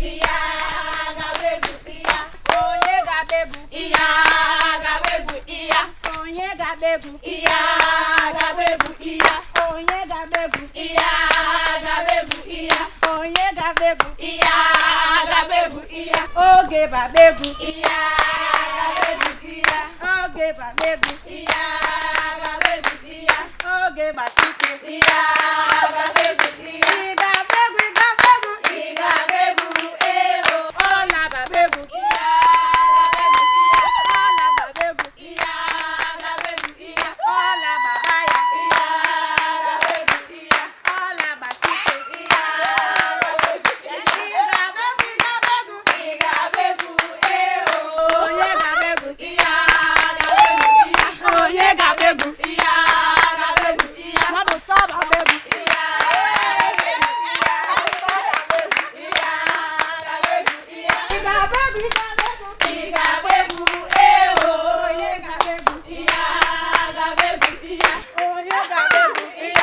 iya gabegu iya onye gabegu iya gabegu iya onye gabegu iya gabegu iya onye gabegu iya gabegu iya onye gabegu iya gabegu iya oge babegu iya gabegu iya oge babegu iya gabegu iya oge batutu iya gabegu iya gabegu gabegu iya gabegu ero ola babegu iya gabegu iya ola babegu iya gabegu iya ola babaya iya gabegu iya ola basite iya gabegu iya gabegu gabegu iya gabegu ero onye gabegu iya gabegu iya onye gabegu iya gabegu iya madu taba gabegu iya gabegu iya gabegu iya gabegu iya gabegu gabegu ero onye gabegu iya gabegu iya onye gabegu iya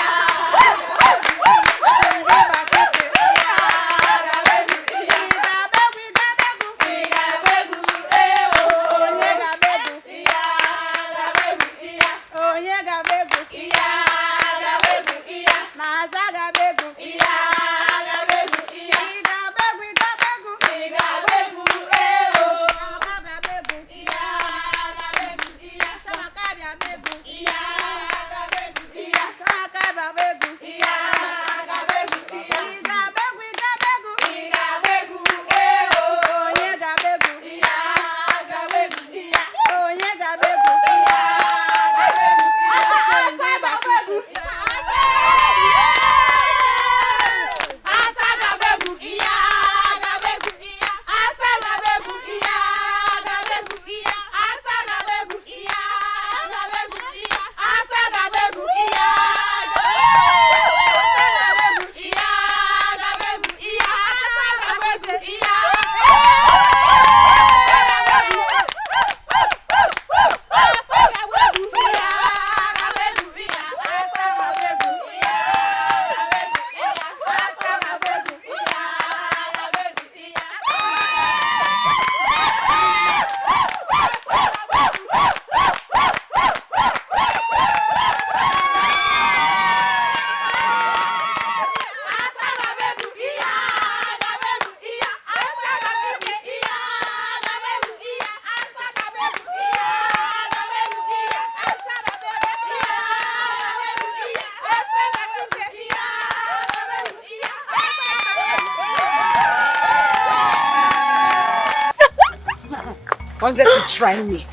Wanted to try me.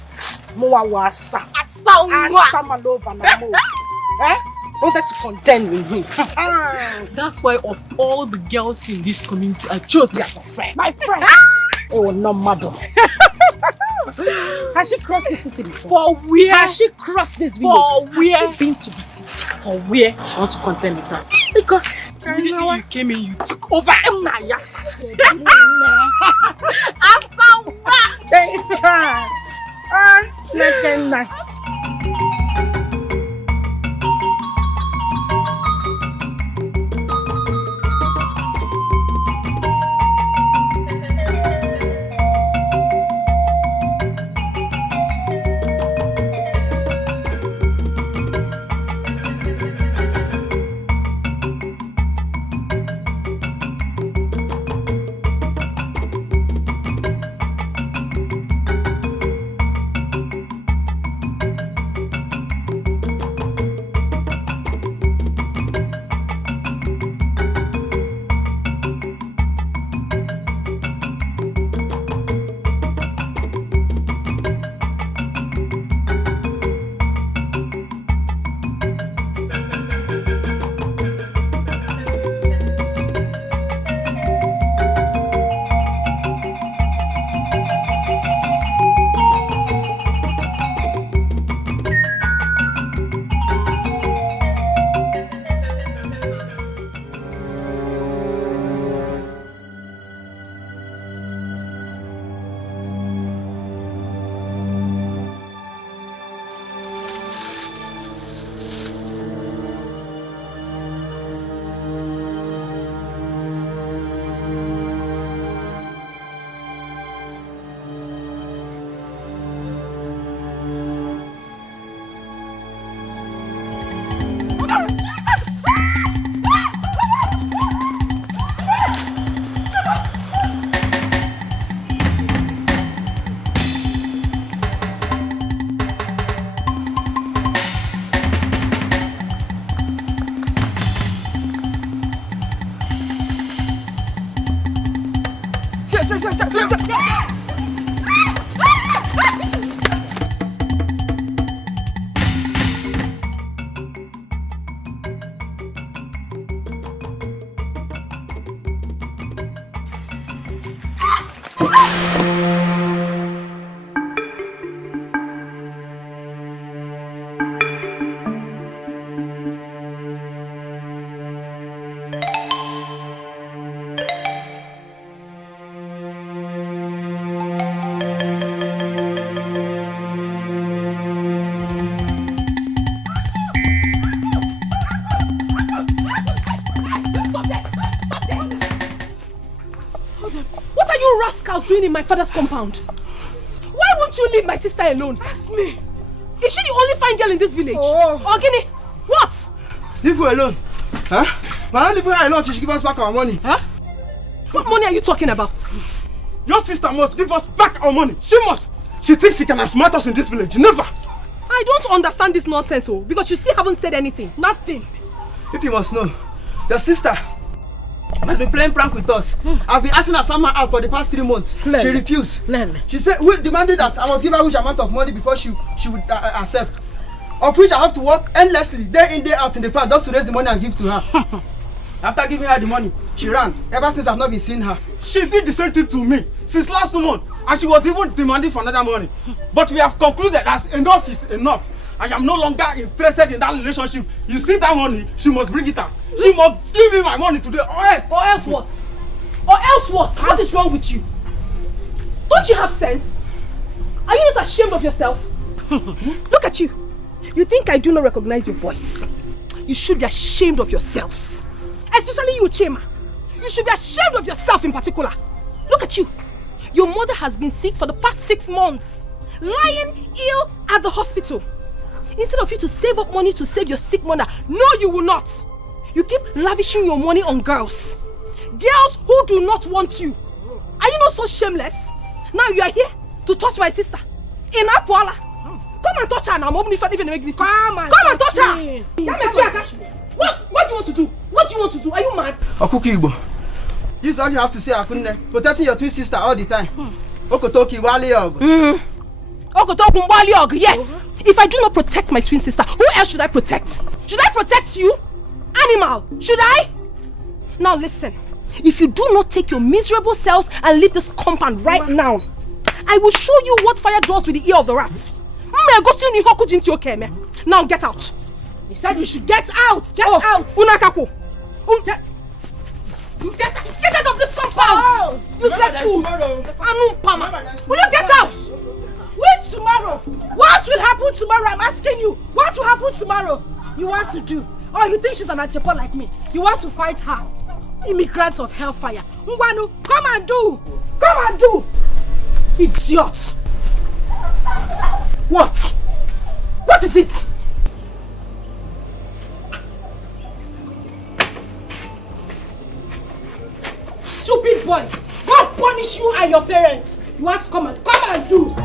Moa wasa. Asa malova na mo. Eh? Wanted to contend with me. That's why of all the girls in this community, I chose you as a friend. My friend. Oh, no matter. Has she crossed the city before? For where? Has she crossed this village? For where? Has she been to the city? For where? She wants to contend with us. Because immediately you came in, you took over. Doing in my father's compound? Why won't you leave my sister alone? That's me. Is she the only fine girl in this village? Oh. Ogini, what? Leave her alone. Huh? Why not leave her alone till she give us back our money? Huh? What money are you talking about? Your sister must give us back our money. She must. She thinks she can outsmart us in this village. Never. I don't understand this nonsense, because you still haven't said anything. Nothing. If you must know, your sister has been playing prank with us. I've been asking her somehow out for the past 3 months. She refused. She said, we demanded that I must give her which amount of money before she would accept. Of which I have to work endlessly, day in, day out in the farm just to raise the money and give to her. After giving her the money, she ran. Ever since I've not been seeing her. She did the same thing to me since last month. And she was even demanding for another money. But we have concluded that enough is enough. I am no longer interested in that relationship. You see that money, she must bring it out. She must give me my money today, or else. Or else what? Or else what? What is wrong with you? Don't you have sense? Are you not ashamed of yourself? Look at you. You think I do not recognize your voice? You should be ashamed of yourselves. Especially you, Chema. You should be ashamed of yourself in particular. Look at you. Your mother has been sick for the past 6 months. Lying ill at the hospital. Instead of you to save up money to save your sick mother, no, you will not. You keep lavishing your money on girls. Girls who do not want you. Are you not so shameless? Now you are here to touch my sister. In Apuala. Come and touch her now. Come and touch her. What do you want to do? What do you want to do? Are you mad? Okuki Igbo. This is all you have to say, Akunne. Protecting your twin sister all the time. Okotoki Waliog. Okotoki Waliog, yes. If I do not protect my twin sister, who else should I protect? Should I protect you? Animal, should I? Now listen, if you do not take your miserable selves and leave this compound right now, I will show you what fire does with the ear of the rat. Now get out. He said you should get out. Get out. Unakaku. Get out of this compound. Useless fool. Will you get out? Which tomorrow? What will happen tomorrow? I'm asking you. What will happen tomorrow? You want to do? Oh, you think she's an Achepo like me? You want to fight her? Immigrants of hellfire. Ngwanu, come and do! Come and do! Idiot! What? What is it? Stupid boys! God punish you and your parents! You want to come and do!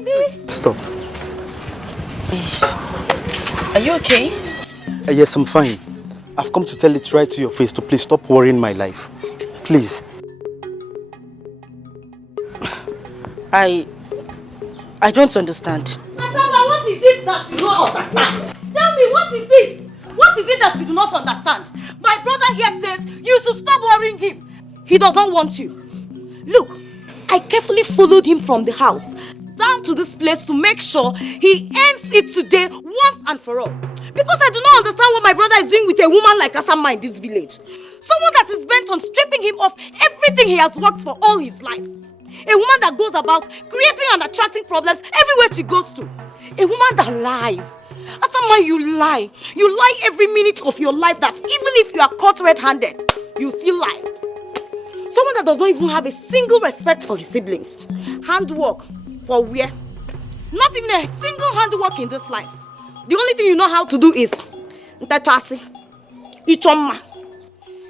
baby. Stop. Are you okay? Yes, I'm fine. I've come to tell it right to your face to please stop worrying my life. Please. I don't understand. Asama, what is it that you don't understand? Tell me, what is it? What is it that you do not understand? My brother here says you should stop worrying him. He doesn't want you. Look, I carefully followed him from the house down to this place to make sure he ends it today once and for all. Because I do not understand what my brother is doing with a woman like Asama in this village. Someone that is bent on stripping him of everything he has worked for all his life. A woman that goes about creating and attracting problems everywhere she goes to. A woman that lies. Asama, you lie. You lie every minute of your life that even if you are caught red-handed, you still lie. Someone that does not even have a single respect for his siblings. Handwork for where? Not even a single handwork in this life. The only thing you know how to do is Ntachasi, Ichoma.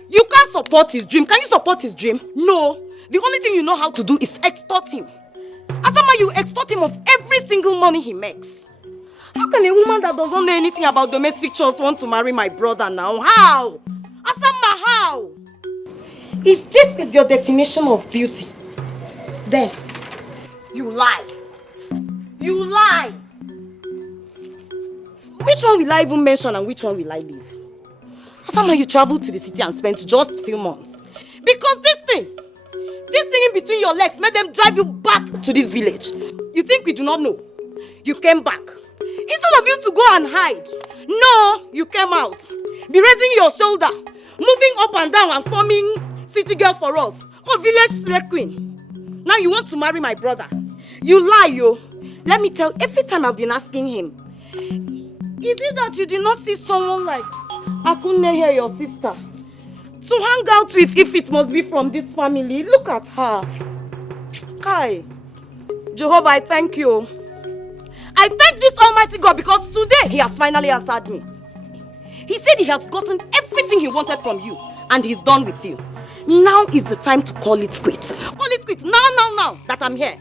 You can't support his dream. Can you support his dream? No. The only thing you know how to do is extort him. Asama, you extort him of every single money he makes. How can a woman that doesn't know anything about domestic chores want to marry my brother now? How? Asama, how? If this is your definition of beauty, then you lie. You lie. Which one will I even mention and which one will I leave? Asama, you traveled to the city and spent just a few months. Because this thing in between your legs made them drive you back to this village. You think we do not know? You came back. Instead of you to go and hide, no, you came out. Be raising your shoulder, moving up and down and forming city girl for us. Oh, village slave queen. Now you want to marry my brother. You lie, yo. Let me tell, every time I've been asking him, is it that you did not see someone like Akunne here, your sister, to hang out with if it must be from this family? Look at her. Kai. Jehovah, I thank you. I thank this Almighty God because today He has finally answered me. He said He has gotten everything He wanted from you and He's done with you. Now is the time to call it quits. Call it quits now that I'm here.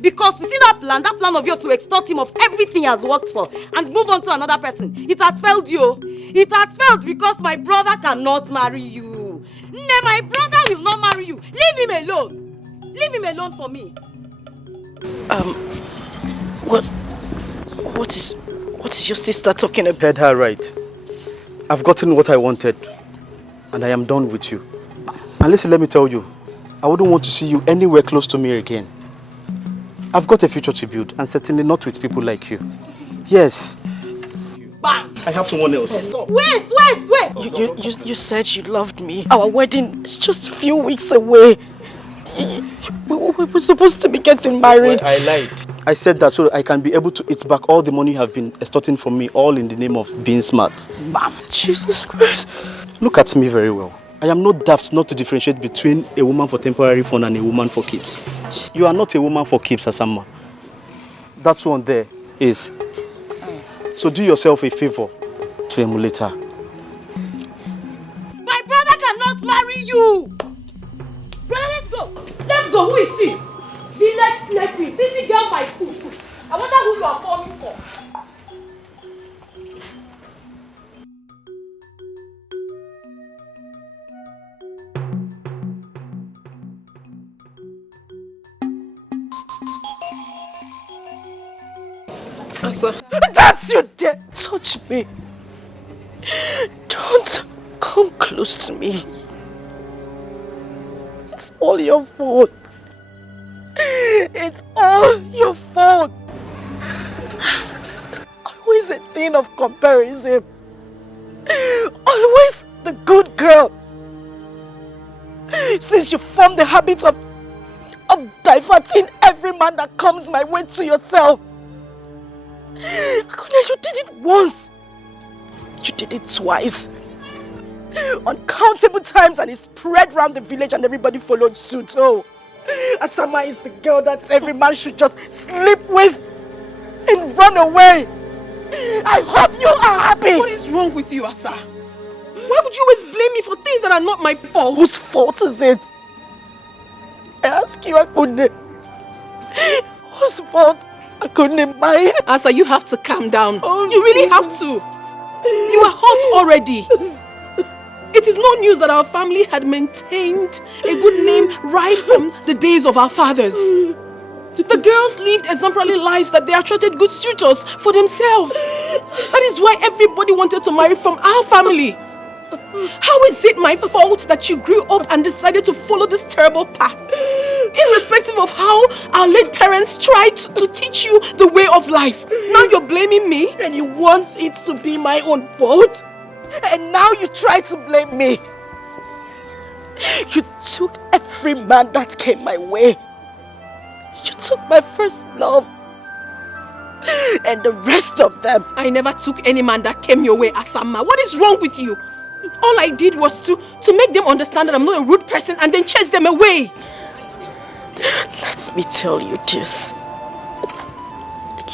Because you see that plan of yours to extort him of everything he has worked for and move on to another person, it has failed you. It has failed because my brother cannot marry you. No, my brother will not marry you. Leave him alone. Leave him alone for me. What is your sister talking about? Heard her right. I've gotten what I wanted and I am done with you. And listen, let me tell you, I wouldn't want to see you anywhere close to me again. I've got a future to build and certainly not with people like you. Yes. Bam! I have someone else. Stop. Wait! You said you loved me. Our wedding is just a few weeks away. We were supposed to be getting married. Well, I lied. I said that so I can be able to eat back all the money you have been extorting from me, all in the name of being smart. Bam! Jesus Christ. Look at me very well. I am not daft not to differentiate between a woman for temporary fun and a woman for keeps. You are not a woman for keeps, Asama. That one there is. So do yourself a favor to emulate her. My brother cannot marry you! Brother, let's go! Let's go! Who is she? Village slave queen, city girl by food. I wonder who you are calling for. Asa. That's you dare touch me. Don't come close to me. It's all your fault. It's all your fault. Always a thing of comparison. Always the good girl. Since you formed the habit of diverting every man that comes my way to yourself. You did it once. You did it twice. Uncountable times, and it spread around the village and everybody followed suit. Oh, Asama is the girl that every man should just sleep with and run away. I hope you are happy. What is wrong with you, Asa? Why would you always blame me for things that are not my fault? Whose fault is it? I ask you, Akunde. Whose fault? I couldn't mind. Asa, you have to calm down. Oh, you really have to. You are hot already. It is no news that our family had maintained a good name right from the days of our fathers. The girls lived exemplary lives that they attracted good suitors for themselves. That is why everybody wanted to marry from our family. How is it my fault that you grew up and decided to follow this terrible path? Irrespective of how our late parents tried to teach you the way of life. Now you're blaming me? And you want it to be my own fault? And now you try to blame me. You took every man that came my way. You took my first love. And the rest of them. I never took any man that came your way, Asama. What is wrong with you? All I did was to make them understand that I'm not a rude person and then chase them away. Let me tell you this.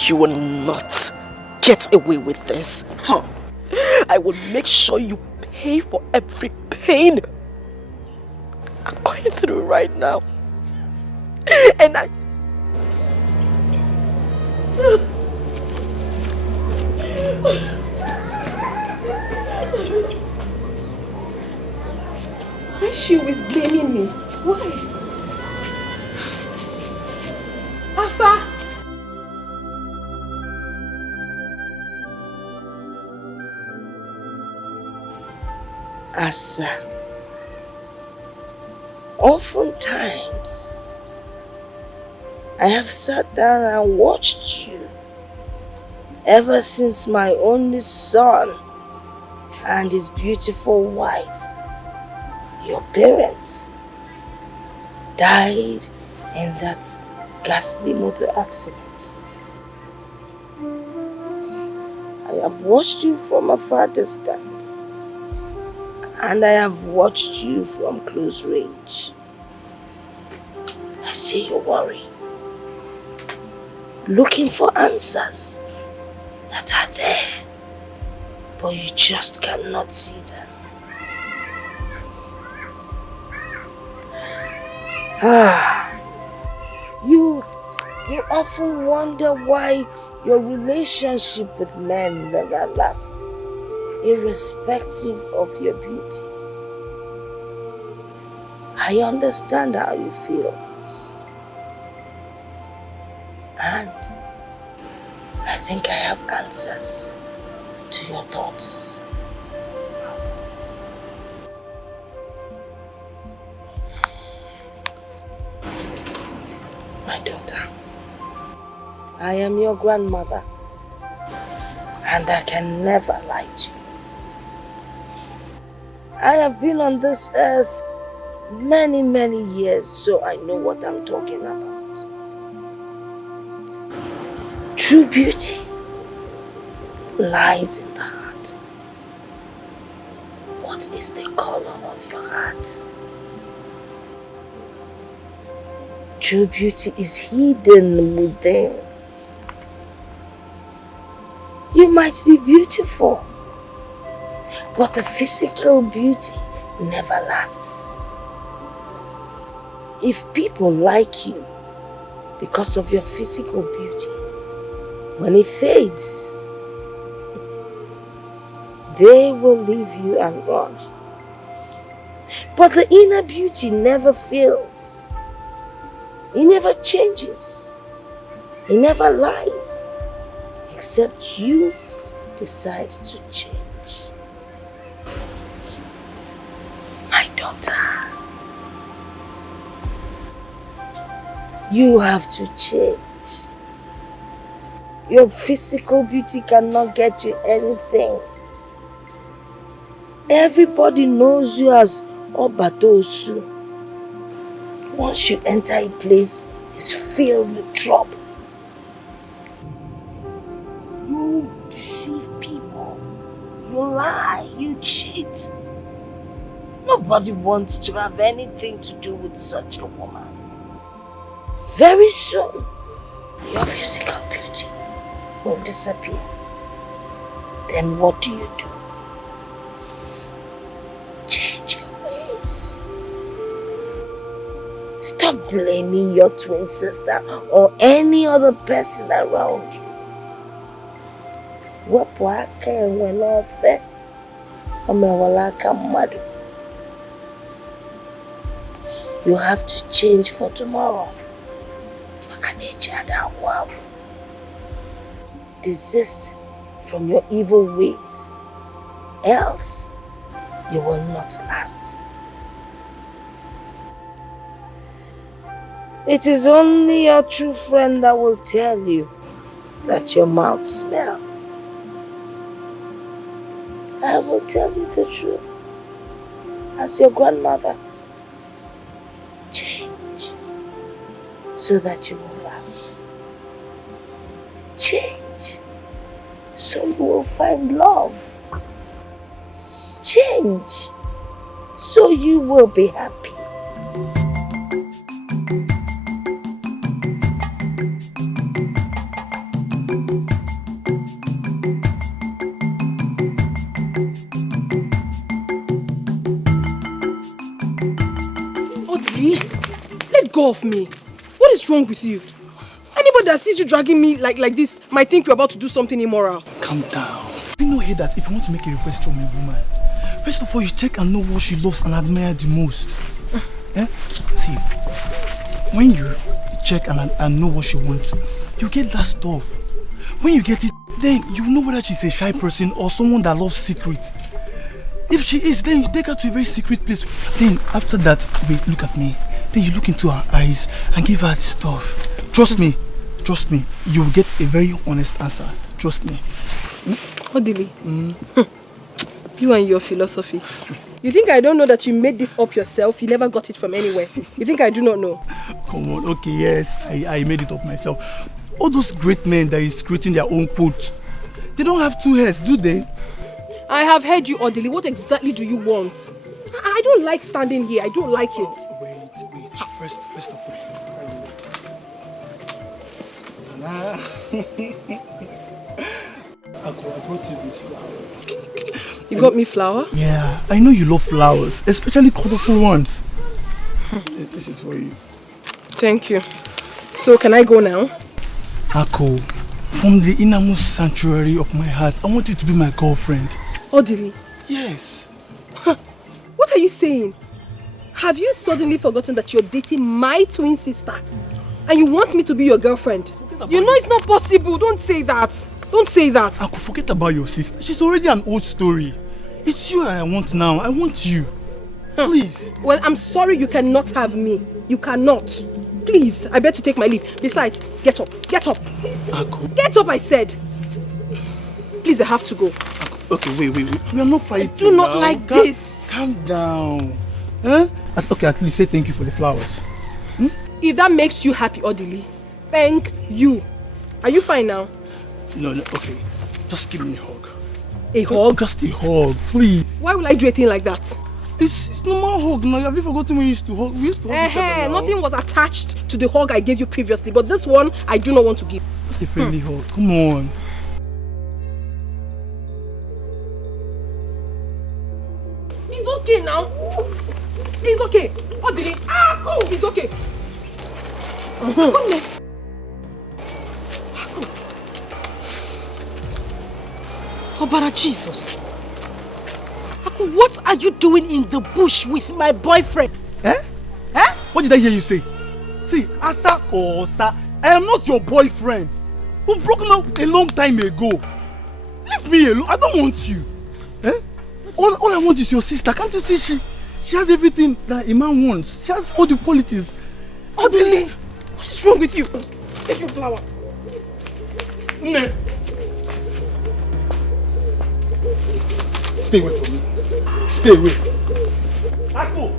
You will not get away with this. I will make sure you pay for every pain I'm going through right now. And why is she always blaming me? Why? Asa! Asa, oftentimes I have sat down and watched you ever since my only son and his beautiful wife, your parents, died in that ghastly motor accident. I have watched you from a far distance. And I have watched you from close range. I see you worry, looking for answers that are there, but you just cannot see them. You often wonder why your relationship with men never lasts, irrespective of your beauty. I understand how you feel. And I think I have answers to your thoughts. My daughter, I am your grandmother, and I can never lie to you. I have been on this earth many, many years, so I know what I'm talking about. True beauty lies in the heart. What is the color of your heart? True beauty is hidden within. You might be beautiful, but the physical beauty never lasts. If people like you because of your physical beauty, when it fades, they will leave you and run. But the inner beauty never fails. It never changes. It never lies, except you decide to change. My daughter, you have to change. Your physical beauty cannot get you anything. Everybody knows you as Obatosu. Once you enter a place, it's filled with trouble. You deceive people. You lie. You cheat. Nobody wants to have anything to do with such a woman. Very soon, your physical beauty will disappear. Then what do? Change your ways. Stop blaming your twin sister or any other person around you. Wepụ aka enwe n'ofe, o mewala aka mmadụ. You have to change for tomorrow. Maka na echi ada agwụ agwụ. Desist from your evil ways, else you will not last. It is only your true friend that will tell you that your mouth smells. I will tell you the truth. As your grandmother, change so that you will last. Change so you will find love. Change so you will be happy. Let go of me. What is wrong with you? Anybody that sees you dragging me like this might think you're about to do something immoral. Calm down. You know here that if you want to make a request from a woman, first of all, you check and know what she loves and admires the most. See, when you check and know what she wants, you get that stuff. When you get it, then you know whether she's a shy person or someone that loves secret. If she is, then you take her to a very secret place. Then after that, wait, look at me. Then you look into her eyes and give her the stuff. Trust me, you will get a very honest answer. Trust me. Odili, you and your philosophy. You think I don't know that you made this up yourself? You never got it from anywhere. You think I do not know? Come on, okay, yes, I made it up myself. All those great men that is creating their own quote, they don't have two heads, do they? I have heard you, Odili. What exactly do you want? I don't like standing here. I don't like it. Wait. First of all. I brought you this flower. You got me flower? Yeah, I know you love flowers, especially colorful ones. This is for you. Thank you. So can I go now? Ako, from the innermost sanctuary of my heart, I want you to be my girlfriend. Odili? Yes. What are you saying? Have you suddenly forgotten that you're dating my twin sister? And you want me to be your girlfriend? You know it's not possible. Don't say that. Don't say that. Ako, forget about your sister. She's already an old story. It's you I want now. I want you. Please. Well, I'm sorry you cannot have me. You cannot. Please, I bet you take my leave. Besides, get up. Get up. Ako. Get up, I said. Please, I have to go. Ako. Okay, wait. We are not fighting. I do not like this. Calm down. Huh? Okay, at least say thank you for the flowers. If that makes you happy, Odili, thank you. Are you fine now? No, okay. Just give me a hug. A hug? Just a hug, please. Why will I do a thing like that? It's normal hug now. Have you forgotten when we used to hug? We used to hug each other now. Nothing was attached to the hug I gave you previously, but this one I do not want to give. It's a friendly hug. Come on. It's okay now. It's okay. Odili. It's okay. Obara Jesus. Aku, what are you doing in the bush with my boyfriend? What did I hear you say? See, Asa or Osa, I am not your boyfriend. We've broken up a long time ago. Leave me alone. I don't want you. All I want is your sister. Can't you see she has everything that a man wants? She has all the qualities. Odili, what is wrong with you? Take your flower. Stay away from me. Stay away. Ako!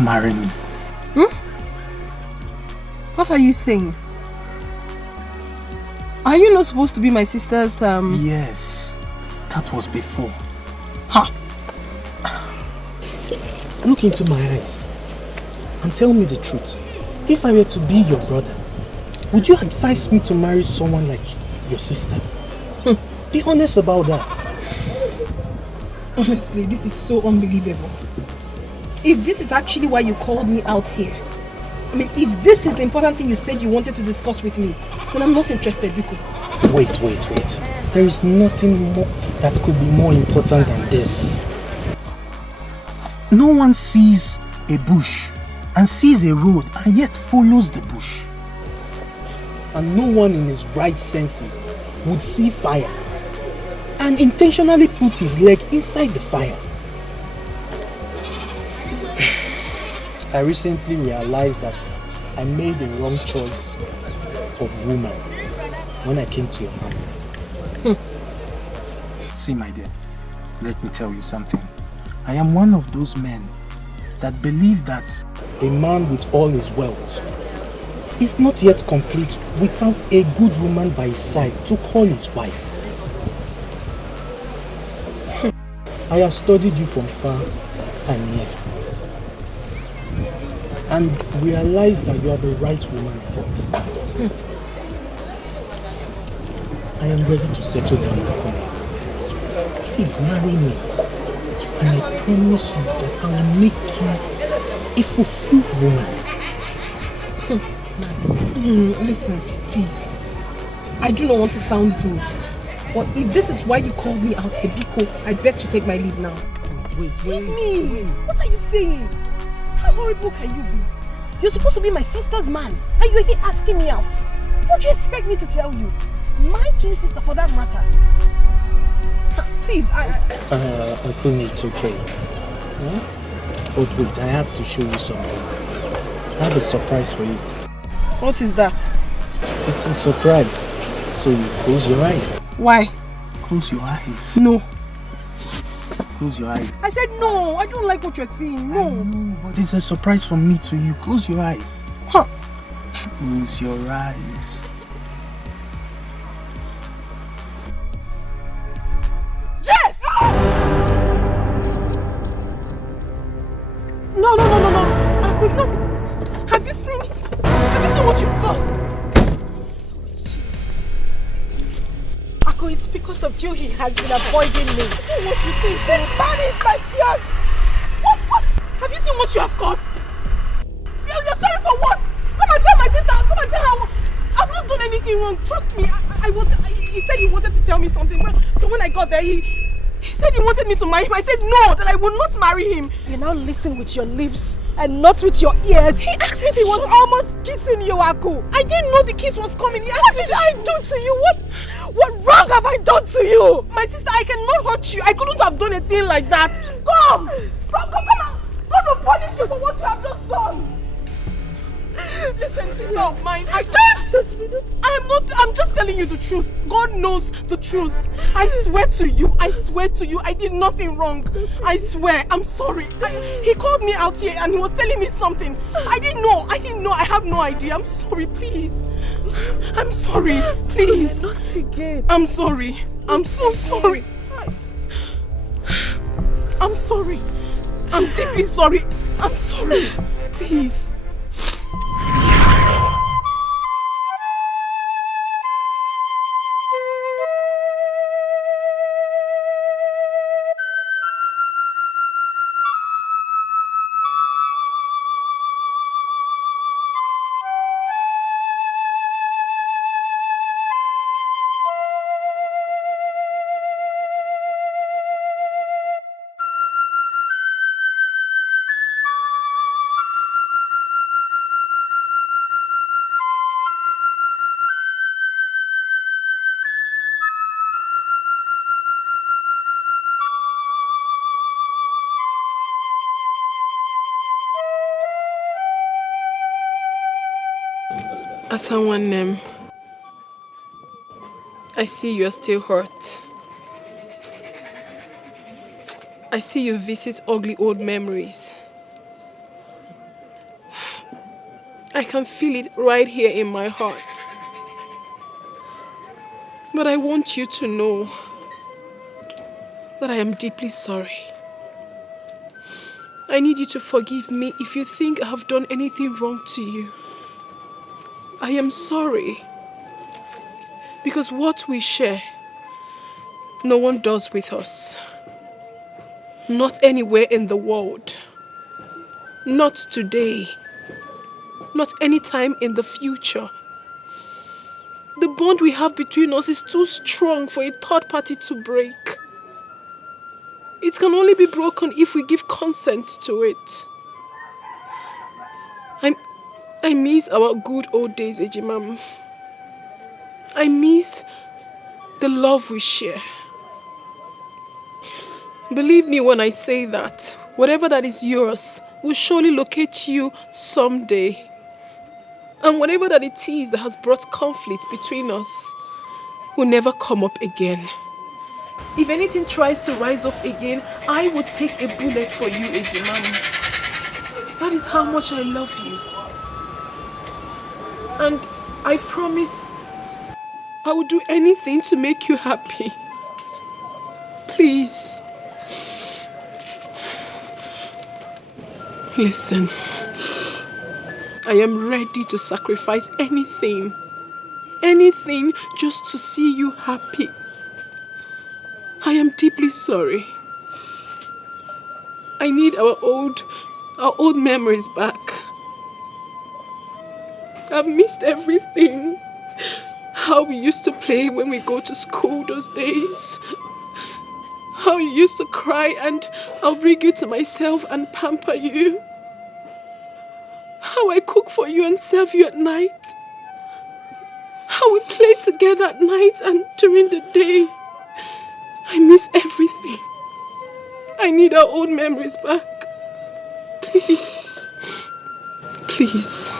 marry me. What are you saying? Are you not supposed to be my sister's Yes, that was before. Huh? Look into my eyes and tell me the truth. If I were to be your brother, would you advise me to marry someone like your sister? Be honest about that. Honestly, this is so unbelievable. If this is actually why you called me out here, I mean, if this is the important thing you said you wanted to discuss with me, then I'm not interested, Biko. Wait. There is nothing more that could be more important than this. No one sees a bush and sees a road and yet follows the bush. And no one in his right senses would see fire and intentionally put his leg inside the fire. I recently realized that I made the wrong choice of woman when I came to your family. See, my dear, let me tell you something. I am one of those men that believe that a man with all his wealth is not yet complete without a good woman by his side to call his wife. I have studied you from far and near and realized that you are the right woman for me. I am ready to settle down with you. Please marry me. And I promise you that I will make you a fulfilled woman. Listen, please. I do not want to sound rude. But if this is why you called me out here, Biko, I beg to take my leave now. Wait. Leave me! What are you saying? How horrible can you be? You're supposed to be my sister's man, and you're here asking me out. What do you expect me to tell you? My twin sister, for that matter. Please, Uncle, it's okay. Huh? But wait, I have to show you something. I have a surprise for you. What is that? It's a surprise. So you close your eyes. Why? Close your eyes. No. Close your eyes. I said no. I don't like what you're saying. No. I know, but it's a surprise from me to you. Close your eyes. Huh. Close your eyes. Jeff! No. Marcus, no. Have you seen what you've got? Ako, it's because of you he has been avoiding me. What you think? This man is my fiance. What? Have you seen what you have caused? You're sorry for what? Come and tell my sister. Come and tell her. I've not done anything wrong. Trust me. He said he wanted to tell me something. So when I got there, he said he wanted me to marry him. I said no, that I would not marry him. You now listen with your lips and not with your ears. He asked me. He was almost kissing you, Ako. I didn't know the kiss was coming. What did I do to you? What wrong have I done to you? My sister, I cannot hurt you. I couldn't have done a thing like that. Come on. God will punish you for what you have just done. Listen, sister of mine, I can't touch me. I'm just telling you the truth. God knows the truth. I swear to you, I did nothing wrong. I swear, I'm sorry. He called me out here and he was telling me something. I didn't know, I have no idea. I'm sorry, please. I'm sorry, please. Not again. I'm sorry. I'm so sorry. I'm sorry. I'm deeply sorry. I'm sorry. Please. As someone named, I see you are still hurt. I see you visit ugly old memories. I can feel it right here in my heart. But I want you to know that I am deeply sorry. I need you to forgive me if you think I have done anything wrong to you. I am sorry. Because what we share, no one does with us. Not anywhere in the world. Not today. Not anytime in the future. The bond we have between us is too strong for a third party to break. It can only be broken if we give consent to it. I miss our good old days, Ejimam. I miss the love we share. Believe me when I say that whatever that is yours will surely locate you someday. And whatever that it is that has brought conflict between us will never come up again. If anything tries to rise up again, I will take a bullet for you, Ejimam. That is how much I love you. And I promise I will do anything to make you happy. Please. Listen. I am ready to sacrifice anything. Anything just to see you happy. I am deeply sorry. I need our old memories back. I've missed everything. How we used to play when we go to school those days. How you used to cry and I'll bring you to myself and pamper you. How I cook for you and serve you at night. How we play together at night and during the day. I miss everything. I need our old memories back. Please. Please.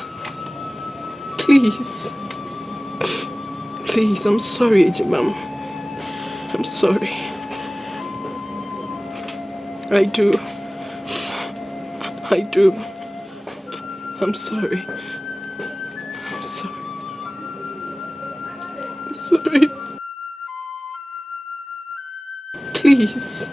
Please. Please, I'm sorry, Ejimam. I'm sorry. I do. I'm sorry. I'm sorry. I'm sorry. Please.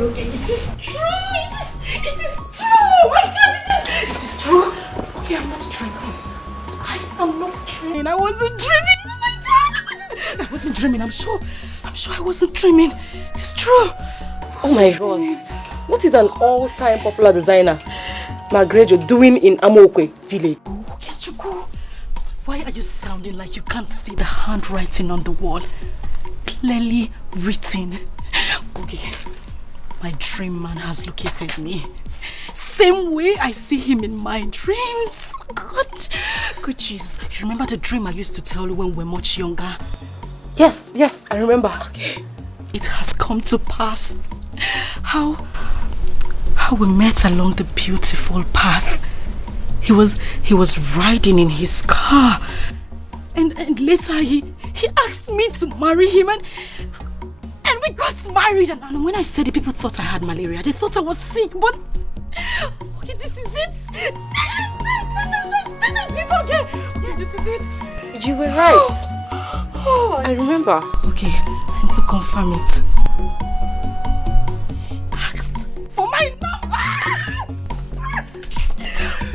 Okay, it is true. It is true. Oh my God, it is true. Okay, I'm not dreaming. I am not dreaming. I wasn't dreaming. Oh my God, I wasn't dreaming. I'm sure I wasn't dreaming. It's true. Oh my God. What is an all-time popular designer, Margaret, doing in Amokwe village? Okay, Chuku. Why are you sounding like you can't see the handwriting on the wall? Clearly written. Okay. My dream man has located me. Same way I see him in my dreams. God. Good Jesus. You remember the dream I used to tell you when we were much younger? Yes, I remember. Okay. It has come to pass. How we met along the beautiful path. He was riding in his car. And later he asked me to marry him and we we got married, and when I said it, people thought I had malaria. They thought I was sick, but okay, this is it. This is it, okay? Okay, this is it. You were right. I remember. Okay, and to confirm it, asked for my number.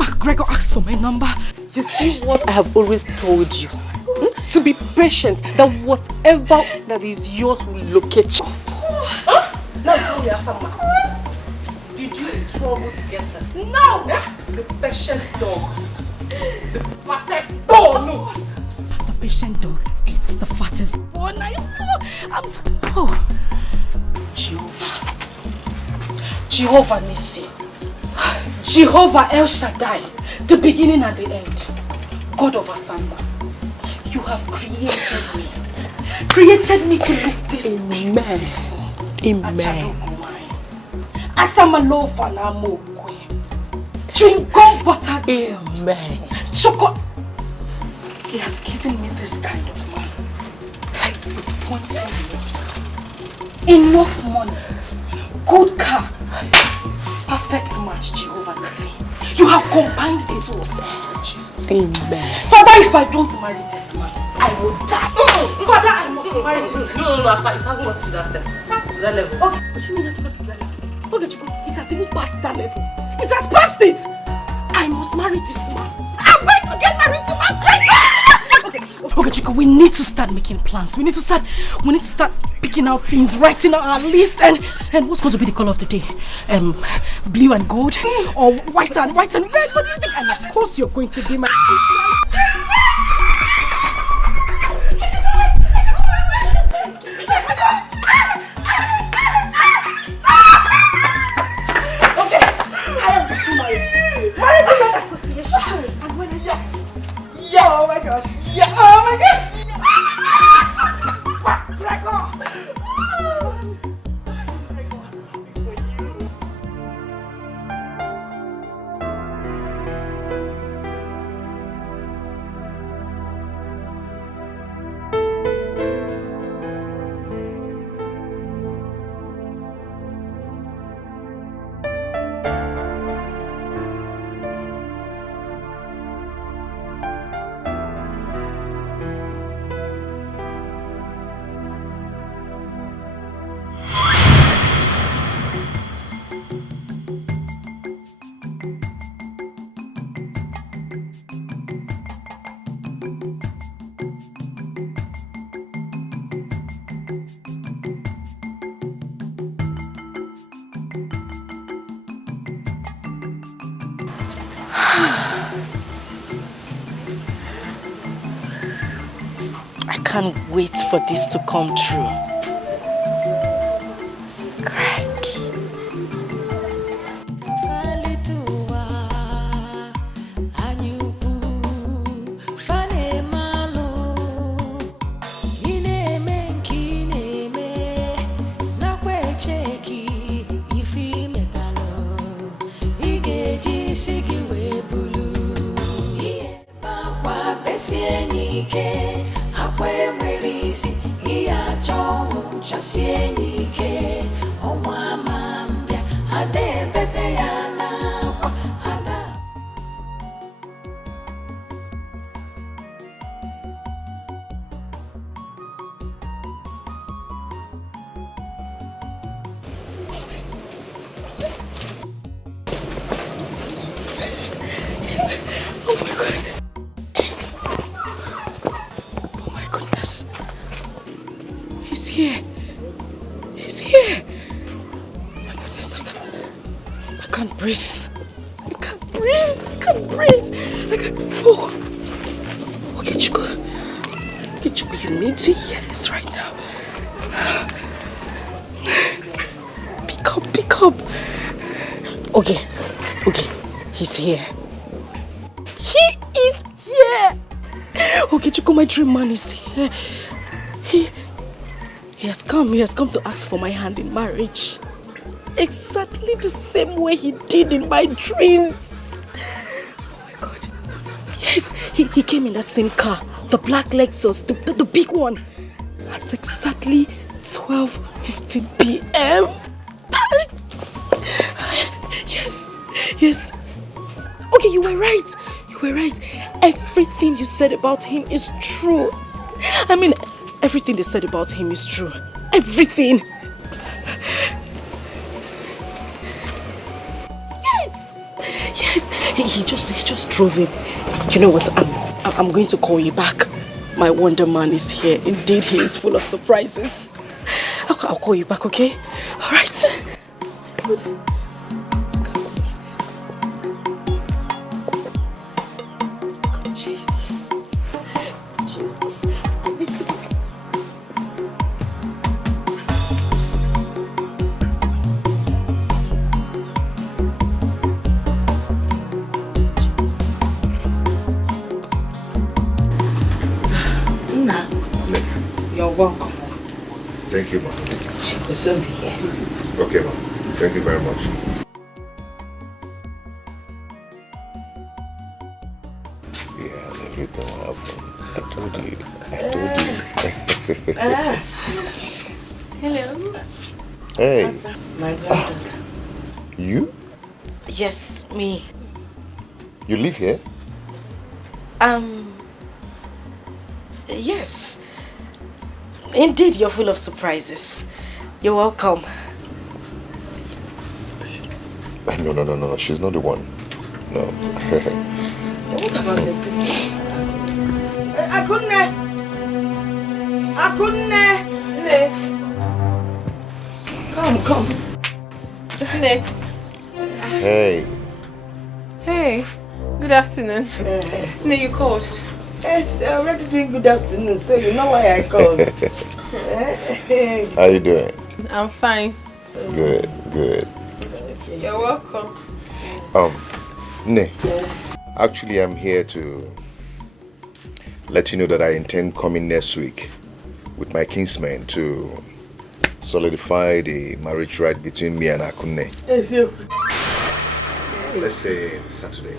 McGregor asked for my number. You see what I have always told you? To be patient, that whatever that is yours will locate you. Huh? Now tell me, Asama, did you struggle to get this? No! The patient dog. The fattest dog! No! The patient dog eats the fattest bone. I'm so... Oh. Jehovah Nissi. Jehovah El Shaddai. The beginning and the end. God of Asamba. You have created me to look this beautiful. Amen. Asama lofa na mokwe. Chewing gum butter. Amen. Choco. He has given me this kind of man. With pointed nose. Enough money. Good car. Perfect match, Jehovah Nissi. You have combined the two of us, Lord Jesus. Amen. Father, if I don't marry this man, I will die. Father, I must marry this man. No, it hasn't got to that level. Okay, what do you mean it hasn't got to that level? Okay, Chico, it has even passed that level. It has passed it. I must marry this man. I'm going to get married to my Okay, Chico, we need to start making plans. We need to start picking out things, writing out our list, and what's going to be the color of the day? Blue and gold, or white and red? What do you think? And of course, you're going to be my Okay, I am getting married. Married Women Association. And when I say yes, oh my God. Yeah, oh my God! I can't wait for this to come true. Okay, he's here. He is here! Okay, Chico, my dream man is here. He has come to ask for my hand in marriage. Exactly the same way he did in my dreams. Oh my God. Yes, he came in that same car, the black Lexus, the big one. At exactly 12:15 p.m. Yes. Okay, you were right. Everything you said about him is true. I mean, everything they said about him is true. Everything. Yes. He just drove him. You know what? I'm going to call you back. My Wonder Man is here. Indeed, he is full of surprises. I'll call you back, okay? All right. Good. Jesus. I need to... You're welcome. Thank you, ma'am. She will soon be here. Okay, ma'am. Thank you very much. Yeah, everything will happen. I told you. Hello. Hey. My granddaughter. You? Yes, me. You live here? Yes. Indeed, you're full of surprises. You're welcome. No. She's not the one. No. What about your sister? I couldn't. Come. Hey. Good afternoon. No, you called. Yes, I already doing good afternoon, so you know why I called. How you doing? I'm fine. Good. You're welcome. Ne. Actually, I'm here to let you know that I intend coming next week with my kinsmen to solidify the marriage right between me and Akunne. Yes, you. Let's say Saturday.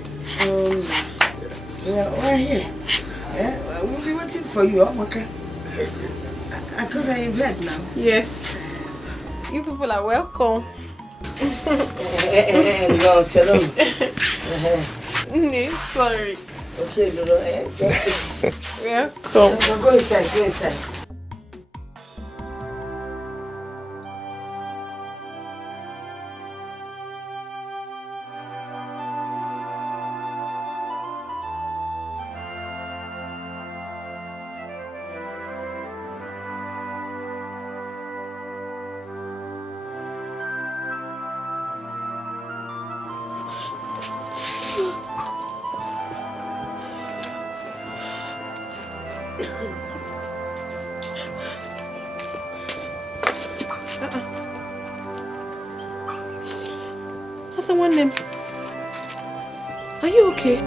We're here. We'll be waiting for you, okay? Akunne, you've heard now? Yes. You people are welcome. No, tell them. No, sorry. Okay, Lolo, just take it. Welcome. Go inside. What's someone name? Are you okay?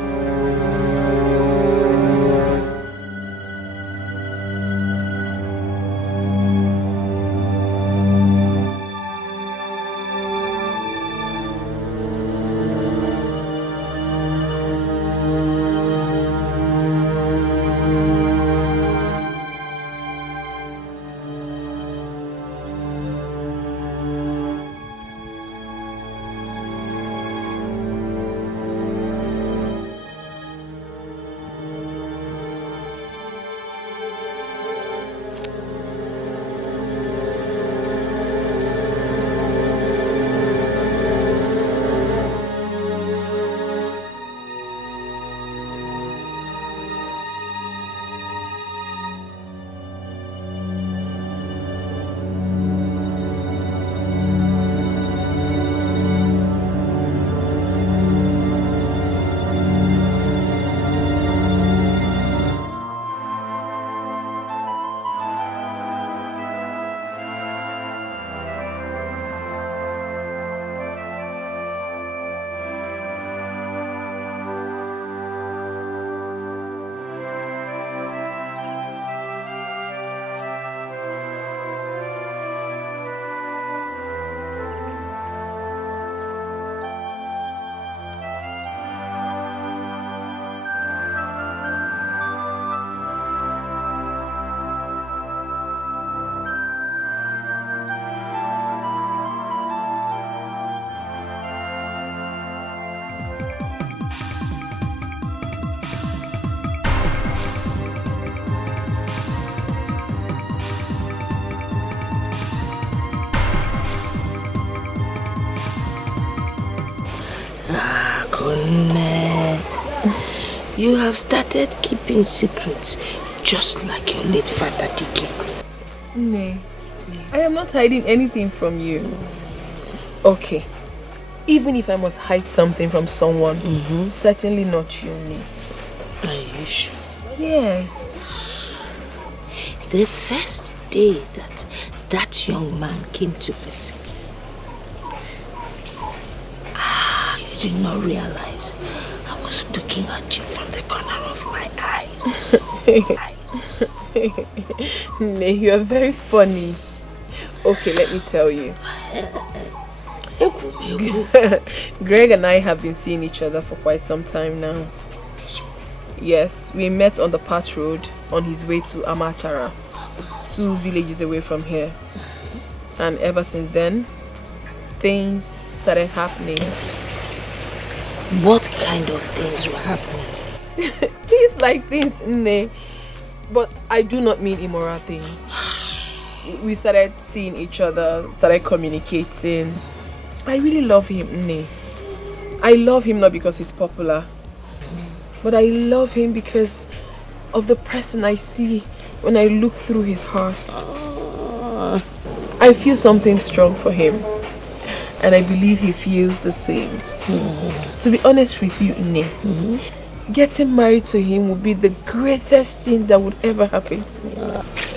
Ah, Kone. You have started keeping secrets just like your late father Dikeh. Nay, I am not hiding anything from you. Okay, even if I must hide something from someone, certainly not you, Nay. Are you sure? Yes. The first day that young man came to visit, you did not realize I was looking at you from the corner of my eyes. Nay, you are very funny. Okay, let me tell you. Greg and I have been seeing each other for quite some time now. Yes, we met on the Pat Road on his way to Amachara, 2 villages away from here. And ever since then, things started happening. What kind of things were happening? Things like things, Nne. But I do not mean immoral things. We started seeing each other, started communicating. I really love him, Nne. I love him not because he's popular, but I love him because of the person I see when I look through his heart. I feel something strong for him, and I believe he feels the same. To be honest with you, Nne, getting married to him would be the greatest thing that would ever happen to me.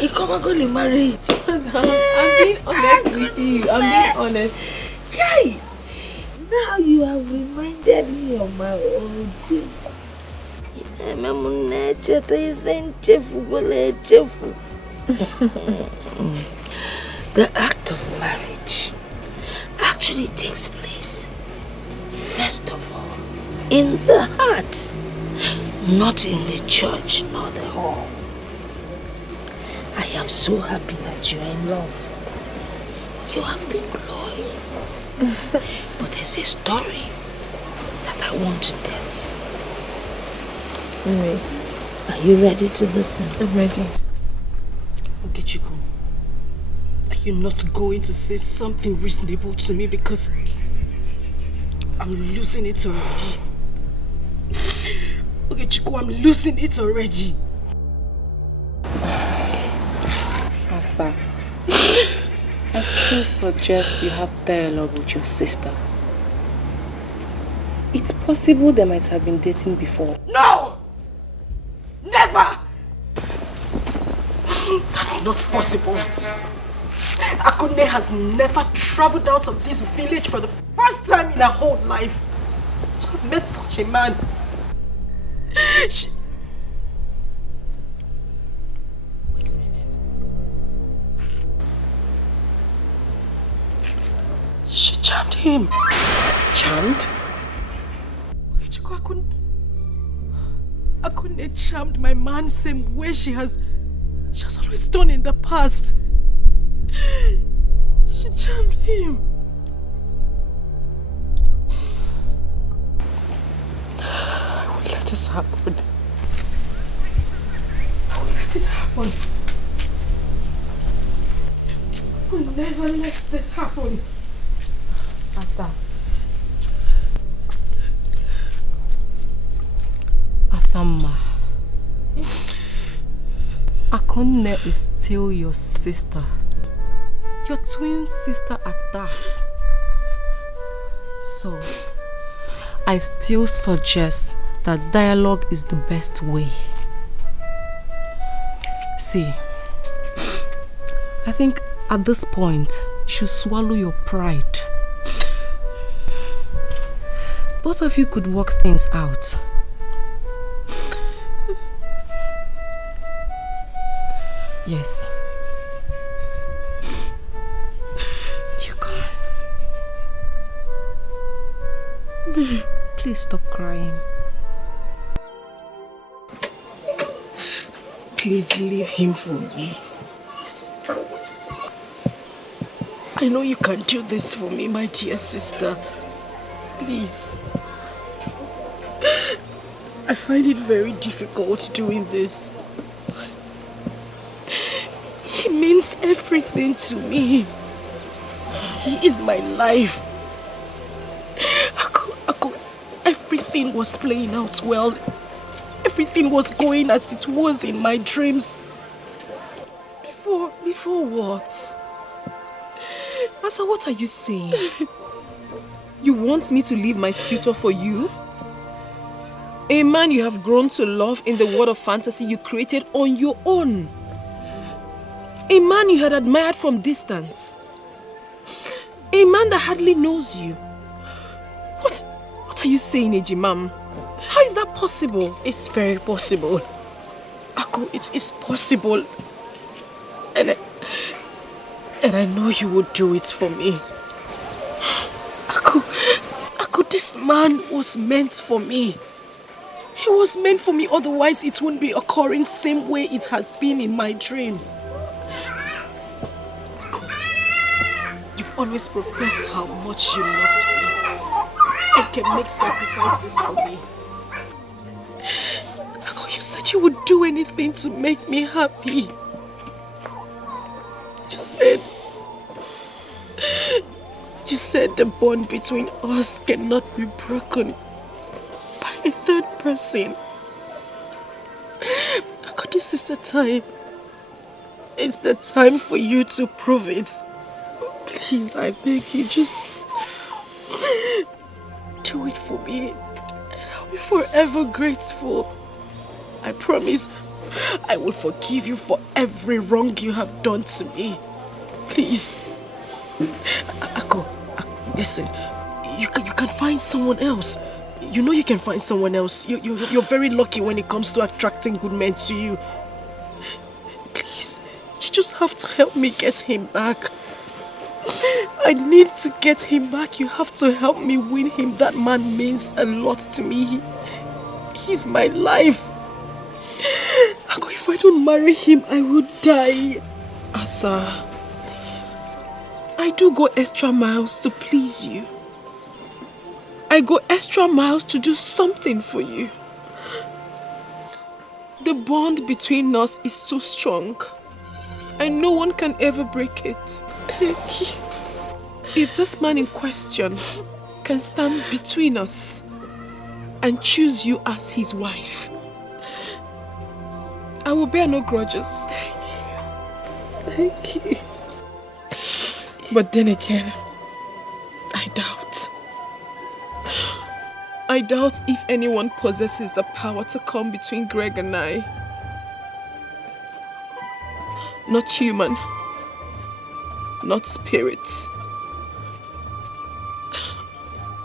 You come and go to marriage. I'm being honest with you. I'm being honest. Kai! Now you have reminded me of my old days. The act of marriage actually takes place, first of all, in the heart, not in the church nor the hall. I am so happy that you are in love. You have been glowing. But there's a story that I want to tell you. Are you ready to listen? I'm ready. Okechukwu, are you not going to say something reasonable to me, because I'm losing it already? Okechukwu, I'm losing it already. Asa, I still suggest you have dialogue with your sister. It's possible they might have been dating before. No! Never! That's not possible. Akunne has never traveled out of this village for the first time in her whole life to have met such a man. Wait a minute. She charmed him. Charmed? Akunne charmed my man same way she has always done in the past. She charmed him. I will let this happen. I will let it happen. I will never let this happen. Asa. Asamma, Akunne is still your sister. Your twin sister at that. So, I still suggest that dialogue is the best way. See, I think at this point, you should swallow your pride. Both of you could work things out. Yes. You can. Please stop crying. Please leave him for me. I know you can do this for me, my dear sister. Please. I find it very difficult doing this. He means everything to me. He is my life. everything was playing out well. Everything was going as it was in my dreams. Before what? Asa, what are you saying? You want me to leave my suitor for you? A man you have grown to love in the world of fantasy you created on your own. A man you had admired from distance. A man that hardly knows you. What are you saying, Ejimam? How is that possible? It's very possible. Aku, it's possible. And I know you would do it for me. Aku, this man was meant for me. He was meant for me, otherwise it wouldn't be occurring same way it has been in my dreams. Aku, you've always professed how much you loved me and can make sacrifices for me. Aku, you said you would do anything to make me happy. You said the bond between us cannot be broken by a third person. This is the time. It's the time for you to prove it. Please, I beg you, just do it for me. And I'll be forever grateful. I promise I will forgive you for every wrong you have done to me. Please. Ako, listen, you can find someone else. You know you can find someone else. You're very lucky when it comes to attracting good men to you. Please, you just have to help me get him back. I need to get him back. You have to help me win him. That man means a lot to me. He's my life. Ako, if I don't marry him, I will die. Asa, please. I do go extra miles to please you. I go extra miles to do something for you. The bond between us is too strong, and no one can ever break it. Thank you. If this man in question can stand between us and choose you as his wife, I will bear no grudges. Thank you. But then again, I doubt. I doubt if anyone possesses the power to come between Greg and I. Not human. Not spirits.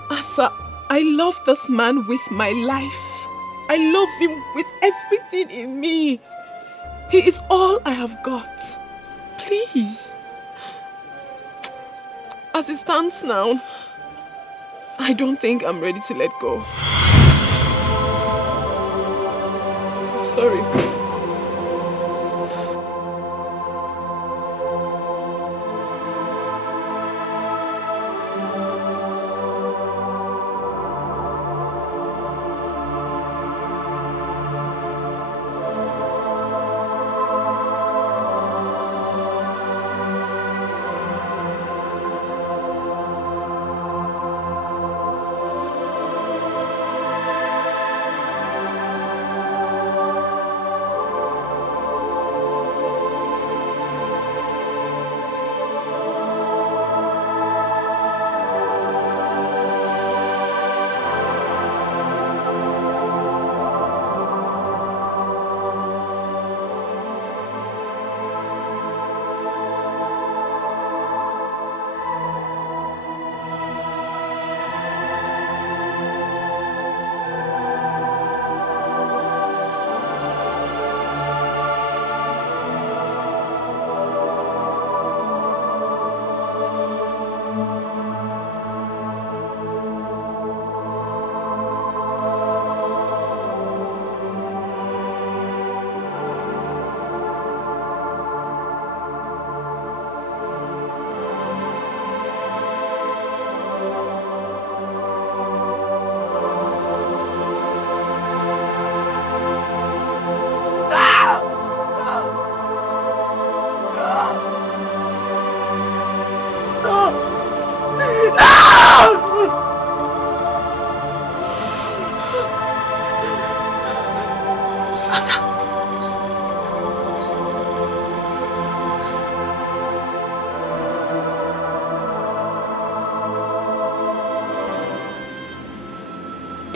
Asa, I love this man with my life. I love him with everything in me. He is all I have got. Please. As it stands now, I don't think I'm ready to let go. Sorry.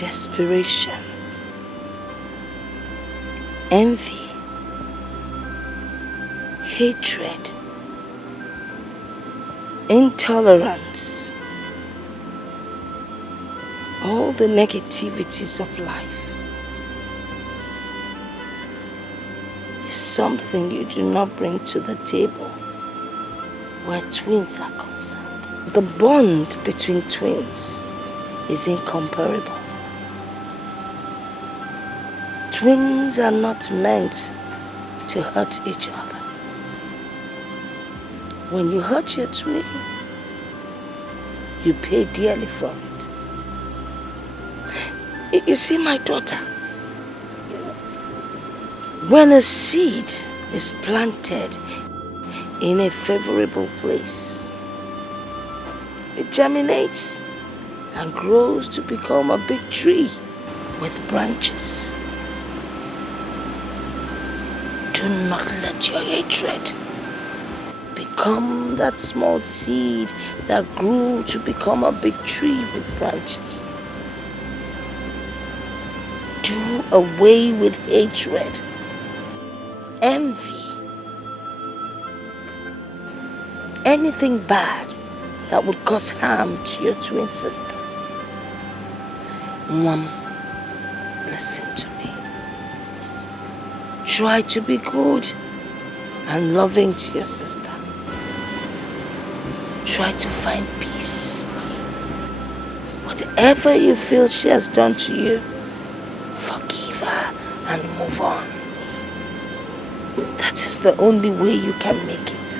desperation, envy, hatred, intolerance, all the negativities of life is something you do not bring to the table where twins are concerned. The bond between twins is incomparable. Twins are not meant to hurt each other. When you hurt your twin, you pay dearly for it. You see, my daughter, when a seed is planted in a favorable place, it germinates and grows to become a big tree with branches. Do not let your hatred become that small seed that grew to become a big tree with branches. Do away with hatred, envy, anything bad that would cause harm to your twin sister. Mom, listen to me. Try to be good and loving to your sister. Try to find peace. Whatever you feel she has done to you, forgive her and move on. That is the only way you can make it.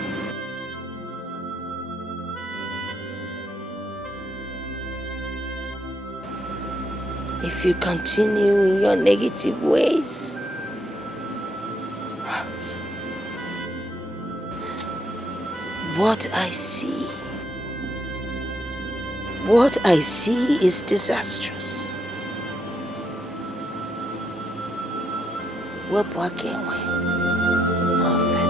If you continue in your negative ways, what I see is disastrous. Wepụ aka enwe n'ofe.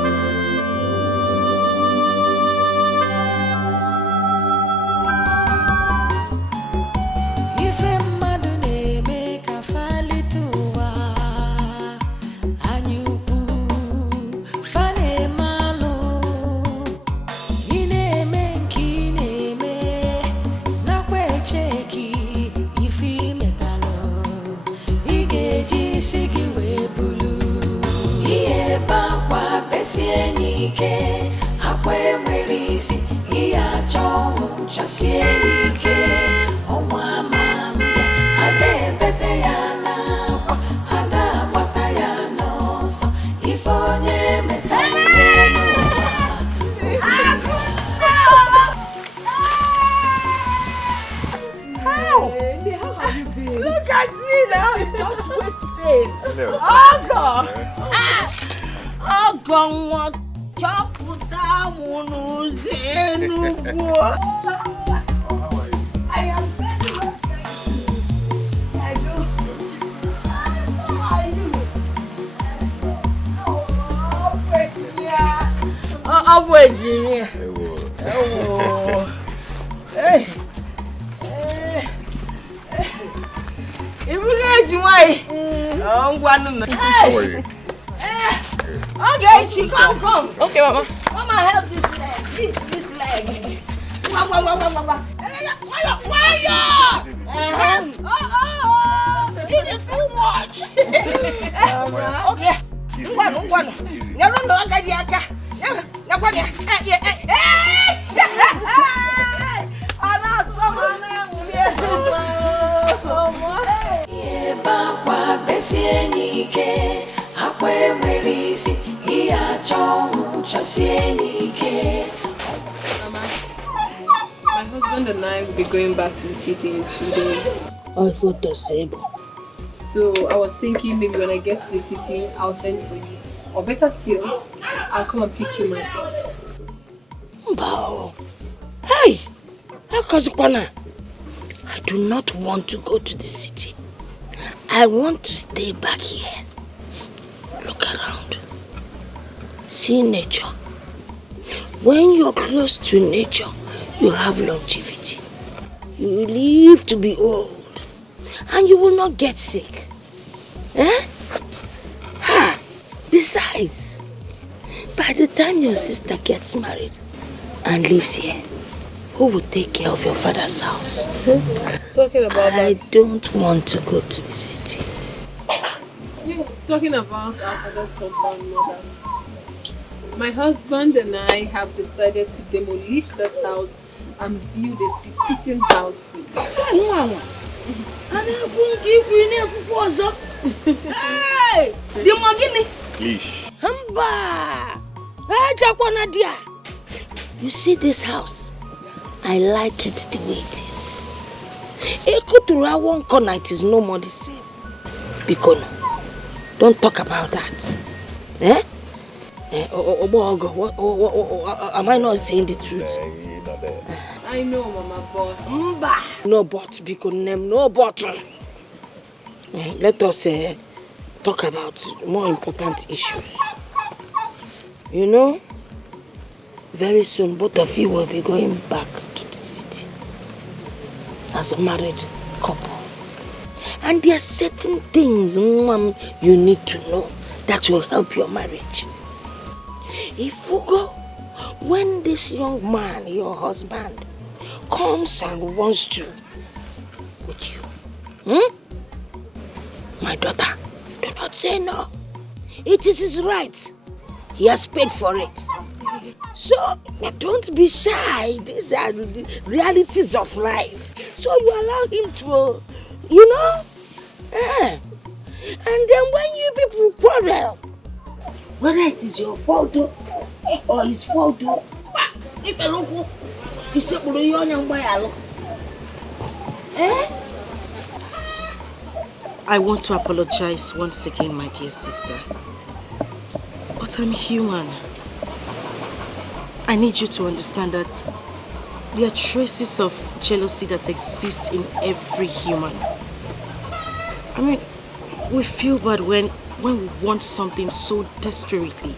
Ife mmadụ na-eme ka falite ụwa, anyị ukwu fa na-eme alụ. Ị na-eme nke ị na-eme, nakwa echeki ife imetalụ. Ị ga-eji isi gị wee bulu. Ihe bakwa besie n'ike, akwa enwere isi, ihe achọ ọnwụ chasie n'ike. Ọnwa ama mbịa, ada ebete ya n'akwa, ada agbata ya n'ọsọ. Ife onye metara n'ụwa. How have you been? Look at me now. You just waste pain. Hello. Oh God. Oh God. Chọpụta mụ n'ụzọ Enugu. I am very well, thank you. I do. How are you? Oh, Virginia. Oh. Hey. How are you? Okay, she come. Okay, Mama. Mama, help this leg. Lift this leg. It is too much. Okay. Bakwa besie n'ike, akwa enwere isi, ihe achọ ọnwụ chasie n'ike. Mama, my husband and I will be going back to the city in 2 days. I thought the same. So I was thinking maybe when I get to the city, I'll send for you. Or better still, I'll come and pick you myself. Bao. Hey! Akazukwana. I do not want to go to the city. I want to stay back here. Look around. See nature. When you're close to nature, you have longevity. You live to be old. and you will not get sick. Eh? Besides, by the time your sister gets married and lives here, who will take care of your father's house? Talking about I don't want to go to the city. Yes, talking about our father's compound, mother. My husband and I have decided to demolish this house and build a befitting house for you. Hey! The Mogini! Leash. You see this house? I like it the way it is. It could do one corner, it is no more the same. Bikono, don't talk about that. Eh? Am I not saying the truth? I know, Mama, but... No but, Bikono, no but. Let us talk about more important issues. You know, very soon both of you will be going back to the city as a married couple. And there are certain things, Mom, you need to know that will help your marriage. If you go, when this young man, your husband, comes and wants to with you, my daughter, do not say no. It is his right. He has paid for it. So, don't be shy. These are the realities of life. So you allow him to, you know? And then when you people quarrel, whether it is your fault or his fault, I want to apologize once again, my dear sister. But I'm human. I need you to understand that there are traces of jealousy that exist in every human. I mean, we feel bad when we want something so desperately,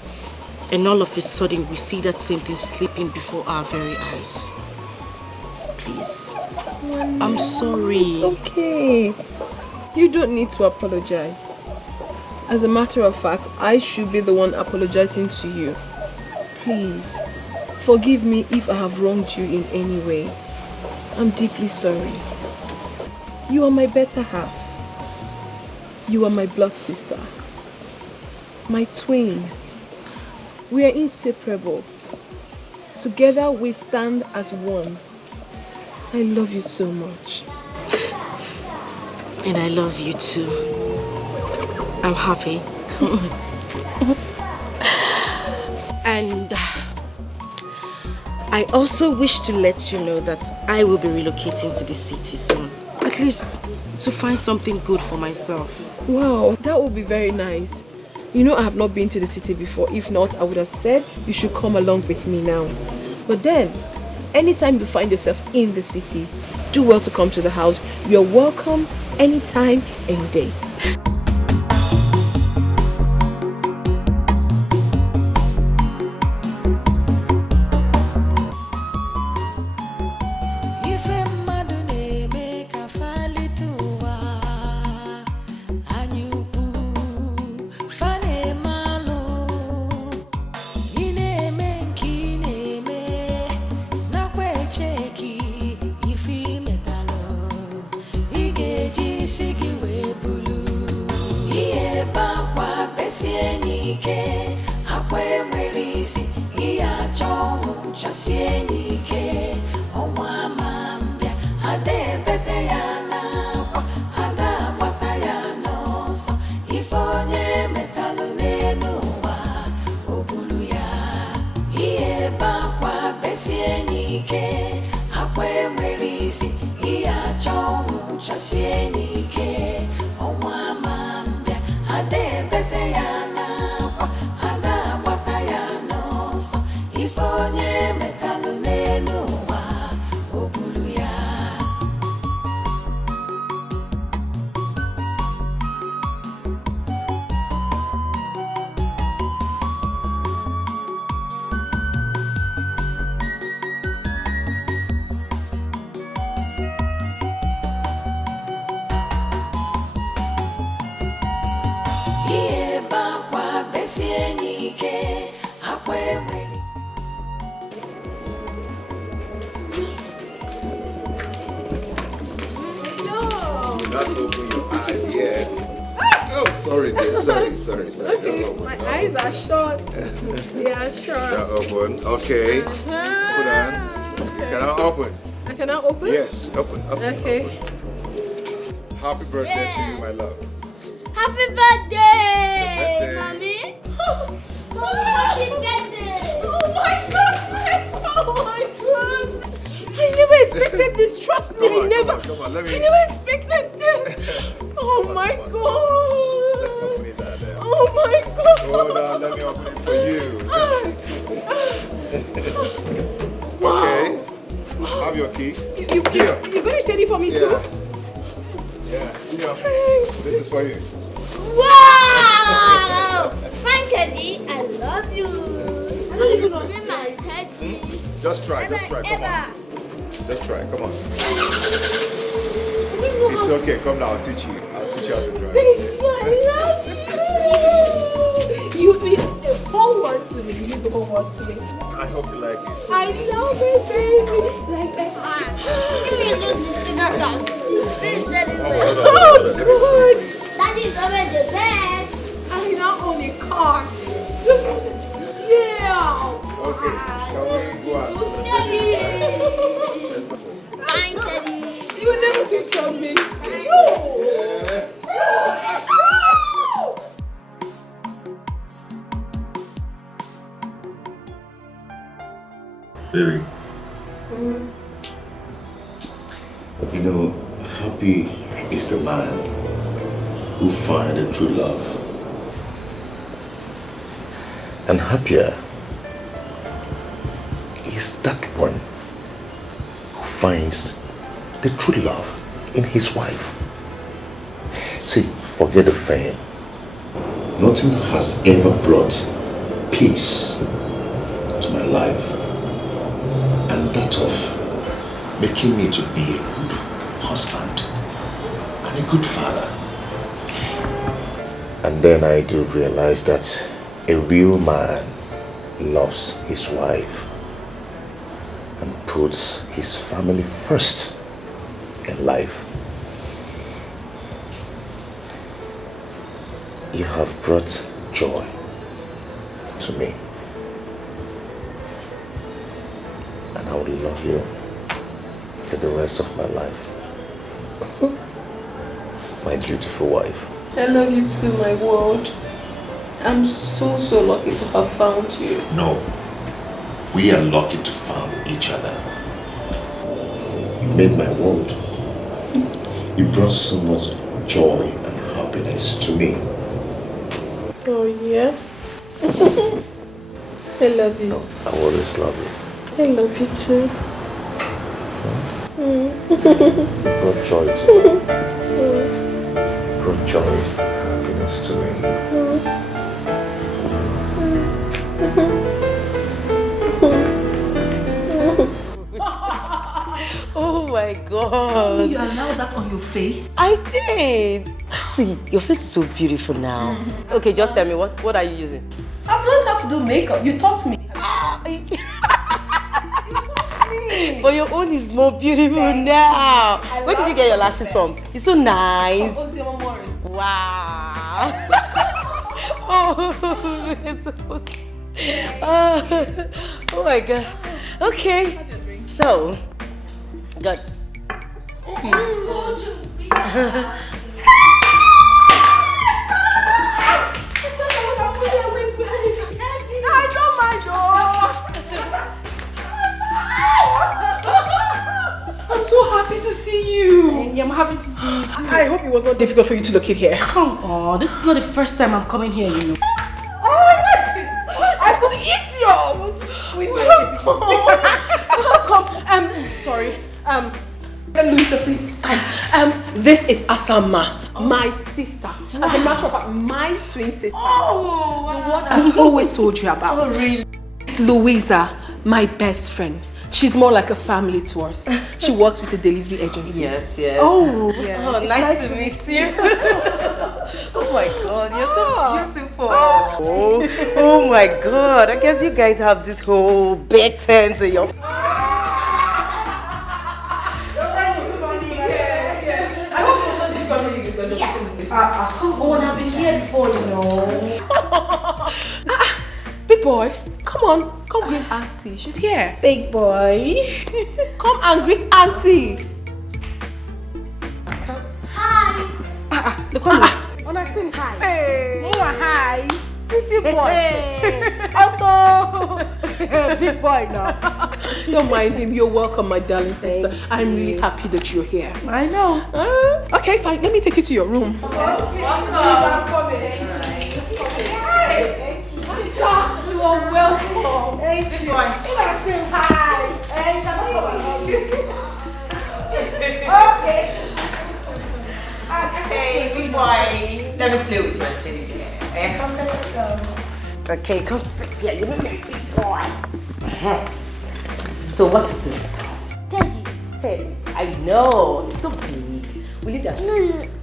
and all of a sudden we see that same thing slipping before our very eyes. Please, I'm sorry. It's okay. You don't need to apologize. As a matter of fact, I should be the one apologizing to you. Please, forgive me if I have wronged you in any way. I'm deeply sorry. You are my better half. You are my blood sister. My twin. We are inseparable. Together we stand as one. I love you so much. And I love you too. I'm happy. And I also wish to let you know that I will be relocating to the city soon. At least to find something good for myself. Wow, that would be very nice. You know I have not been to the city before. If not, I would have said you should come along with me now. But then, anytime you find yourself in the city, do well to come to the house. You're welcome anytime, any day. If onye metalụ Not open your eyes yet. Oh, sorry, dear. Sorry. Okay, my eyes are shut. They are shut. Not open. Okay. Put on. You cannot open. I cannot open? Yes, open. Okay. Open. Happy birthday to you, my love. Happy birthday, birthday. mommy. Happy birthday. Oh my goodness! Oh my goodness! I never expected this. Trust me, Come on, I never let me. I never expected this. Oh my god! Let's open it there. Oh my god! Hold on, let me open it for you. Okay. Have your key. You're going to take it for me too? Yeah. This is for you. Wow! Fine, Teddy. I love you. I love you, my Teddy. Just try. Come on. Just try. Come on. It's okay. Come now. I'll teach you how to drive. Baby, I love you. You be the whole world to me. You the whole world to me. I hope you like it. I love it, baby. Like that. Oh, good. Daddy's always the best. I now own a car. Yeah. Okay. Can we go out? Fine, Teddy. You will never see something. Baby. You know, happy is the man who finds a true love. And happier is that one who finds the true love in his wife. See, forget the fame. Nothing has ever brought peace to my life and that of making me to be a good husband and a good father. And then I do realize that a real man loves his wife and puts his family first in life. You have brought joy to me, and I would love you till the rest of my life. My beautiful wife. I love you too, my world. I'm so lucky to have found you. No, we are lucky to find each other. You made my world. You brought so much joy and happiness to me. Oh yeah? I love you. No, I always love you. I love you too. You brought joy to me. You brought joy and happiness to me. Oh my God. You allowed that on your face? I did. See, your face is so beautiful now. Okay, just tell me, what are you using? I've learned how to do makeup. You taught me. But your own is more beautiful now. Where did you get your lashes from? It's so nice. Wow. Oh my God. Okay. So, good. I don't mind. I'm so happy to see you. I'm happy to see you too. I hope it was not difficult for you to locate here. Come on, this is not the first time I'm coming here, you know. I could eat you. I want to squeeze you. Welcome. Sorry. Louisa, please. This is Asama, my sister. As a matter of fact, my twin sister. Oh, the one I've always told you about. Oh, really? It's Louisa, my best friend. She's more like a family to us. She works with a delivery agency. Yes. Oh, yeah. Oh, nice to meet you. Oh my God, you're so beautiful. Oh my God, I guess you guys have this whole big tent in your... Come on, I've been here before, you know. Big boy, come on, come greet Auntie. She's here. Big boy. Come and greet Auntie. Hi. Look on When I sing hi. Hey. Hi. City boy. Otto. Big boy now. Don't mind him. You're welcome, my darling sister. I'm really happy that you're here. I know. Okay, fine. Let me take you to your room. I'm coming. You are welcome. Thank you. When I sing hi. Okay. Hey, big boy. Let me play with you. Okay, come sit here. You look like a big boy. So what's this? Teddy. I know. It's so big. Will you dash?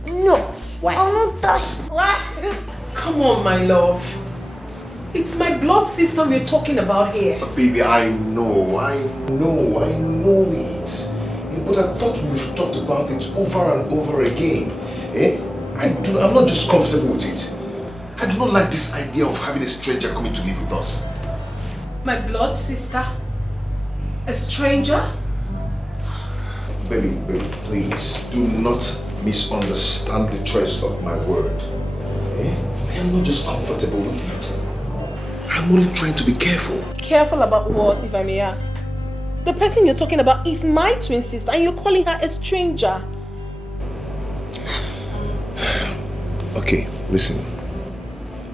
No. Why? I'll not touch. What? Come on, my love. It's my blood sister we're talking about here. Baby, I know it. But I thought we've talked about it over and over again. I'm not just comfortable with it. I do not like this idea of having a stranger coming to live with us. My blood sister? A stranger? Baby, please do not misunderstand the choice of my word. I am not just comfortable with it. I'm only trying to be careful. Careful about what, if I may ask? The person you're talking about is my twin sister and you're calling her a stranger. Okay, listen.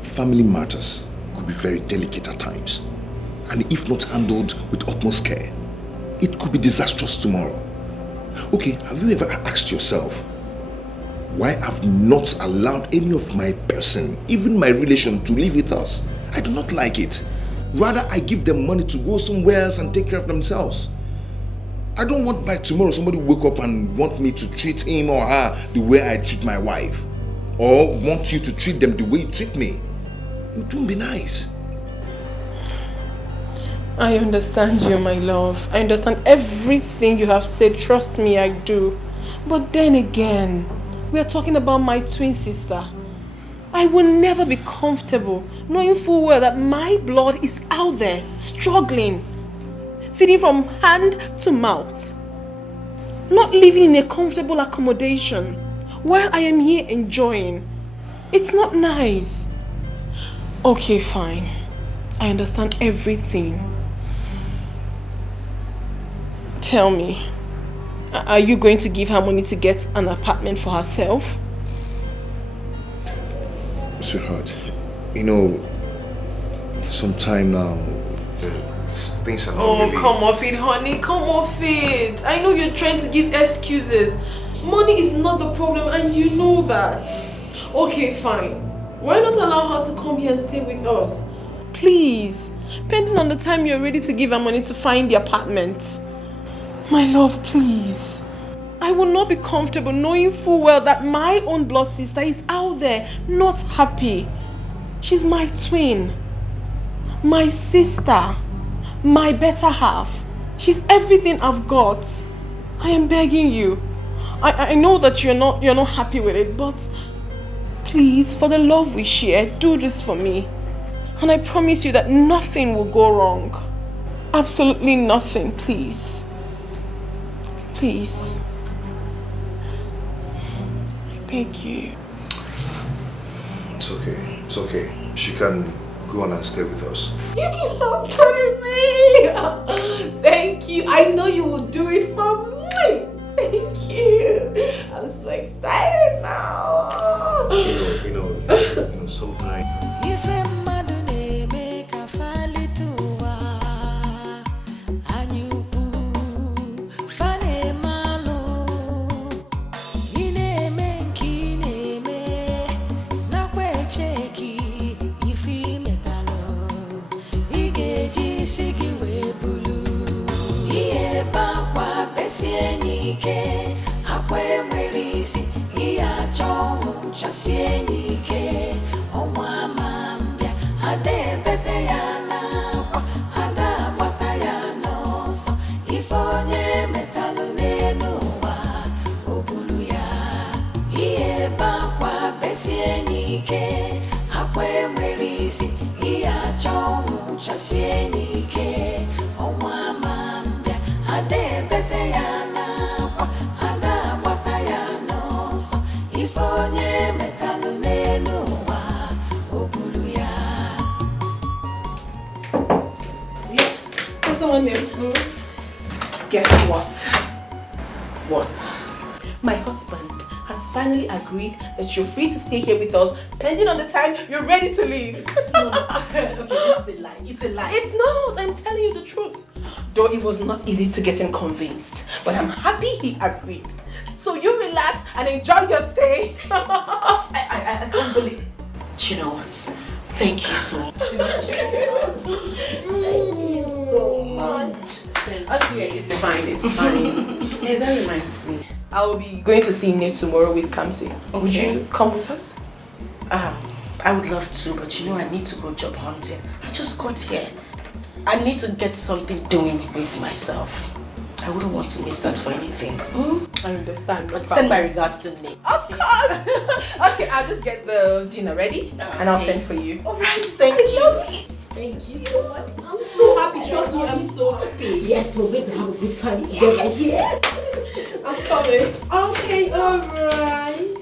Family matters could be very delicate at times. And if not handled with utmost care, it could be disastrous tomorrow. Okay, have you ever asked yourself why I've not allowed any of my person, even my relation, to live with us? I do not like it. Rather, I give them money to go somewhere else and take care of themselves. I don't want by tomorrow somebody wake up and want me to treat him or her the way I treat my wife. Or want you to treat them the way you treat me. It won't be nice. I understand you, my love. I understand everything you have said. Trust me, I do. But then again, we are talking about my twin sister. I will never be comfortable knowing full well that my blood is out there, struggling, feeding from hand to mouth, not living in a comfortable accommodation while I am here enjoying. It's not nice. Okay, fine. I understand everything. Tell me, are you going to give her money to get an apartment for herself? Sweetheart, you know, for some time now, things are not really... Come off it, honey. Come off it. I know you're trying to give excuses. Money is not the problem and you know that. Okay, fine. Why not allow her to come here and stay with us? Please. Pending on the time you're ready to give her money to find the apartment. My love, please. I will not be comfortable knowing full well that my own blood sister is out there, not happy. She's my twin, my sister, my better half. She's everything I've got. I am begging you. I know that you're not happy with it, but please, for the love we share, do this for me. And I promise you that nothing will go wrong. Absolutely nothing, please. Please. I beg you. It's okay. It's okay. She can go on and stay with us. You keep on telling me. Thank you. I know you will do it for me. Thank you. I'm so excited now. You know, sometimes. Akwe mwerisi, iya chomu chasieni. isi ihe achọ nwụchasie n'ike ọnwa ma mbịa ada ebete ya n'akwa ada agbata ya n'ọsọ ife onye metalụ n'elu ụwa o buru ya. Guess what? What? My husband has finally agreed that you're free to stay here with us, pending on the time you're ready to leave. Okay, this is a lie. It's a lie. It's not. I'm telling you the truth. Though it was not easy to get him convinced, but I'm happy he agreed. So you relax and enjoy your stay. I can't believe it. Do you know what? Thank you so much. Thank you so much. Okay, it's fine, it's fine. Yeah, that reminds me. I'll be going to see Nate tomorrow with Kamsi. Okay. Would you come with us? I would love to, but you know I need to go job hunting. I just got here. I need to get something doing with myself. I wouldn't want to miss that for anything. I understand. But send my regards to Nate. Of course! Okay, I'll just get the dinner ready and I'll send for you. Alright, thank you. Thank you so much. I'm so happy. Trust me, I'm so happy. Yes, we're going to have a good time together. Yes. I'm coming. Okay, alright.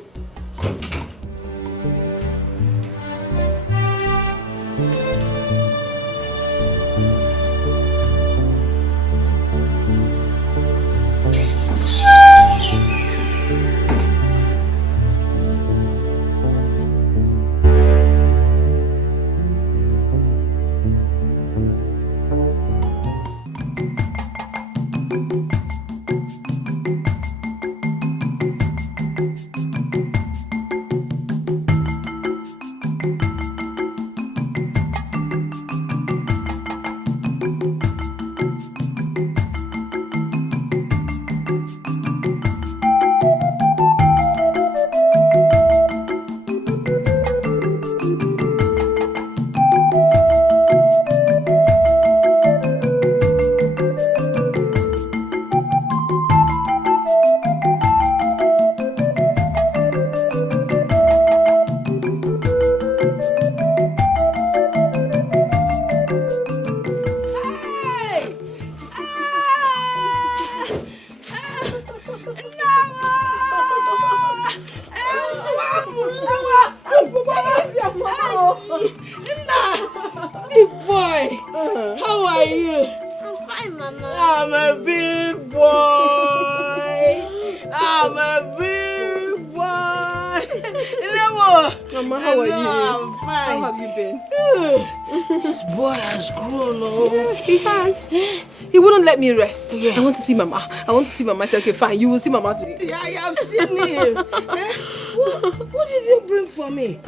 Me rest. Yeah. I want to see Mama. I said, okay, fine. You will see Mama today. Yeah, I have seen him. What did you bring for me?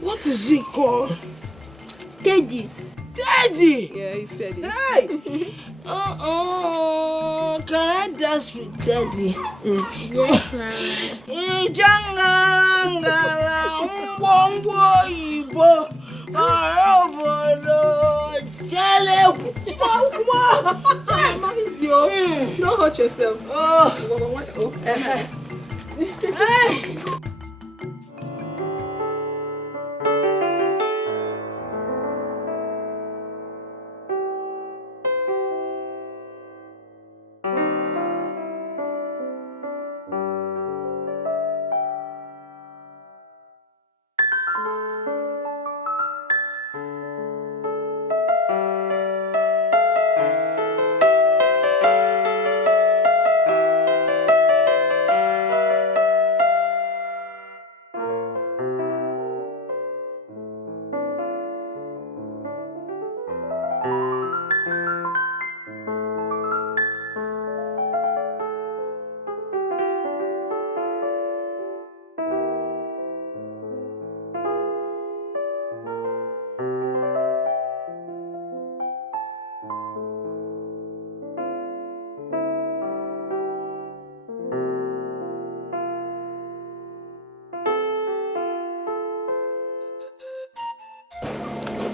What is it called? Teddy. Teddy. Yeah, he's Teddy. Hey. Can I dance with Teddy? Yes, Mama. Don't hurt yourself.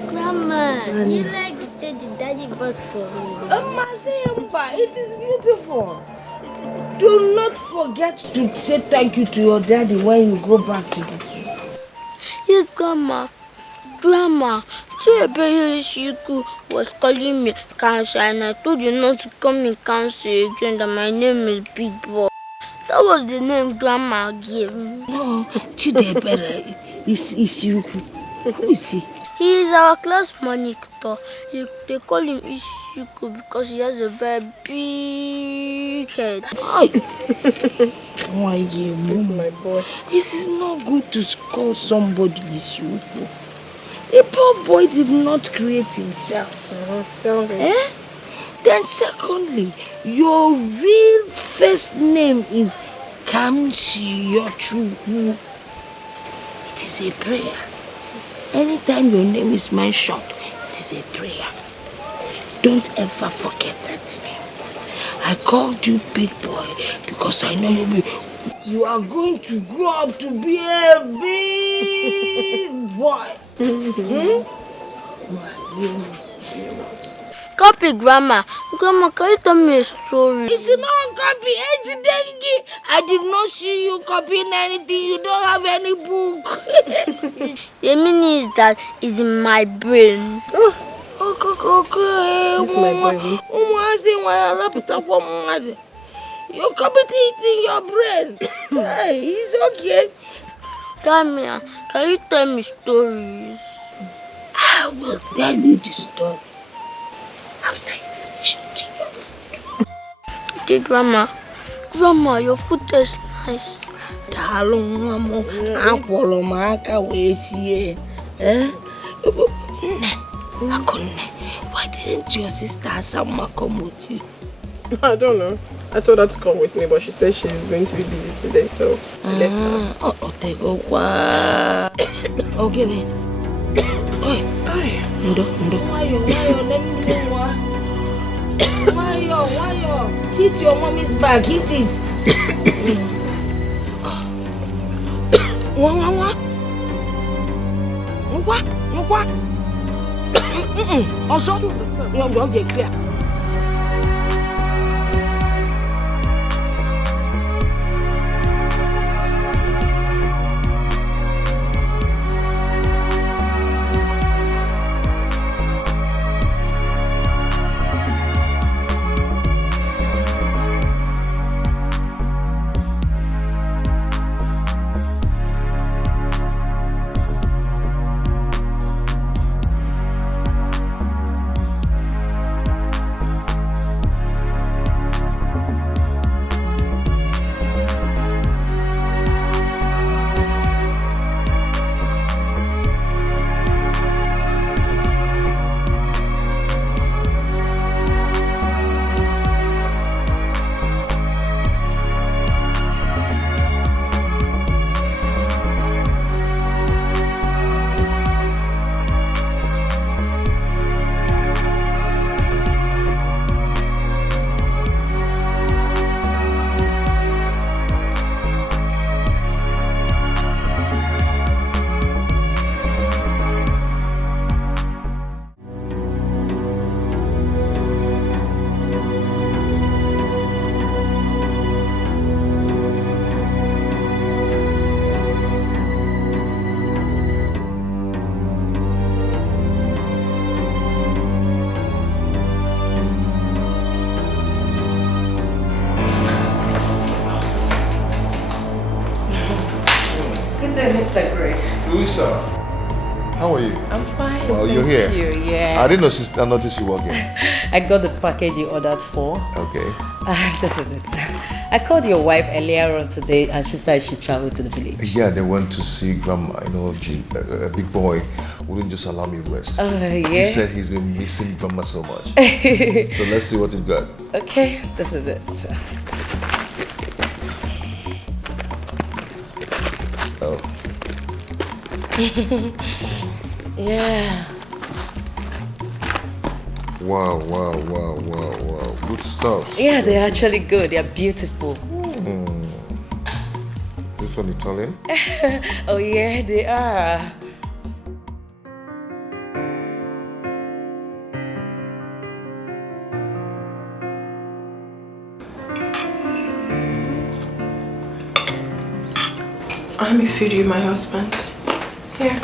Grandma, do you like the Daddy bought for me? It is beautiful. Do not forget to say thank you to your daddy when you go back to the city. Yes, Grandma. Grandma, Chiebeye Shiku was calling me cancer and I told you not to call me cancer again, that my name is Big Boy. That was the name Grandma gave me. No, Chiebeye is Shiku. Who is he? He is our class monitor. They call him Ishiku because he has a very big head. Why, my boy. This is not good to call somebody Ishiku. A poor boy did not create himself. Tell me. Eh? Then secondly, your real first name is Kamsiyochu. It is a prayer. Anytime your name is mentioned, it is a prayer. Don't ever forget that name. I called you Big Boy because I know you are going to grow up to be a big boy. Copy, Grandma. Grandma, can you tell me a story? It's not copy, Ejidengi. I did not see you copying anything. You don't have any book. The meaning is that it's in my brain. Okay. This is my boy. You copy it in your brain. Hey, it's okay. Come here. Can you tell me stories? I will tell you the story after you finish eating your food. Okay, Grandma. Grandma, your food tastes nice. Why didn't your sister Asama come with you? I don't know. I told her to come with me, but she said she's going to be busy today, so I left her. Okay then. Ndo. Wayo. Hit your mommy's back, hit it. What? Also, you're get clear. Mr. Great. Louisa, how are you? I'm fine. Well, thank you're here. You. Yeah. I didn't notice you walking. I got the package you ordered for. Okay. This is it. I called your wife earlier on today and she said she traveled to the village. Yeah, they went to see Grandma. You know, Big Boy wouldn't just allow me rest. Yeah? He said he's been missing Grandma so much. So let's see what you've got. Okay, this is it. Oh. Yeah. Wow. Good stuff. Yeah, they're actually good. They're beautiful. Is this from Italian? Oh yeah, they are. Let me feed you, my husband. Here.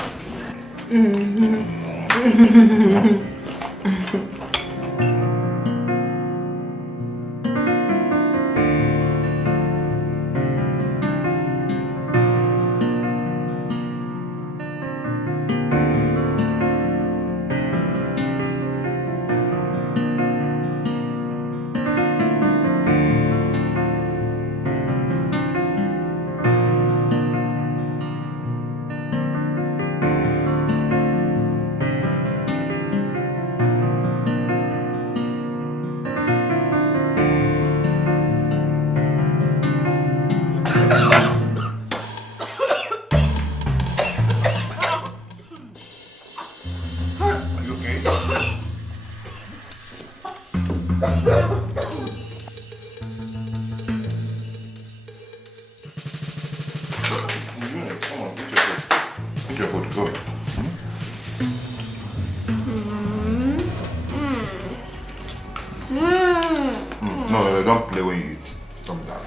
No, don't play when you eat. Stop that.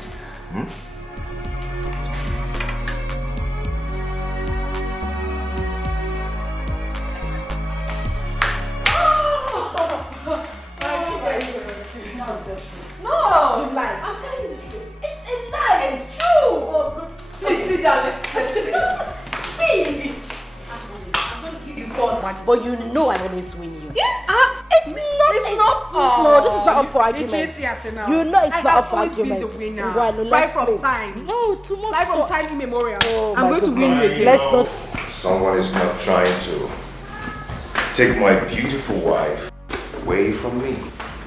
No! You lied. I'm telling you the truth. It's a lie. It's true. Please sit down. Let's see. I'm going to give you 4. But you know I always win you. Yeah? It's not. No, this is not up for argument. You know it's not up for argument. argument. Been the winner. Right, no, right from time. No, too much. Right from time immemorial. Oh, I'm going to win you again. Let's not. Someone is not trying to take my beautiful wife away from me.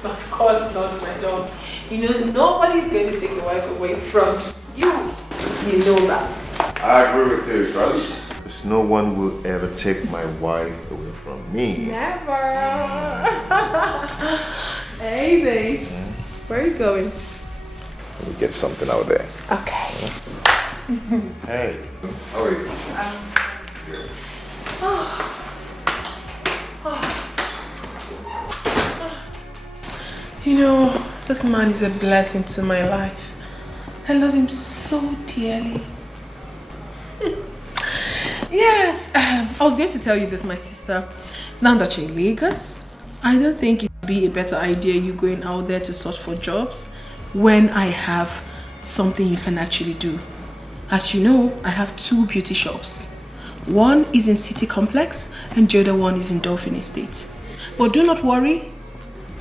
Of course not, my love. You know, nobody's going to take your wife away from you. You know that. I agree with you, because no one will ever take my wife away from me. Never. Hey, babe. Where are you going? Let me get something out there. Okay. Hey, how are you? Good. You know, this man is a blessing to my life. I love him so dearly. Yes, I was going to tell you this, my sister. Now that you're in Lagos, I don't think it would be a better idea you going out there to search for jobs when I have something you can actually do. As you know, I have 2 beauty shops. One is in City Complex and the other one is in Dolphin Estate. But do not worry,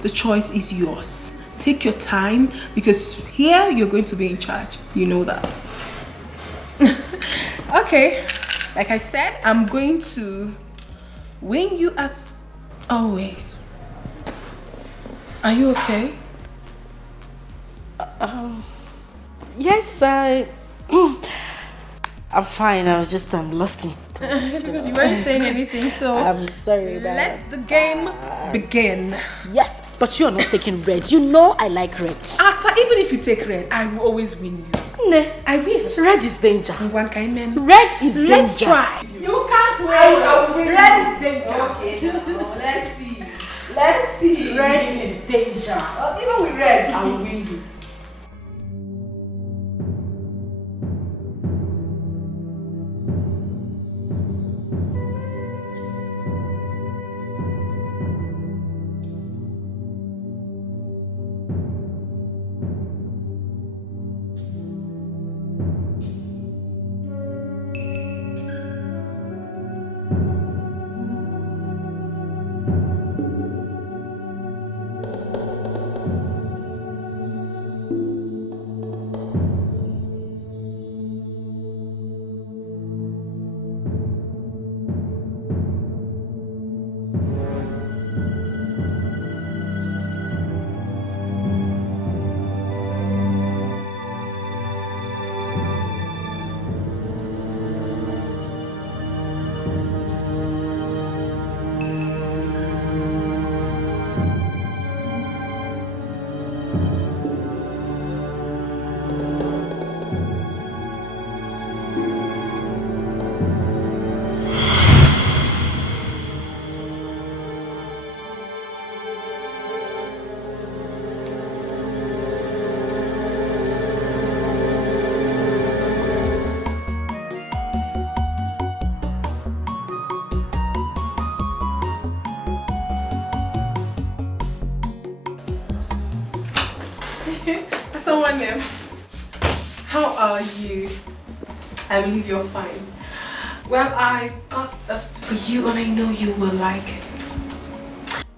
the choice is yours. Take your time because here you're going to be in charge. You know that. Okay, like I said, I'm going to win you as always. Are you okay? Yes, I'm fine. I was just lost in thoughts. Because you weren't saying anything, so I'm sorry about let the game begin. Yes, but you're not taking red. You know I like red. Asa, even if you take red, I will always win you. No, I will. Red is danger. One kind man. Red is danger. Let's try. You can't win. I will win. Red is danger. Okay, let's see. Let's see. Red is danger. Even with red, I will win you. Someone there. How are you? I believe you're fine. Well, I got this for you and I know you will like it.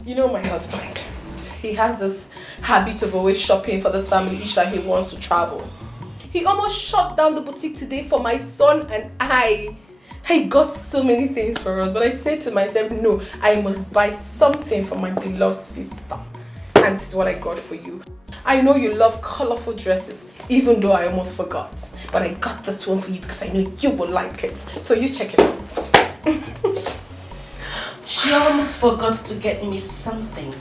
You know my husband. He has this habit of always shopping for this family each time he wants to travel. He almost shut down the boutique today for my son and I. I got so many things for us, but I said to myself, no, I must buy something for my beloved sister. And this is what I got for you. I know you love colorful dresses, even though I almost forgot. But I got this one for you because I know you will like it. So you check it out. She almost forgot to get me something.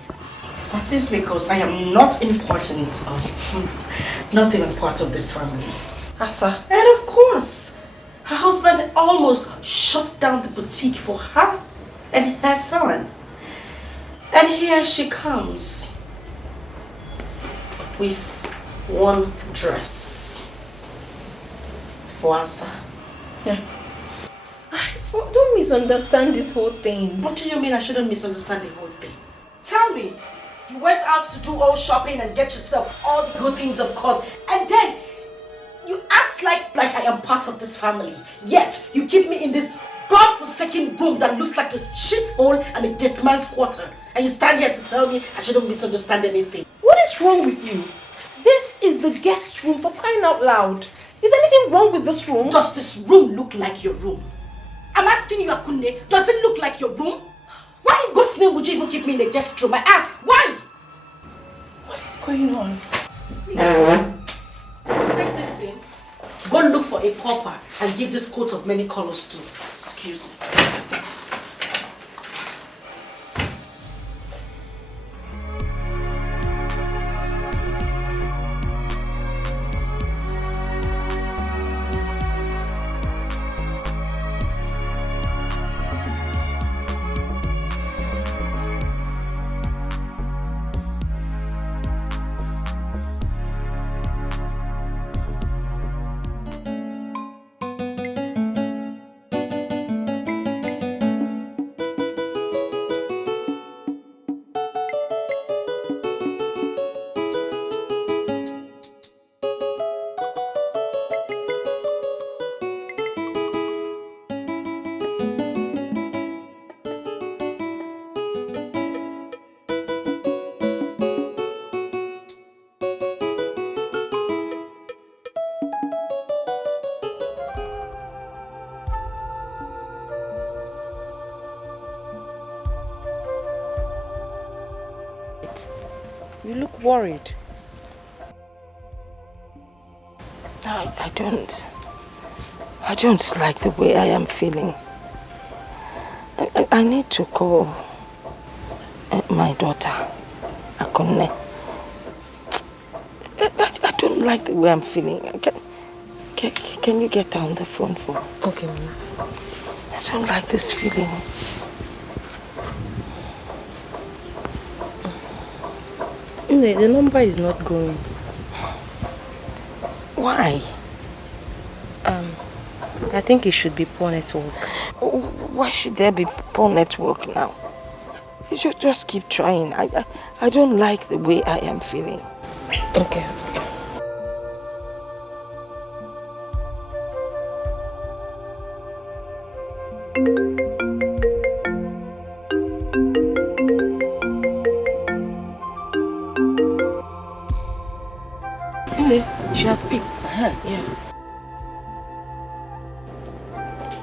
That is because I am not important, not even part of this family. Asa. And of course, her husband almost shut down the boutique for her and her son. And here she comes with one dress for Asa. Yeah. Don't misunderstand this whole thing. What do you mean I shouldn't misunderstand the whole thing? Tell me, you went out to do all shopping and get yourself all the good things, of course, and then you act like I am part of this family. Yet you keep me in this godforsaken room that looks like a shithole and a dead man's quarter. And you stand here to tell me I shouldn't misunderstand anything. What is wrong with you? This is the guest room, for crying out loud. Is anything wrong with this room? Does this room look like your room? I'm asking you, Akunne, does it look like your room? Why in God's name would you even keep me in the guest room? I ask, why? What is going on? Please, take this thing. Go look for a pauper and give this coat of many colors to. Excuse me. You look worried. I don't like the way I am feeling. I need to call my daughter, Akunne. I don't like the way I'm feeling. Can you get down the phone for me? Okay, Mama. I don't like this feeling. The number is not going. Why? I think it should be poor network. Why should there be poor network now? You should just keep trying. I don't like the way I am feeling. Okay. She has picked. Yeah.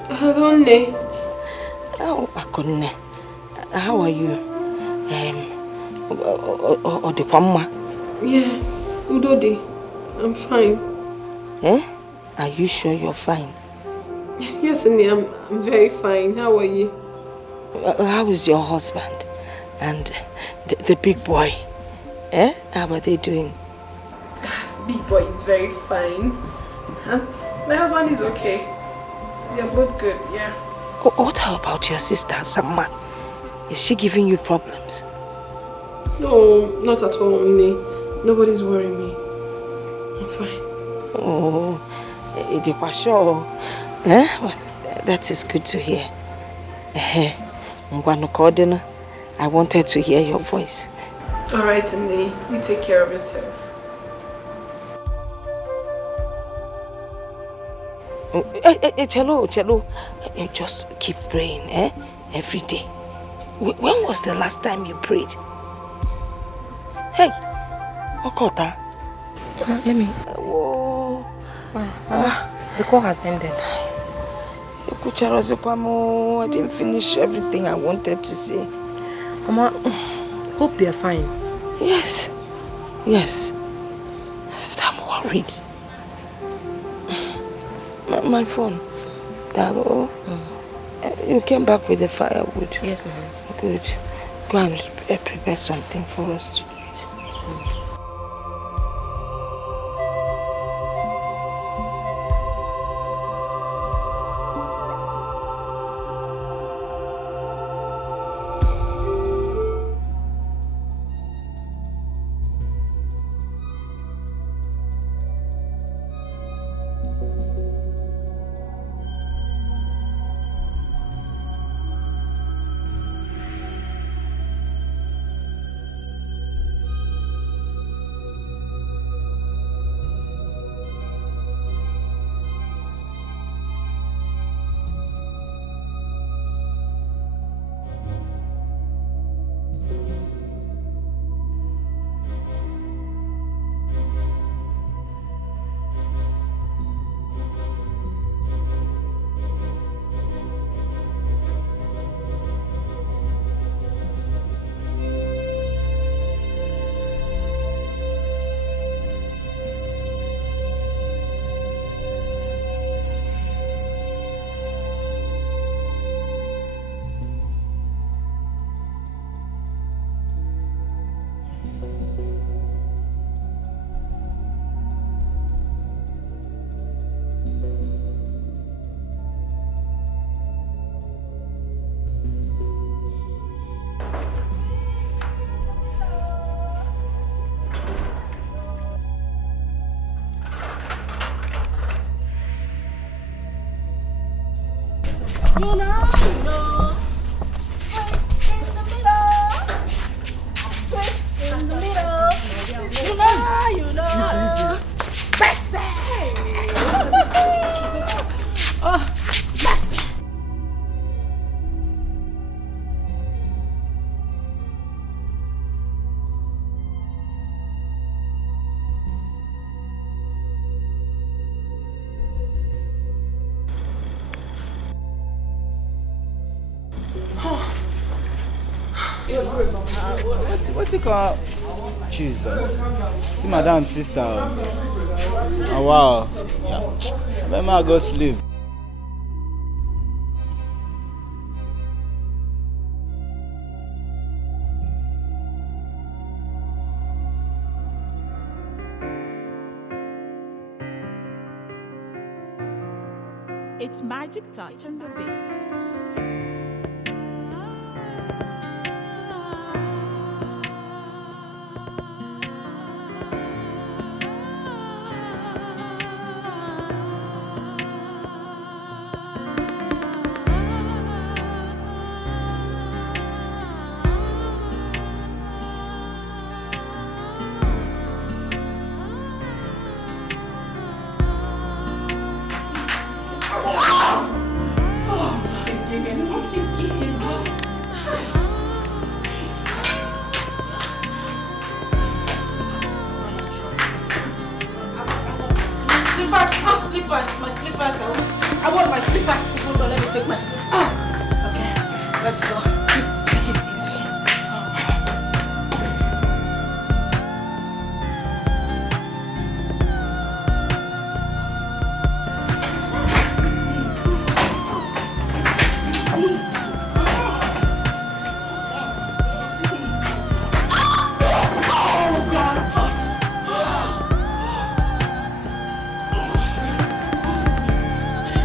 Hello, Ne. Oh, Akunne. How are you? Odekwamma? Yes, Udodi. I'm fine. Eh? Are you sure you're fine? Yes, Ne, I'm very fine. How are you? How is your husband? And the big boy? Eh? How are they doing? Big boy is very fine. My husband is okay. They're both good, yeah. What about your sister, Samma? Is she giving you problems? No, not at all, Ne. Nobody's worrying me. I'm fine. Oh, sure. Eh? Well, that is good to hear. I wanted to hear your voice. Alright, Ne. You take care of yourself. Chelo, just keep praying, every day. When was the last time you prayed? Hey, Okota. Let me. Oh. Mama, the call has ended. I didn't finish everything I wanted to say. Mama, hope they're fine. Yes. But I'm worried. My phone. Dalo, you came back with the firewood. Yes, ma'am. Good. Go and prepare something for us to eat. You know. Sweet in the middle. You know. Bessie. Oh, Bessie. What's it called? Jesus. See madam sister. Oh wow. Yeah. Let me go sleep. It's magic touch on the beat. My slippers. I want my slippers. Hold on, let me take my slippers. Okay, let's go. Just take it easy.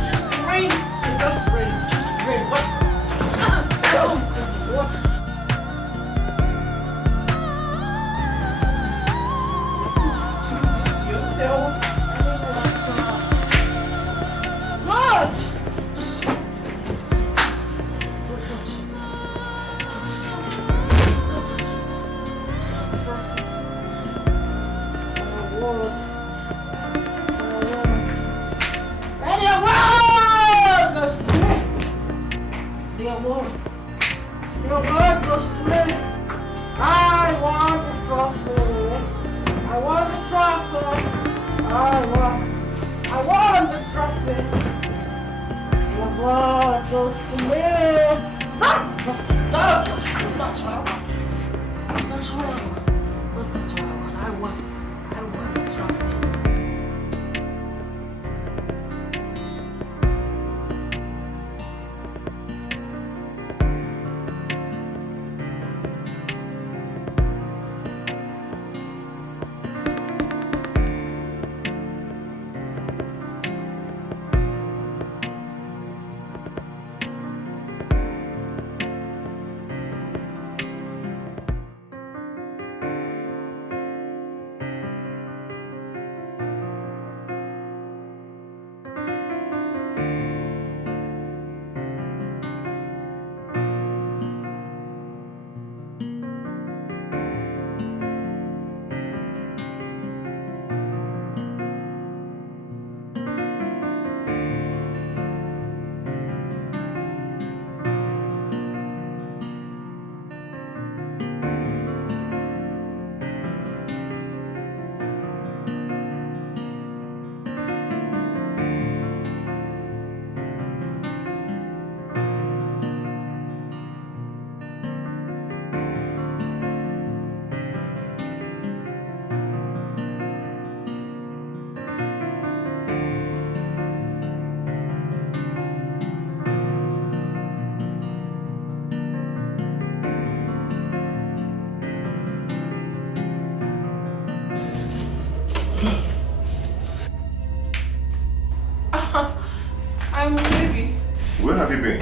Just rain. Your blood goes to me. I want the trophy. I want the trophy. I want the trophy. Your blood goes to me. That's what I want. That's what I want. That's what I want. I want the trophy. I'm ready. Where have you been?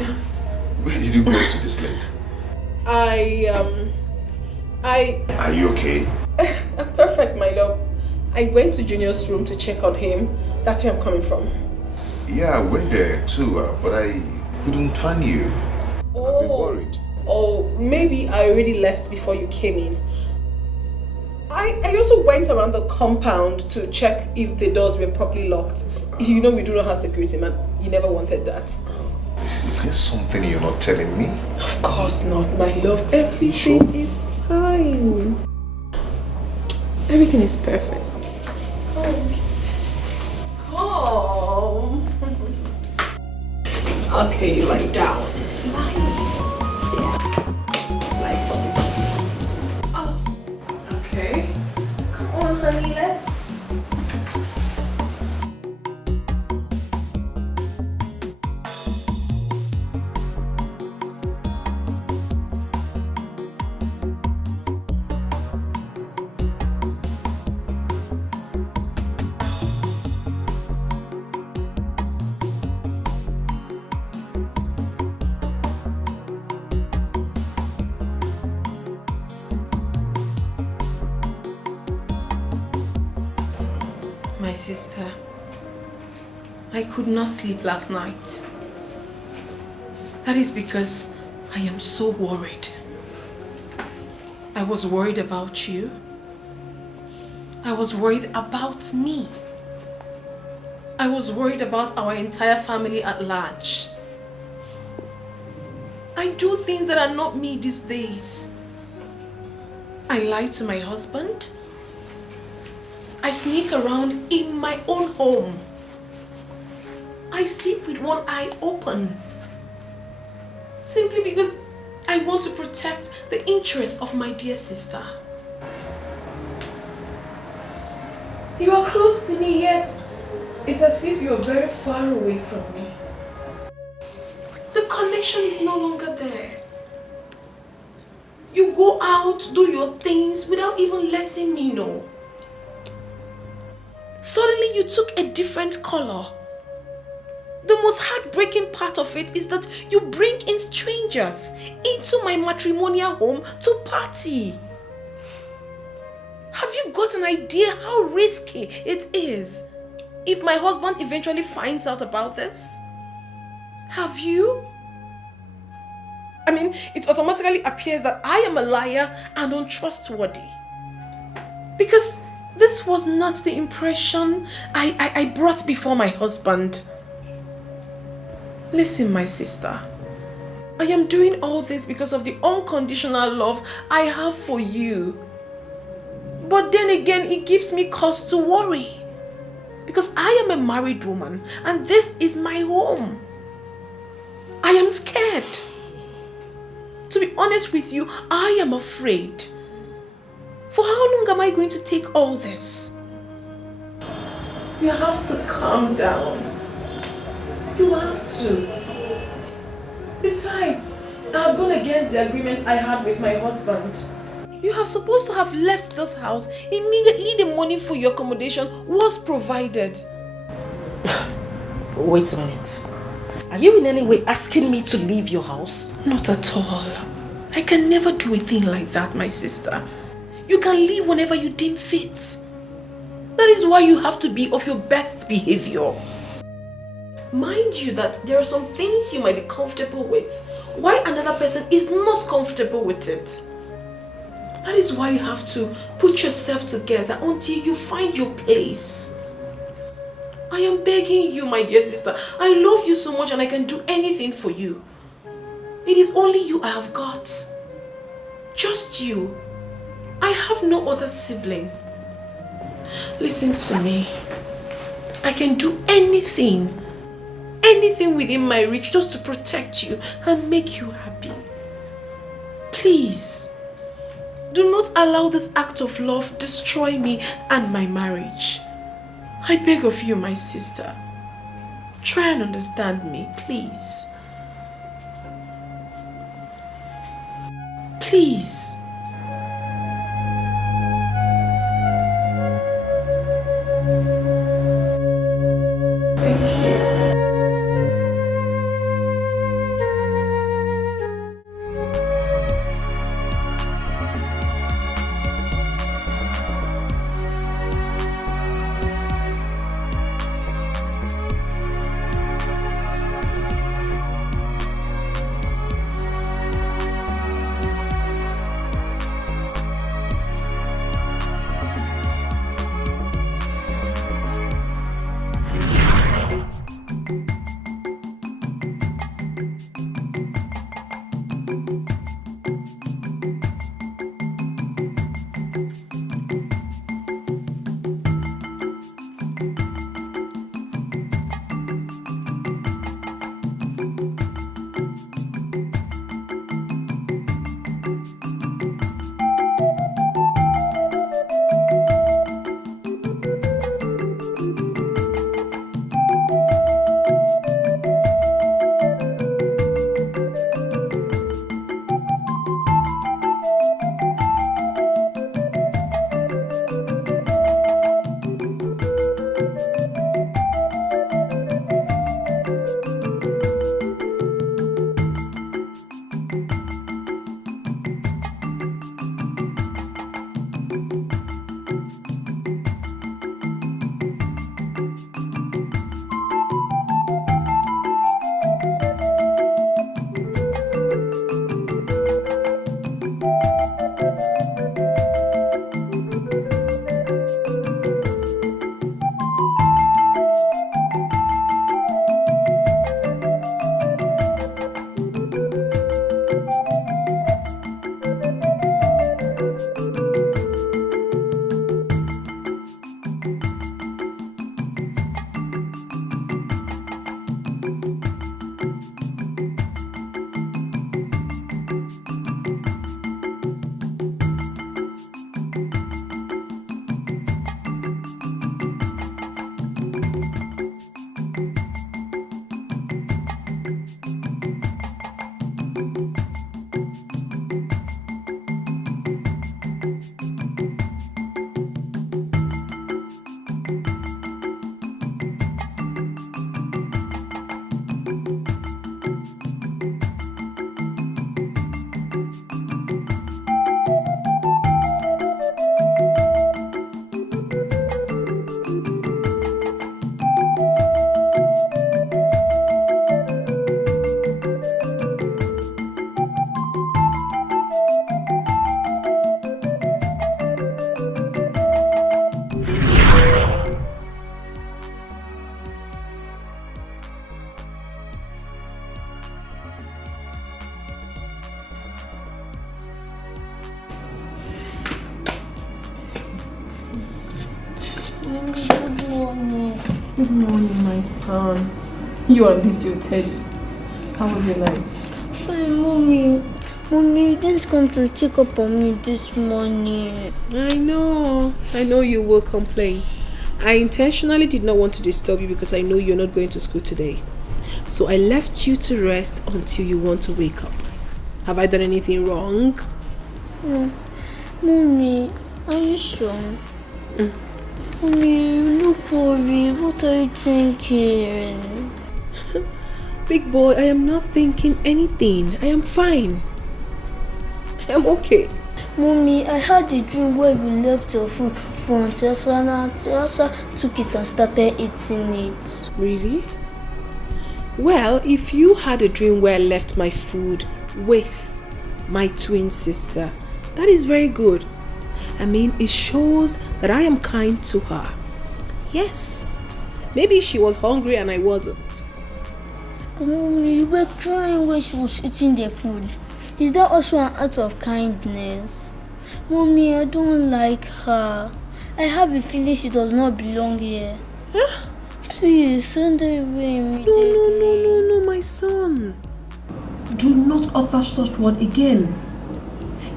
Where did you go to this late? Are you okay? Perfect, my love. I went to Junior's room to check on him. That's where I'm coming from. Yeah, I went there too, but I couldn't find you. I've been worried. Oh, maybe I already left before you came in. I also went around the compound to check if the doors were properly locked. You know we do not have security, man. You never wanted that. Is there something you're not telling me? Of course not, my love. Everything is fine. Everything is perfect. Come. Okay, lie down. Okay. Come on, honey, let's. Sister, I could not sleep last night. That is because I am so worried. I was worried about you. I was worried about me. I was worried about our entire family at large. I do things that are not me these days. I lie to my husband. I sneak around in my own home. I sleep with one eye open. Simply because I want to protect the interests of my dear sister. You are close to me, yet it's as if you are very far away from me. The connection is no longer there. You go out, do your things without even letting me know. Suddenly you took a different color. The most heartbreaking part of it is that you bring in strangers into my matrimonial home to party. Have you got an idea how risky it is if my husband eventually finds out about this? Have you? I mean, it automatically appears that I am a liar and untrustworthy. Because this was not the impression I brought before my husband. Listen, my sister. I am doing all this because of the unconditional love I have for you. But then again, it gives me cause to worry. Because I am a married woman and this is my home. I am scared. To be honest with you, I am afraid. For how long am I going to take all this? You have to calm down. You have to. Besides, I have gone against the agreement I had with my husband. You are supposed to have left this house immediately the money for your accommodation was provided. Wait a minute. Are you in any way asking me to leave your house? Not at all. I can never do a thing like that, my sister. You can leave whenever you deem fit. That is why you have to be of your best behavior. Mind you that there are some things you might be comfortable with, while another person is not comfortable with it. That is why you have to put yourself together until you find your place. I am begging you, my dear sister. I love you so much and I can do anything for you. It is only you I have got. Just you. I have no other sibling. Listen to me. I can do anything within my reach just to protect you and make you happy. Please, do not allow this act of love destroy me and my marriage. I beg of you, my sister. Try and understand me, please. Please. Thank you. Good morning, my son. You and this your Teddy. How was your night? Fine, Mommy. Mommy, you didn't come to check up on me this morning. I know you will complain. I intentionally did not want to disturb you because I know you're not going to school today. So I left you to rest until you want to wake up. Have I done anything wrong? No. Mommy, are you sure? Mommy, look worried. What are you thinking? Big boy, I am not thinking anything. I am fine. I am okay. Mommy, I had a dream where you left your food for Auntie Asa and Auntie Asa took it and started eating it. Really? Well, if you had a dream where I left my food with my twin sister, that is very good. I mean, it shows that I am kind to her. Yes. Maybe she was hungry and I wasn't. Mommy, you were crying when she was eating the food. Is that also an act of kindness? Mommy, I don't like her. I have a feeling she does not belong here. Huh? Please, send her away immediately. No, my son. Do not utter such word again.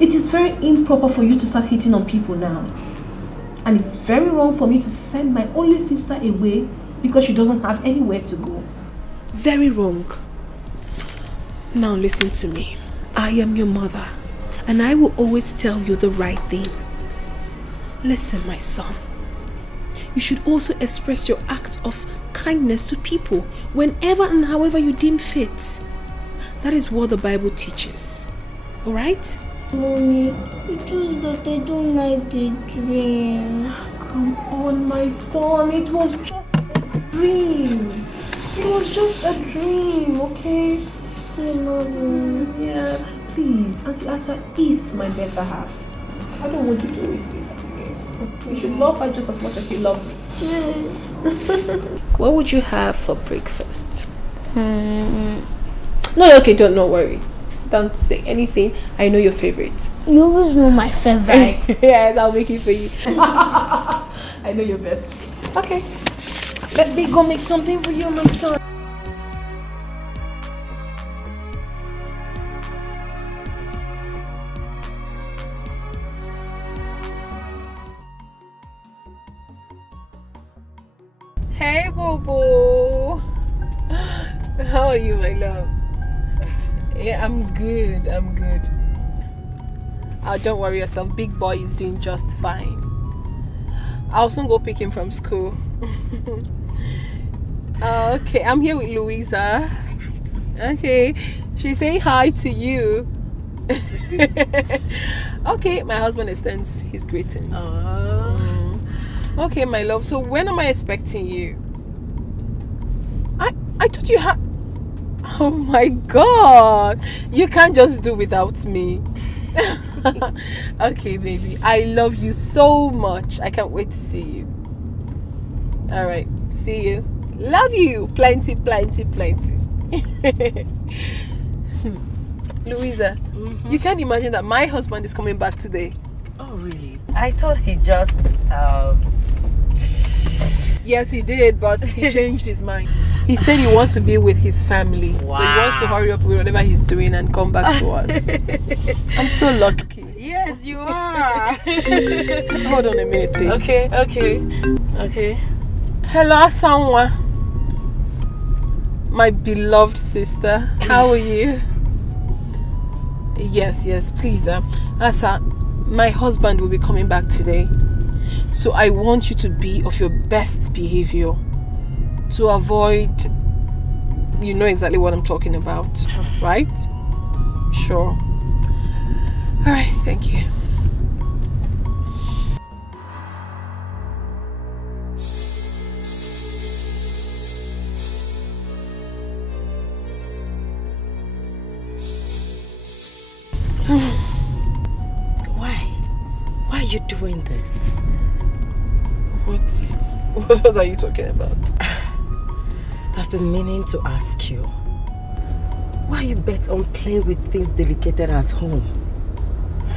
It is very improper for you to start hitting on people now. And it's very wrong for me to send my only sister away because she doesn't have anywhere to go. Very wrong. Now listen to me. I am your mother, and I will always tell you the right thing. Listen, my son. You should also express your act of kindness to people whenever and however you deem fit. That is what the Bible teaches. Alright? Mommy, it's just that I don't like the dream. Come on, my son. It was just a dream. It was just a dream, okay? Yeah, please. Auntie Asa is my better half. I don't want you to always say that again. You should love her just as much as you love me. Yes. What would you have for breakfast? No, okay, don't worry. Don't say anything. I know your favorite. You always know my favorite. Yes, I'll make it for you. I know your best. Okay. Let me go make something for you, my son. Hey, Bobo. How are you, my love? Yeah, I'm good. Don't worry yourself. Big boy is doing just fine. I'll soon go pick him from school. Okay, I'm here with Louisa. Okay, she's saying hi to you. Okay, my husband extends his greetings. Okay, my love. So when am I expecting you? I thought you had... Oh my God! You can't just do without me. Okay, baby. I love you so much. I can't wait to see you. Alright, see you. Love you. Plenty. Louisa, you can't imagine that my husband is coming back today. Oh, really? I thought he just... Yes, he did, but he changed his mind. He said he wants to be with his family. Wow. So he wants to hurry up with whatever he's doing and come back to us. I'm so lucky. Yes, you are. Hold on a minute, please. Okay. Hello, Asanwa. My beloved sister. How are you? Yes, please. Asa, my husband will be coming back today. So I want you to be of your best behavior to avoid, you know exactly what I'm talking about, right? Sure. All right, thank you. Why are you doing this? What are you talking about? I've been meaning to ask you. Why you bet on playing with things delicate as home?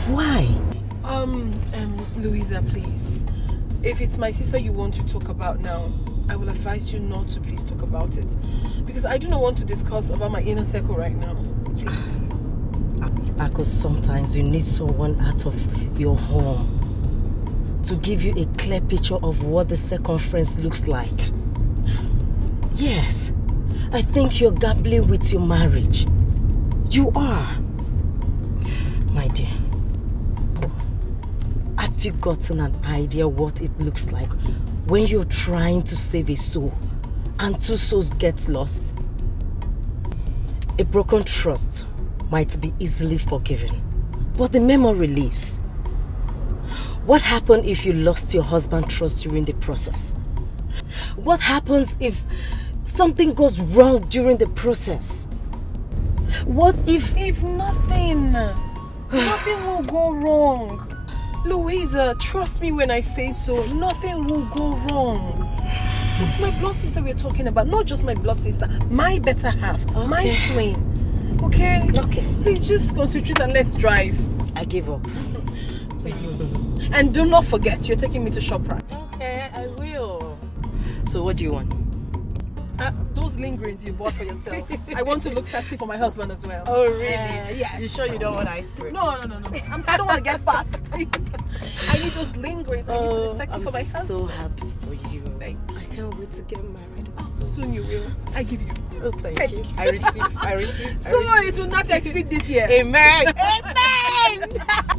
Why? Louisa, please. If it's my sister you want to talk about now, I will advise you not to please talk about it. Because I do not want to discuss about my inner circle right now. Please. Because sometimes you need someone out of your home to give you a clear picture of what the circumference looks like. Yes, I think you're gambling with your marriage. You are. My dear, have you gotten an idea what it looks like when you're trying to save a soul and two souls get lost? A broken trust might be easily forgiven, but the memory lives. What happened if you lost your husband's trust during the process? What happens if something goes wrong during the process? What if... If nothing will go wrong. Louisa, trust me when I say so, nothing will go wrong. It's my blood sister we're talking about, not just my blood sister, my better half, my twin. Okay? Okay. Please just concentrate and let's drive. I give up. And do not forget, you're taking me to ShopRite. Okay, I will. So what do you want? Those lingerings you bought for yourself. I want to look sexy for my husband as well. Oh, really? Yeah. You sure you don't want ice cream? No. I don't want to get fat, please. I need those lingerings. I need to be sexy for my husband. I'm so happy for you. I can't wait to get married. Soon you will. I give you. Oh, thank you. I receive. So it will not exceed this year. Amen. Amen.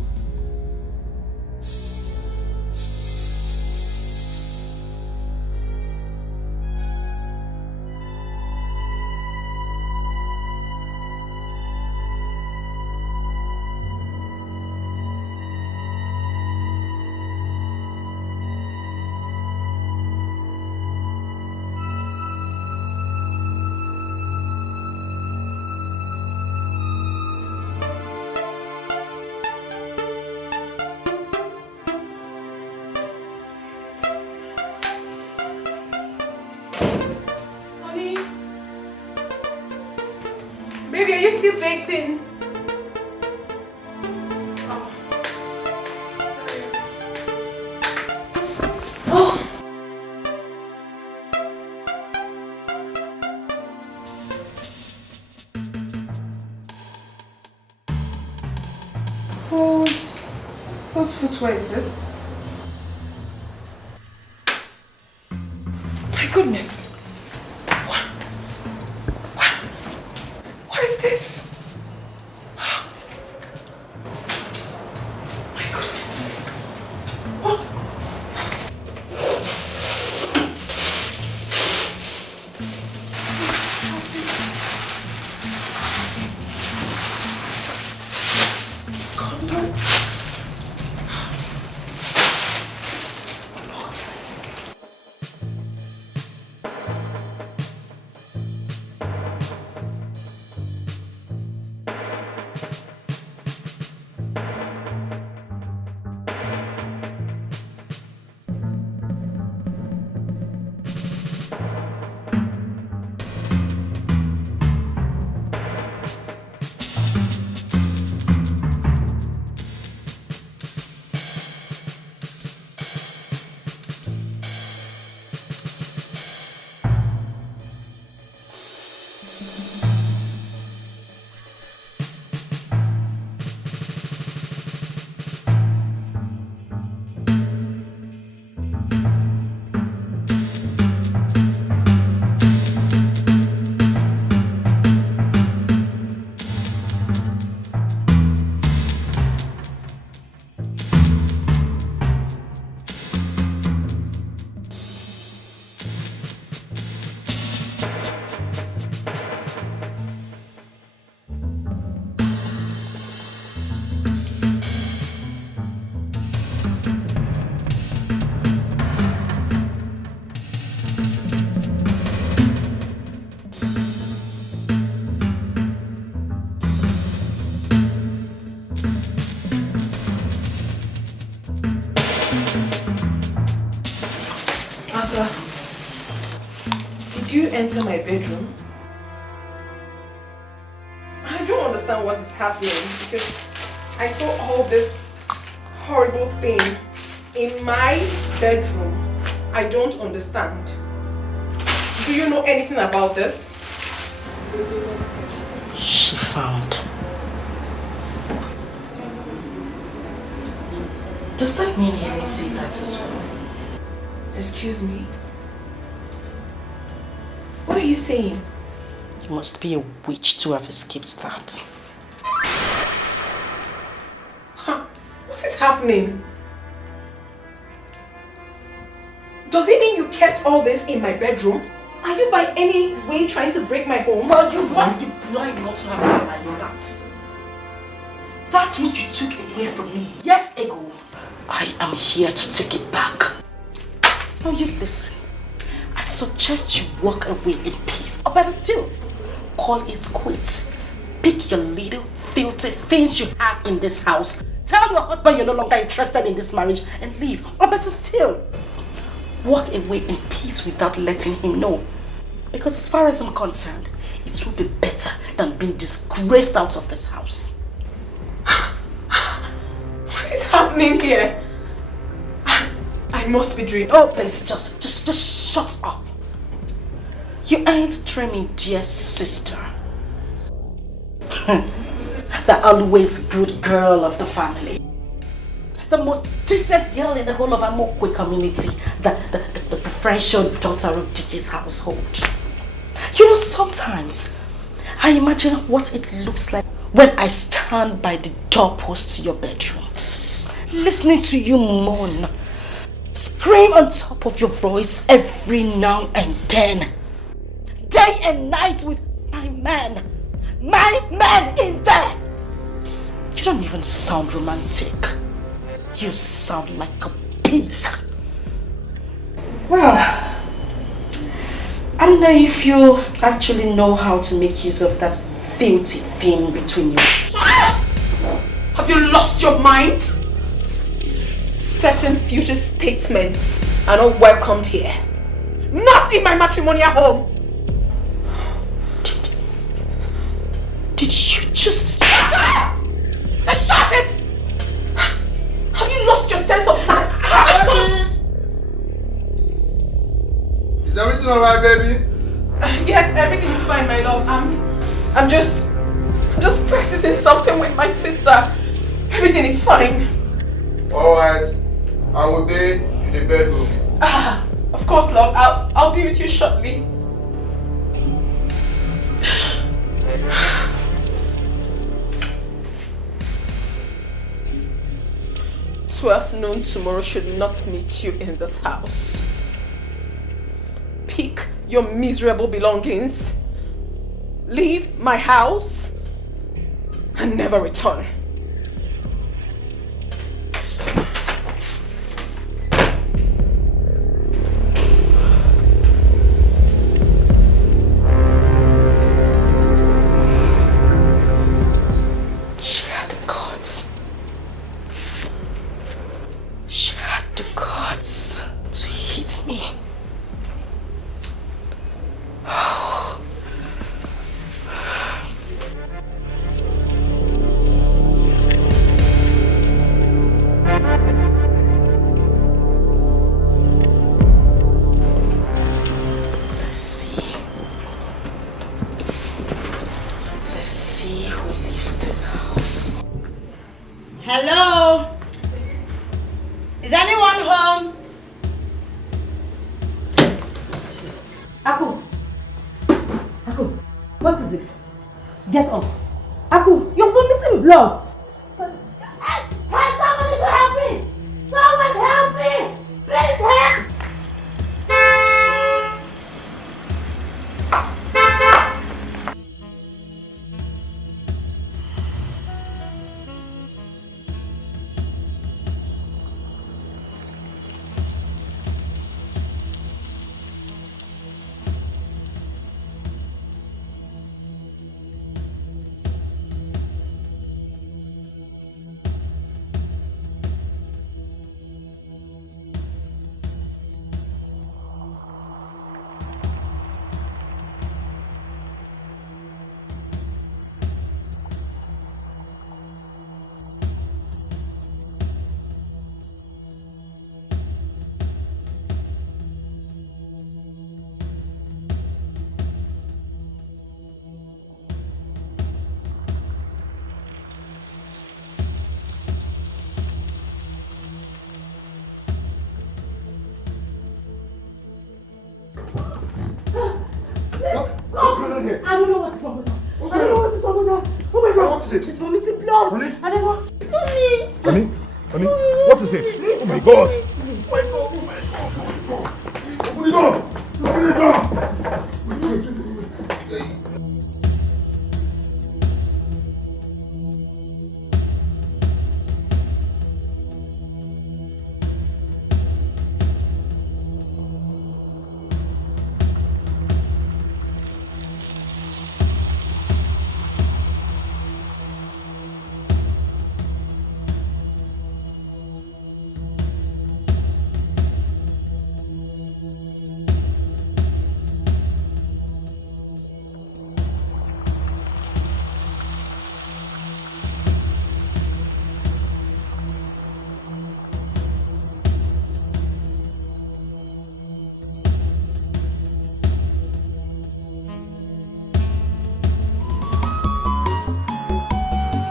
Baby, are you still baking? Whose footwear is this? My goodness. What is this? My goodness. What? Condom. Boxes. Asa, did you enter my bedroom? I don't understand what is happening because I saw all this horrible thing in my bedroom. I don't understand. Do you know anything about this? She found. Does that mean he didn't see that as well? Excuse me? What are you saying? You must be a witch to have escaped that. What is happening? Does it mean you kept all this in my bedroom? Are you by any way trying to break my home? Well, you must be blind not to have realized that. That's what you took away from me years ago. I am here to take it back. Now you listen. I suggest you walk away in peace. Or better still, call it quits. Pick your little filthy things you have in this house. Tell your husband you're no longer interested in this marriage and leave. Or better still, walk away in peace without letting him know. Because as far as I'm concerned, it will be better than being disgraced out of this house. What is happening here? I must be dreaming. Oh, please, just shut up. You ain't dreaming, dear sister. The always good girl of the family. The most decent girl in the whole of Amokwe community. The preferential daughter of Dikeh's household. You know, sometimes I imagine what it looks like when I stand by the doorpost to your bedroom, listening to you moan, scream on top of your voice every now and then, day and night with my man in there. You don't even sound romantic. You sound like a pig. Well, I don't know if you actually know how to make use of that filthy thing between you. Have you lost your mind? Certain future statements are not welcomed here. Not in my matrimonial home. Did you just... Shut it! Have you lost your sense of time? Is everything alright, baby? Yes, everything is fine, my love. I'm just practicing something with my sister. Everything is fine. Alright. I will be in the bedroom. Of course, love. I'll be with you shortly. 12 noon tomorrow should not meet you in this house. Pick your miserable belongings, leave my house, and never return. Hello? Is anyone home? Aku, what is it? Get up. Aku, you're vomiting blood. Hey, someone is help me! Someone help me! Please help! on here? I don't know what is wrong with her. I don't know what is wrong with her. Oh my God. What is it? She's vomiting blood. Honey? I don't know. Honey? Honey? What is it? Oh my God. Oh my God. Oh my God. Open the door. Open the door.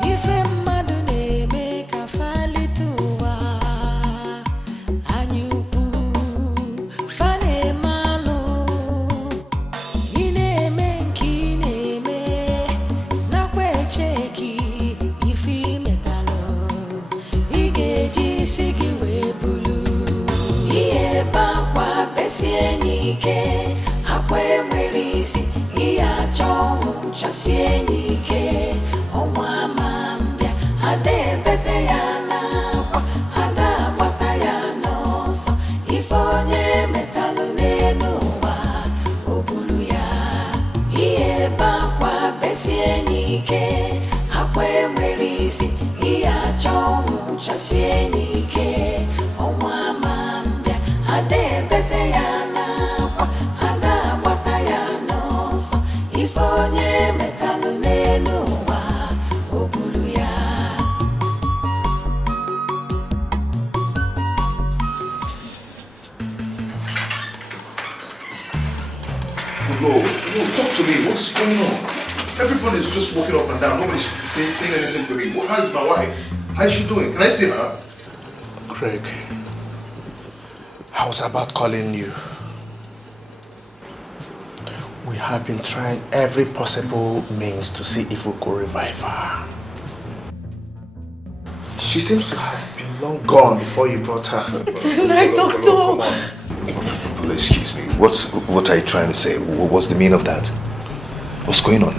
Ife mmadụ na-eme ka falite ụwa anyị ukwu fa na-eme alụ ị na-eme nke ị na-eme nakwa echeki ife imetalụ ị ga-eji isi gị wee bulu ihe ebe akwa besie n'ike akwa enwere isi ihe achọ ọnwụ chasie n'ike ọnwa ama mbịa ada ebete ya n'akwa ada agbata ya n'ọsọ ife onye metalụ n'elu ụwa o buru ya ihe ebe akwa besie n'ike akwa enwere isi ihe achọ ọnwụ chasie n'ike ọnwa ama mbịa ada ebete ya n'akwa ada agbata ya n'ọsọ ife onye metalụ n'elu ụwa o buru ya. No, talk to me. What's going on? Everyone is just walking up and down. Nobody's saying anything to me. How is my wife? How is she doing? Can I see her? Craig, I was about calling you. We have been trying every possible means to see if we could revive her. She seems to have been long gone before you brought her. It's a night, doctor. Please, excuse me. What are you trying to say? What's the meaning of that? What's going on?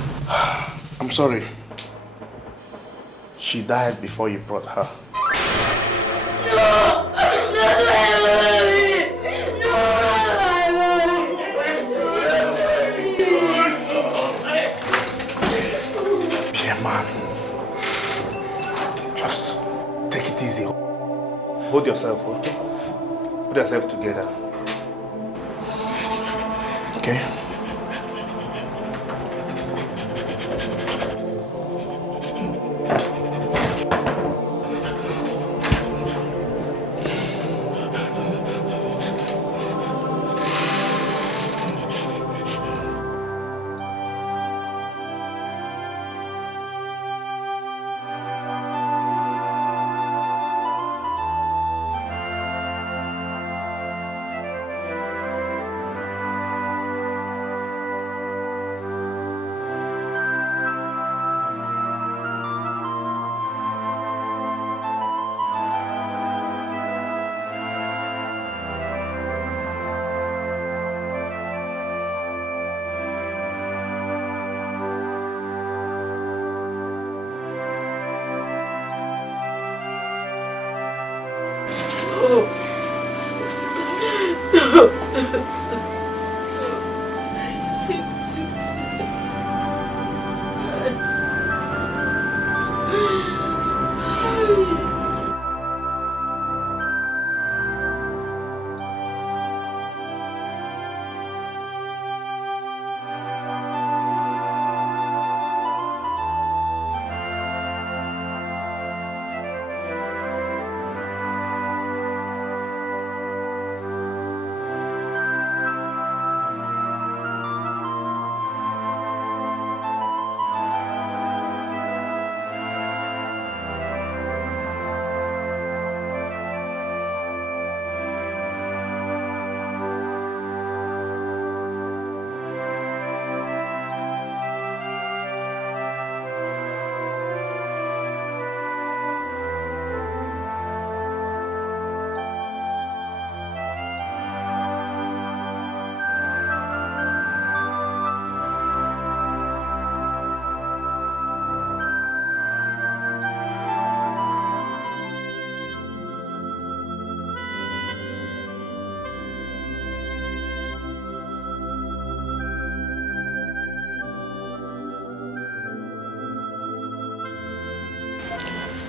I'm sorry. She died before you brought her. Be a man. Just take it easy. Hold yourself, okay? Put yourself together. Okay?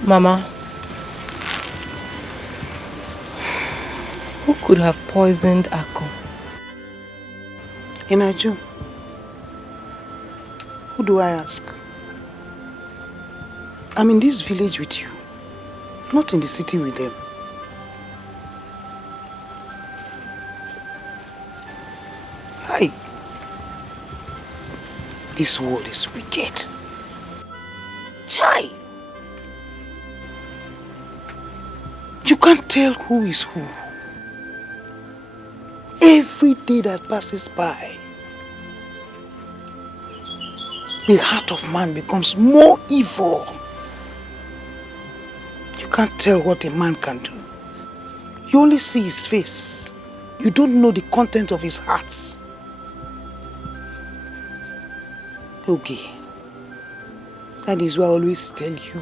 Mama, who could have poisoned Ako? Ini Edo, who do I ask? I'm in this village with you, not in the city with them. Hi. This world is wicked. Chai. You can't tell who is who. Every day that passes by, the heart of man becomes more evil. You can't tell what a man can do. You only see his face. You don't know the content of his heart. Okay. That is why I always tell you.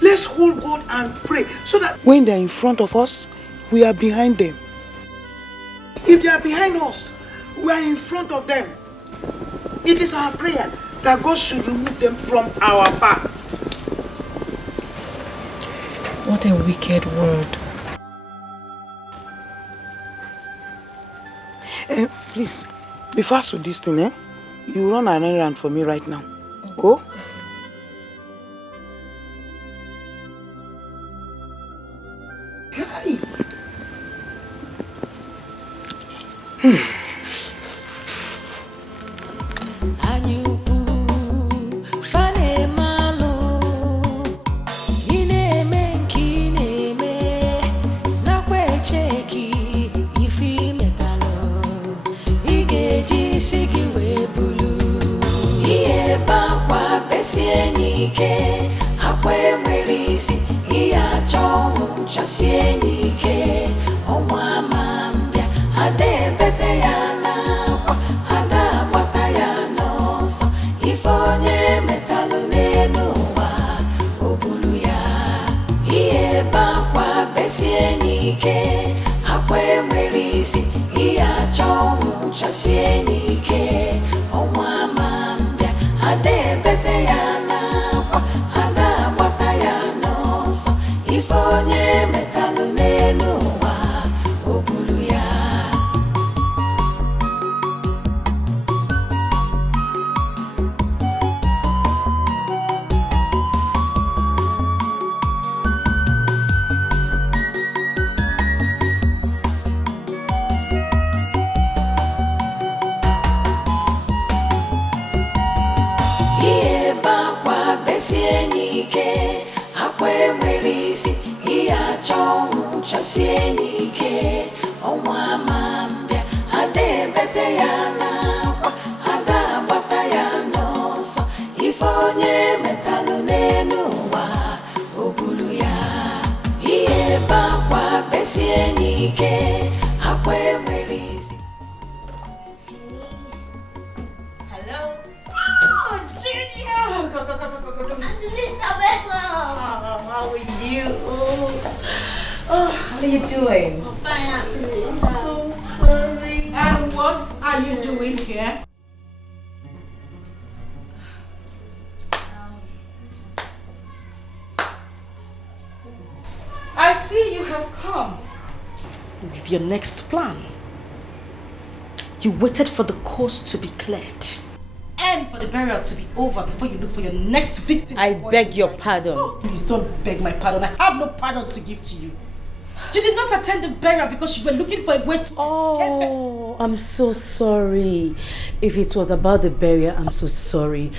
Let's hold God and pray so that when they're in front of us, we are behind them. If they are behind us, we are in front of them. It is our prayer that God should remove them from our path. What a wicked world. Please, be fast with this thing, eh? You run an errand for me right now. Go. I see you have come with your next plan. You waited for the coast to be cleared and for the burial to be over before you look for your next victim. I beg your pardon. Oh, please don't beg my pardon. I have no pardon to give to you. You did not attend the burial because you were looking for a way to escape. Oh, I'm so sorry. If it was about the burial, I'm so sorry.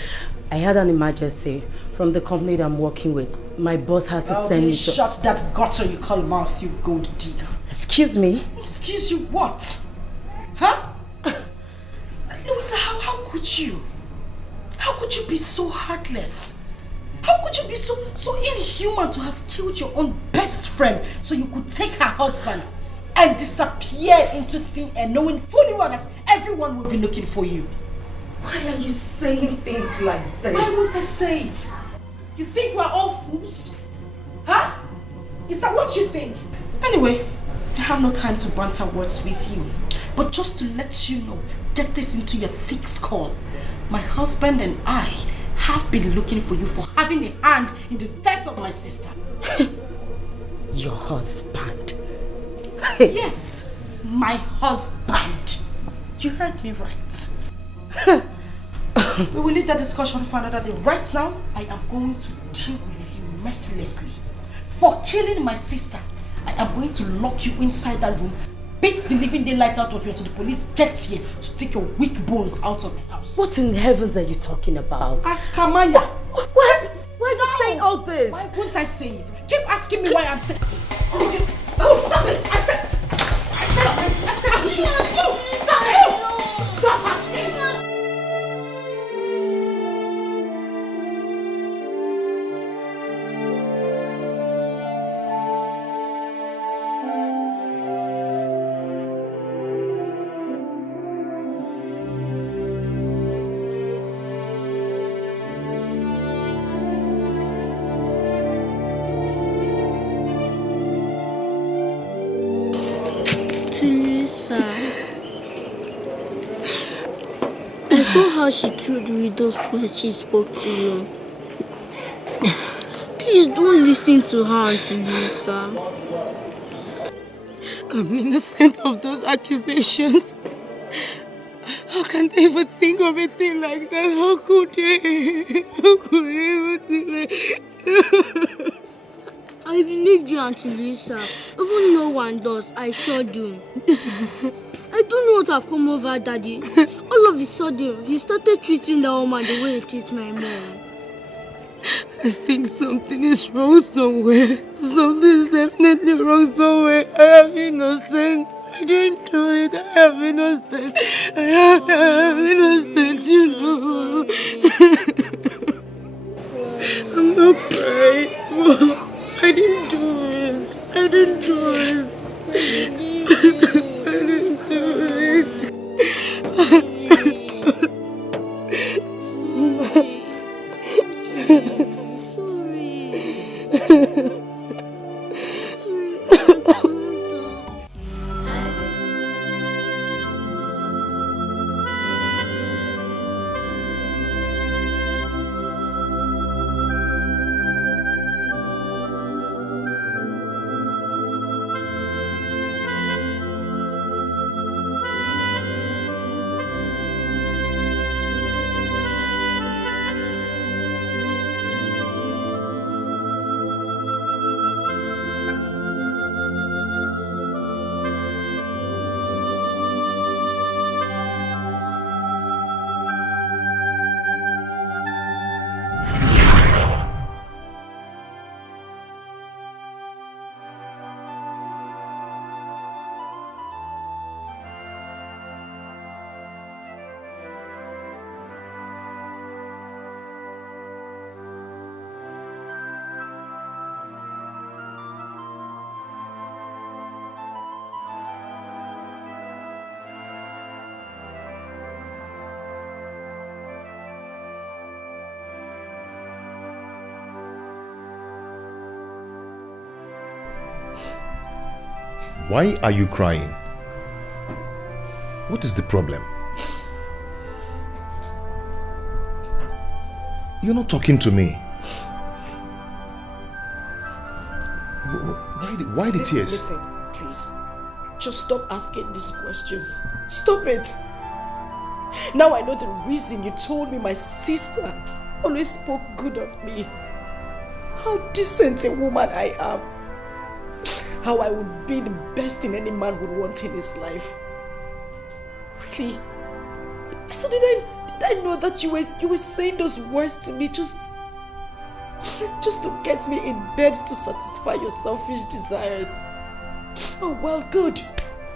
I had an emergency from the company that I'm working with. My boss had to send me to... Shut that gutter you call mouth, you gold digger. Excuse me? Excuse you what? Huh? Louisa, how could you? How could you be so heartless? How could you be so inhuman to have killed your own best friend so you could take her husband and disappear into thin air knowing fully well that everyone will be looking for you? Why are you saying things like this? Why won't I say it? You think we're all fools? Huh? Is that what you think? Anyway, I have no time to banter words with you. But just to let you know, get this into your thick skull. My husband and I have been looking for you for having a hand in the death of my sister. Your husband? Yes, my husband. You heard me right. We will leave that discussion for another day. Right now, I am going to deal with you mercilessly. For killing my sister, I am going to lock you inside that room, beat the living daylight out of you until the police gets here to take your weak bones out of my house. What in heavens are you talking about? Ask Kamaya. Why are you saying all this? Why won't I say it? Keep asking me why I'm saying this. Oh, stop it! I said you should. Stop it! Stop asking me! I saw how she killed with those words she spoke to you. Please don't listen to her, Auntie Lisa. I'm innocent of those accusations. How can they even think of a thing like that? How could they? How could they even think like I believed you, Auntie Lisa. Even no one does, I sure do. I don't know what have come over Daddy. All of a sudden, he started treating that woman the way he treats my mom. I think something is wrong somewhere. Something is definitely wrong somewhere. I am innocent. I didn't do it. I am innocent. I am innocent, you know. I'm not crying. Mom, I didn't do it. I didn't do it. I didn't do it. Why are you crying? What is the problem? You're not talking to me. Why the tears? Listen, please. Just stop asking these questions. Stop it. Now I know the reason you told me my sister always spoke good of me. How decent a woman I am. How I would be the best thing any man would want in his life. Really? So did I know that you were saying those words to me just to get me in bed to satisfy your selfish desires? Oh well, good.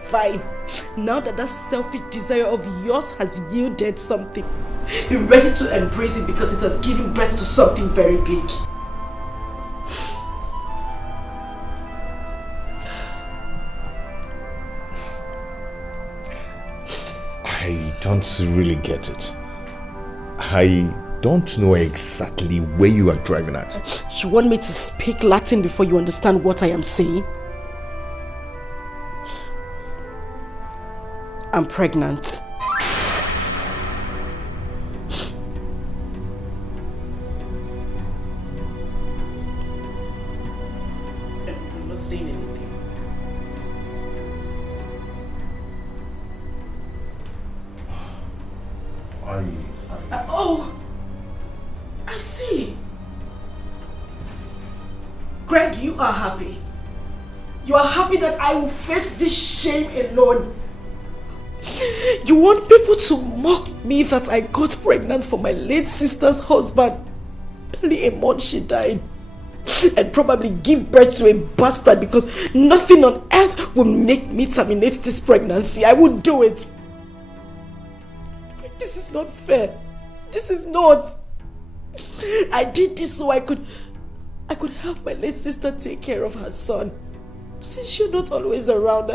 Fine. Now that selfish desire of yours has yielded something, be ready to embrace it because it has given birth to something very big. I don't really get it. I don't know exactly where you are driving at. You want me to speak Latin before you understand what I am saying? I'm pregnant. Oh, I see. Greg, you are happy. You are happy that I will face this shame alone. You want people to mock me that I got pregnant for my late sister's husband. Barely a month she died. And probably give birth to a bastard because nothing on earth will make me terminate this pregnancy. I would do it. This is not fair. This is not. I did this so I could help my late sister take care of her son. Since you're not always around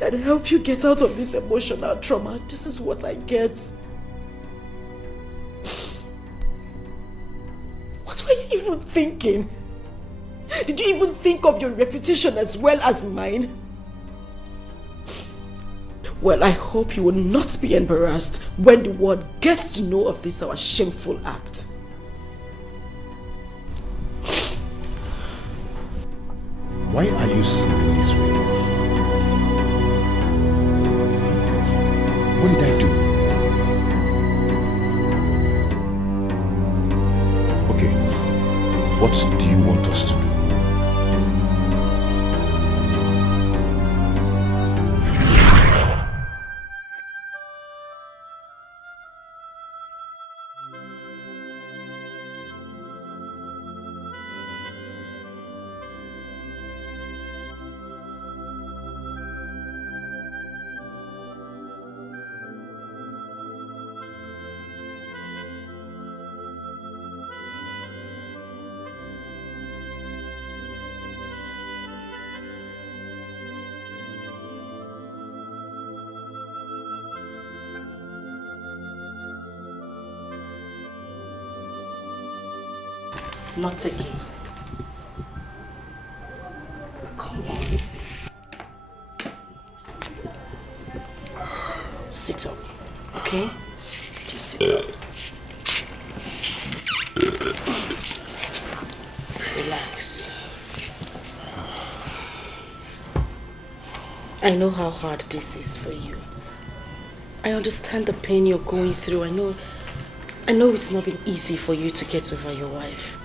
and help you get out of this emotional trauma, this is what I get. What were you even thinking? Did you even think of your reputation as well as mine? Well, I hope you will not be embarrassed when the world gets to know of this our shameful act. Why are you sounding this way? What did I do? Okay, what do you want us to do? Not again. Come on. Sit up, okay? Just sit up. Relax. I know how hard this is for you. I understand the pain you're going through. I know it's not been easy for you to get over your wife.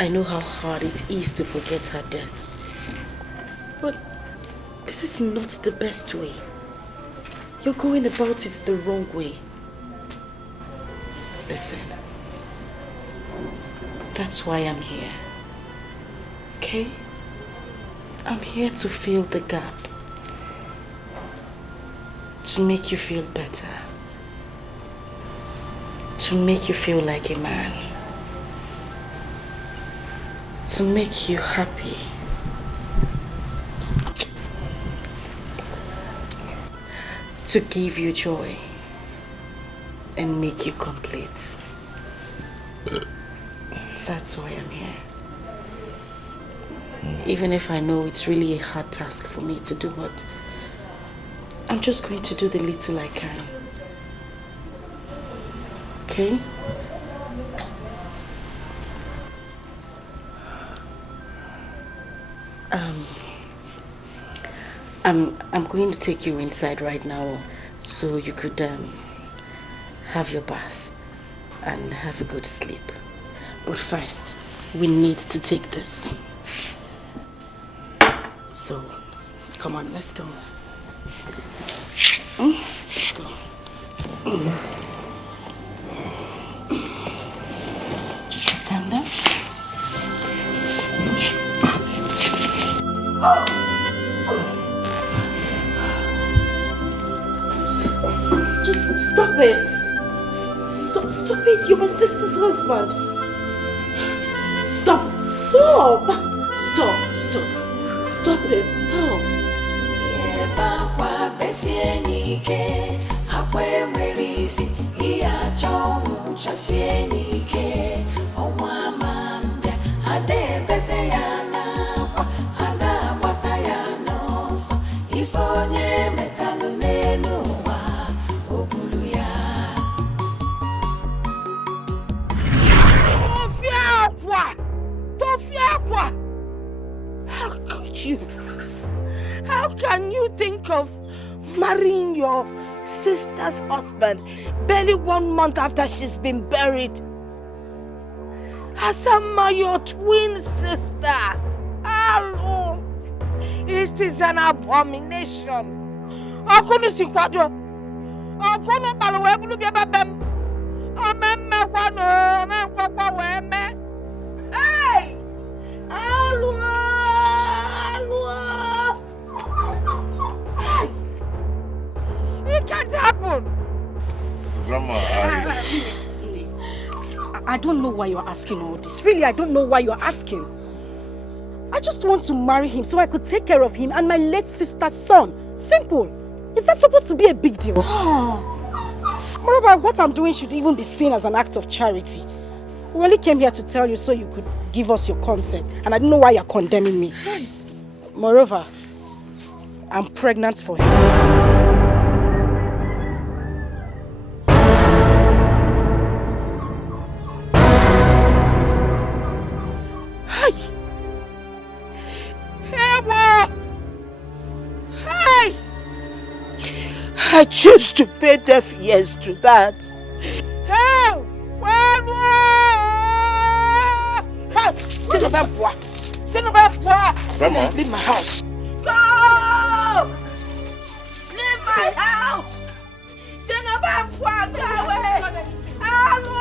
I know how hard it is to forget her death. But this is not the best way. You're going about it the wrong way. Listen. That's why I'm here. Okay? I'm here to fill the gap. To make you feel better. To make you feel like a man. To make you happy. To give you joy and make you complete. That's why I'm here. Even if I know it's really a hard task for me to do, but I'm just going to do the little I can. Okay? I'm going to take you inside right now so you could have your bath and have a good sleep. But first, we need to take this. So, come on, let's go. Let's go. Just stand up. Just stop it. Stop it. You're my sister's husband. Stop it. Stop. How can you think of Marrying your sister's husband barely 1 month after she's been buried. Asama, your twin sister. Hello. It is an abomination. Akunu sikwado. Akunu balwe bulu biaba bem. Amemme kwano, amemme kwa weme. Hey! Hello. Hey! It can't happen. Grandma, I don't know why you're asking all this. Really, I don't know why you're asking. I just want to marry him so I could take care of him and my late sister's son. Simple. Is that supposed to be a big deal? Moreover, what I'm doing should even be seen as an act of charity. We only came here to tell you so you could give us your consent. And I don't know why you're condemning me. Moreover, I'm pregnant for him. I choose to pay deaf ears to that. Help! Grandma. Leave my house. Go! Leave my house! Go away! Hello!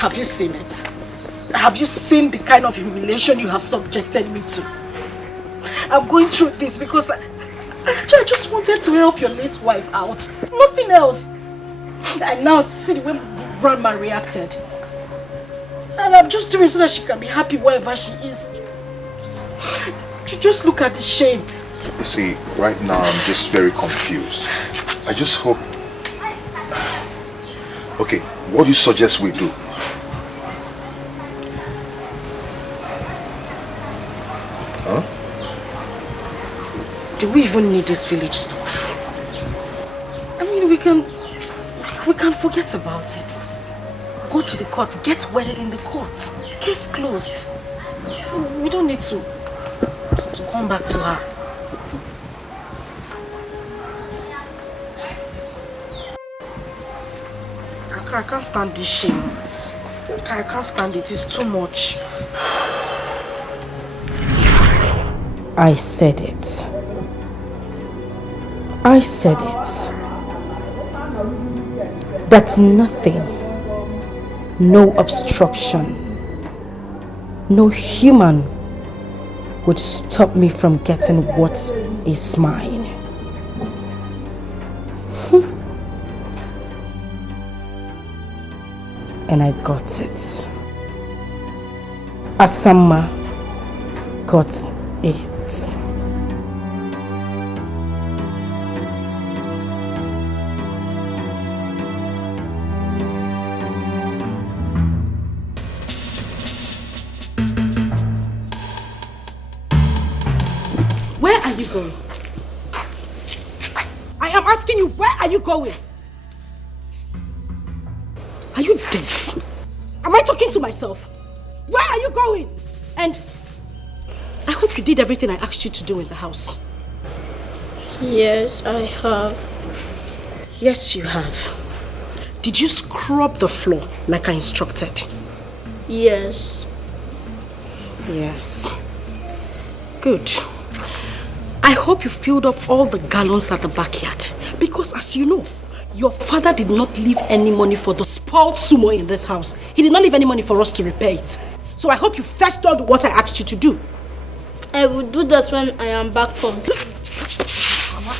Have you seen it? Have you seen the kind of humiliation you have subjected me to? I'm going through this because I just wanted to help your late wife out. Nothing else. And now see the way Grandma reacted. And I'm just doing it so that she can be happy wherever she is. Just look at the shame. You see, right now I'm just very confused. I just hope... Okay, what do you suggest we do? Huh? Do we even need this village stuff? I mean, we can forget about it. Go to the court, get wedded in the court. Case closed. We don't need to come back to her. I can't stand this shame. I can't stand it. It's too much. I said it. I said it. That nothing, no obstruction, no human would stop me from getting what is mine. And I got it. Asama got it. Where are you going? I am asking you, where are you going? Are you deaf? Am I talking to myself? Where are you going? And I hope you did everything I asked you to do in the house. Yes, I have. Yes, you have. Did you scrub the floor like I instructed? Yes. Yes. Good. I hope you filled up all the gallons at the backyard. Because as you know, your father did not leave any money for the spoiled sumo in this house. He did not leave any money for us to repair it. So I hope you fetched all the water I asked you to do. I will do that when I am back from.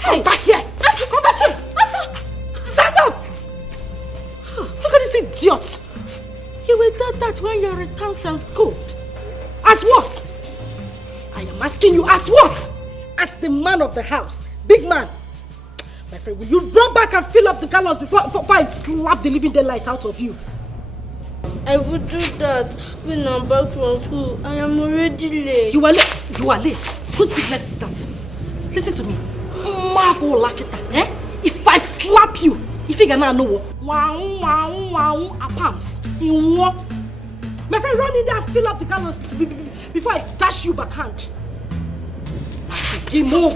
Hey, back here! Ask you, come back here! Stand up! Look at this idiot! You will do that when you return from school. As what? I am asking you, as what? As the man of the house. Big man. My friend, will you run back and fill up the gallons before I slap the living daylights out of you? I will do that when I'm back from school. I am already late. You are late? You are late? Whose business is that? Listen to me. Margo Lakita, eh? If I slap you, if you cannot know, a palms. My friend, run in there and fill up the gallons before I dash you backhand. I said, move.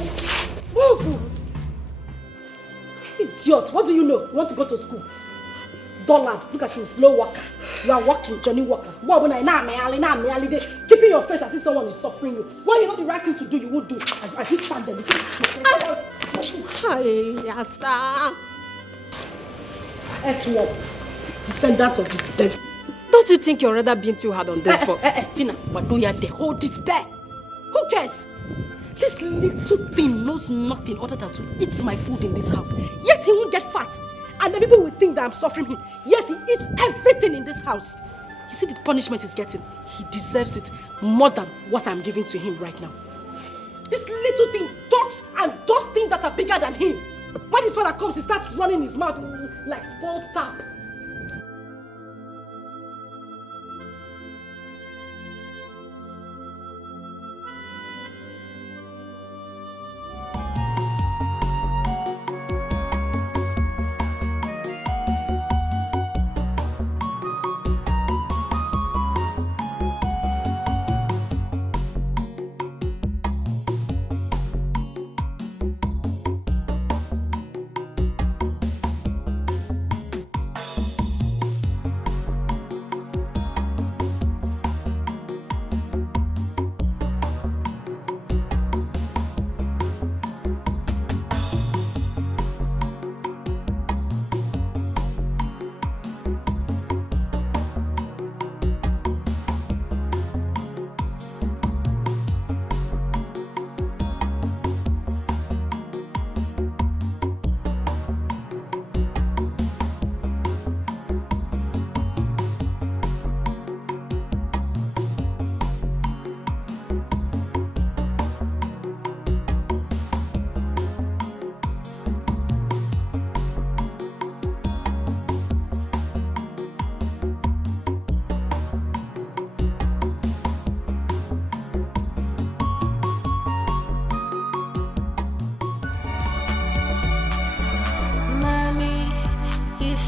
Move. Idiot, what do you know? You want to go to school? Dullard, look at him, slow walker. You are walking, Johnny Walker. Keeping your face as if someone is suffering you. When you know the right thing to do, you won't do. I just stand there. Hi, Yasa. Earthworm, descendant of the devil. Don't you think you're rather being too hard on this one? Fina, what do you there? Hold it there. Who cares? This little thing knows nothing other than to eat my food in this house. Yet he won't get fat. And the people will think that I'm suffering him. Yet he eats everything in this house. You see the punishment he's getting? He deserves it more than what I'm giving to him right now. This little thing talks and does things that are bigger than him. When his father comes, he starts running his mouth like spoiled tap.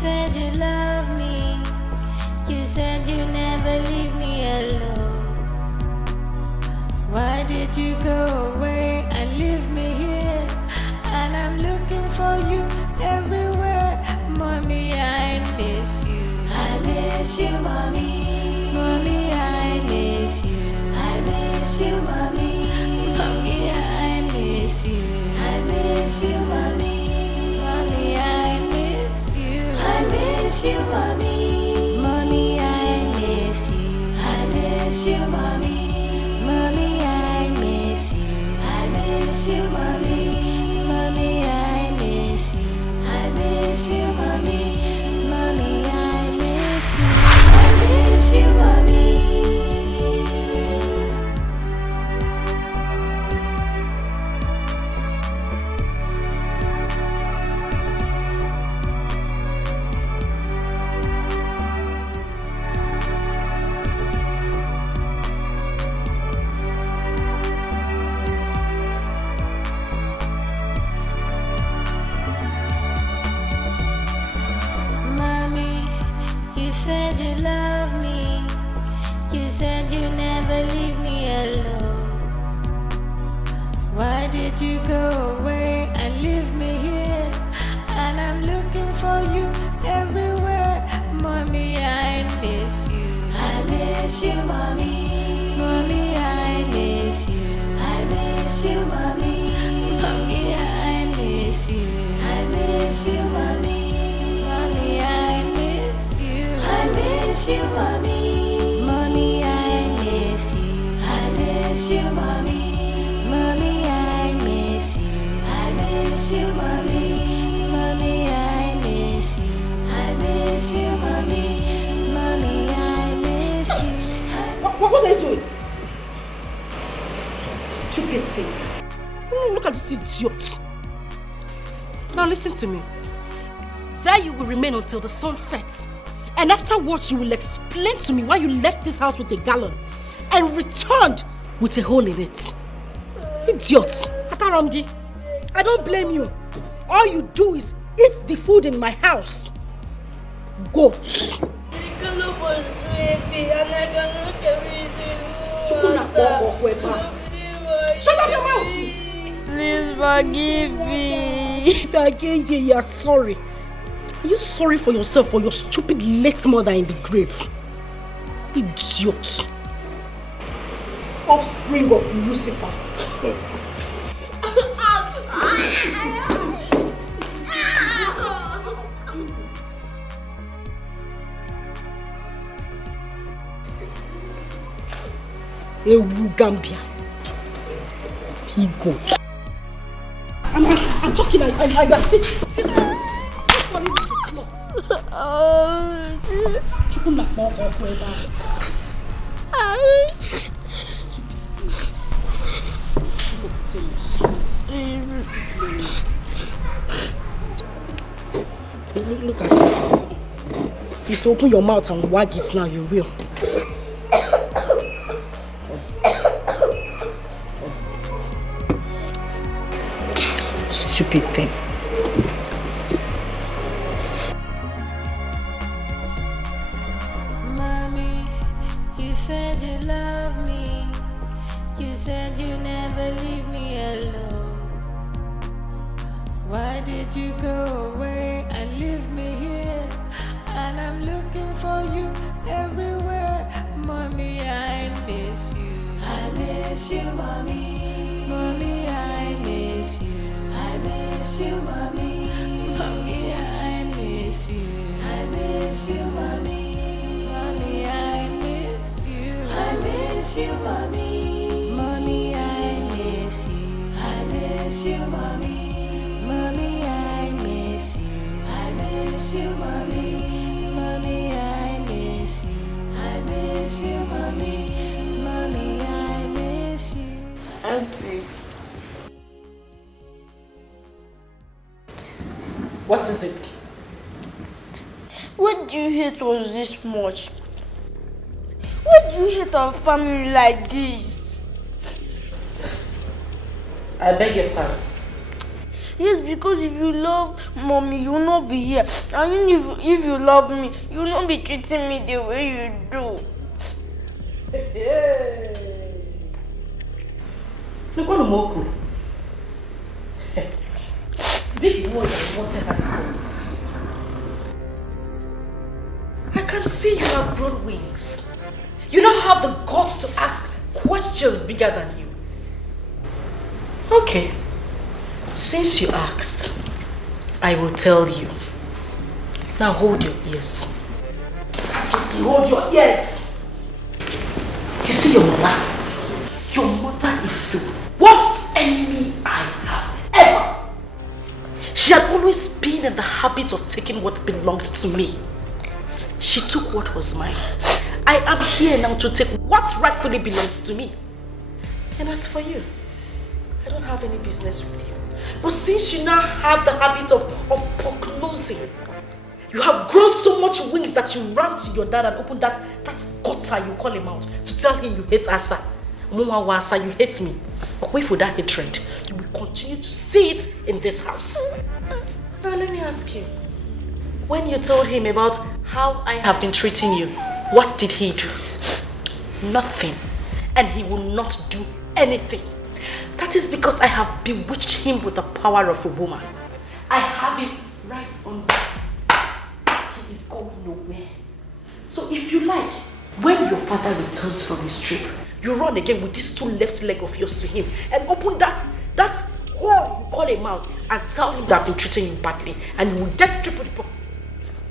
said you love me. You said you never leave me alone. Why did you go away and leave me here? And I'm looking for you everywhere. Mommy, I miss you. I miss you, mommy. Mommy, I miss you. I miss you, mommy. Mommy, I miss you. I miss you, mommy. Mommy, I miss you. I miss you, mommy. Mommy, I miss you. I miss you, mommy. Mommy, I miss you. I miss you, mommy. Mommy, I miss you. I miss you, mommy. Mommy, I miss you. I miss you, mommy. Said you love me. You said you never leave me alone. Why did you go away and leave me here? And I'm looking for you everywhere. Mommy, I miss you. I miss you, mommy. Mommy, I miss you. I miss you, mommy. Mommy, I miss you. I miss you, mommy. Mommy, I miss you. I miss you, mommy. Mommy, I miss you. I miss you, mommy. him. Look at this idiot. Now listen to me. There you will remain until the sun sets. And afterwards you will explain to me why you left this house with a gallon and returned with a hole in it. Idiot. Ataramgi, I don't blame you. All you do is eat the food in my house. Go. Shut up your mouth. Please forgive me. Dikeh, you are sorry. Are you sorry for yourself or your stupid late mother in the grave? Idiot. Offspring of Lucifer. Ewu Gambia. He got. I'm talking. I sit falling on the floor. Chukuna Boko Kweba. Look at it. If you open your mouth and wag it now, you will. Stupid thing. Mommy, you said you love me. You said you never leave me alone. Why did you go away and leave me here? And I'm looking for you everywhere. Mommy, I miss you. I miss you, mommy. Mommy, I miss you. I miss you, mommy. Mommy, I miss you. I miss you, mommy. Mommy, I miss you. I miss you, mommy. Mommy, I miss you. I miss you, mommy. Mommy, I miss you. I miss you, mommy. Mommy, I miss you. I miss you, mommy. Mommy, I miss you. Auntie. What is it? What do you hate us this much? What do you hate our family like this? I beg your pardon. Yes, because if you love mommy, you will not be here. And if you love me, you will not be treating me the way you do. Look what Moku. Big word and whatever they call. I can see you have grown wings. You now have the guts to ask questions bigger than you. Okay. Since you asked, I will tell you. Now hold your ears. You hold your ears. You see your mother? Your mother is the worst enemy I have ever. She had always been in the habit of taking what belonged to me. She took what was mine. I am here now to take what rightfully belongs to me. And as for you, I don't have any business with you. But since you now have the habit of pock-nosing, you have grown so much wings that you ran to your dad and opened that gutter you call him out to tell him you hate Asa. Asa, you hate me. But wait for that hatred. You will continue to see it in this house. Now let me ask you. When you told him about how I have been treating you, what did he do? Nothing. And he will not do anything. That is because I have bewitched him with the power of a woman. I have him right on this. He is going nowhere. So if you like, when your father returns from his trip, you run again with this two left leg of yours to him and open that hole you call him out and tell him that I've been treating you badly, and you will get triple the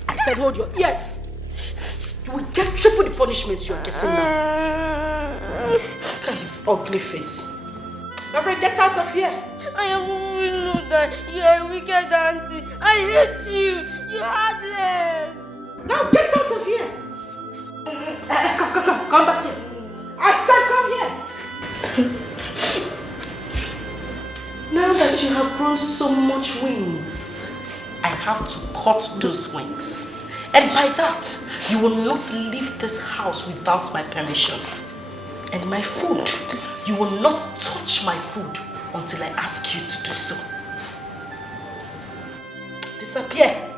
I said hold your ears. You will get triple the punishment you are getting now. Look at his ugly face. My friend, get out of here. I know that you are a wicked auntie. I hate you. You're heartless. Now get out of here. Come back here. I said come here. that you have grown so much wings. I have to cut those wings. And by that, you will not leave this house without my permission. And my food, you will not touch my food until I ask you to do so. Disappear.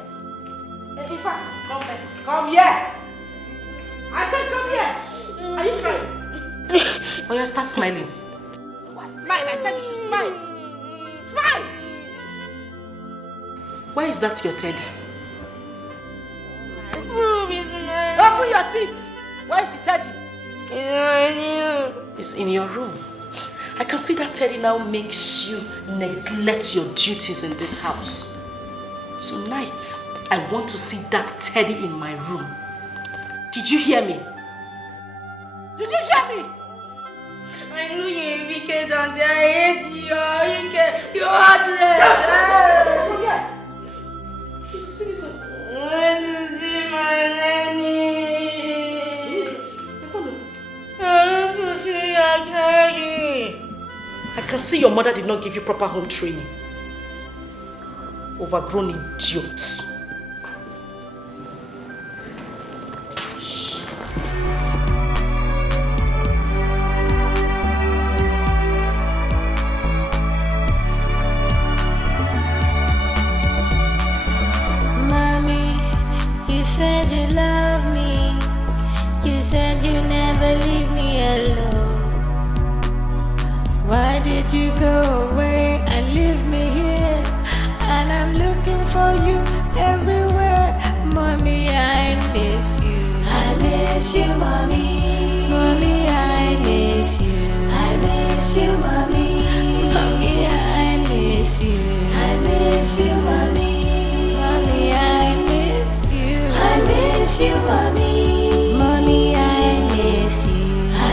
In fact, come here. Come here. I said come here. Are you crying? Oh, you start smiling. Smile, I said you should smile. Smile! Why is that your teddy? Open your teeth! Where is the teddy? It's in your room. I can see that teddy now makes you neglect your duties in this house. Tonight, I want to see that teddy in my room. Did you hear me? Did you hear me? I know you're wicked, Auntie. I hate you. You're wicked. You're heartless. I want to see my nanny. I want to see your daddy. I can see your mother did not give you proper home training. Overgrown idiots. Said you love me. You said you never leave me alone. Why did you go away and leave me here? And I'm looking for you everywhere. Mommy, I miss you. I miss you, mommy. Mommy, I miss you. I miss you, mommy. Mommy, I miss you. I miss you, mommy. Mommy, I miss you. I miss you, mommy. Mommy, I miss you. I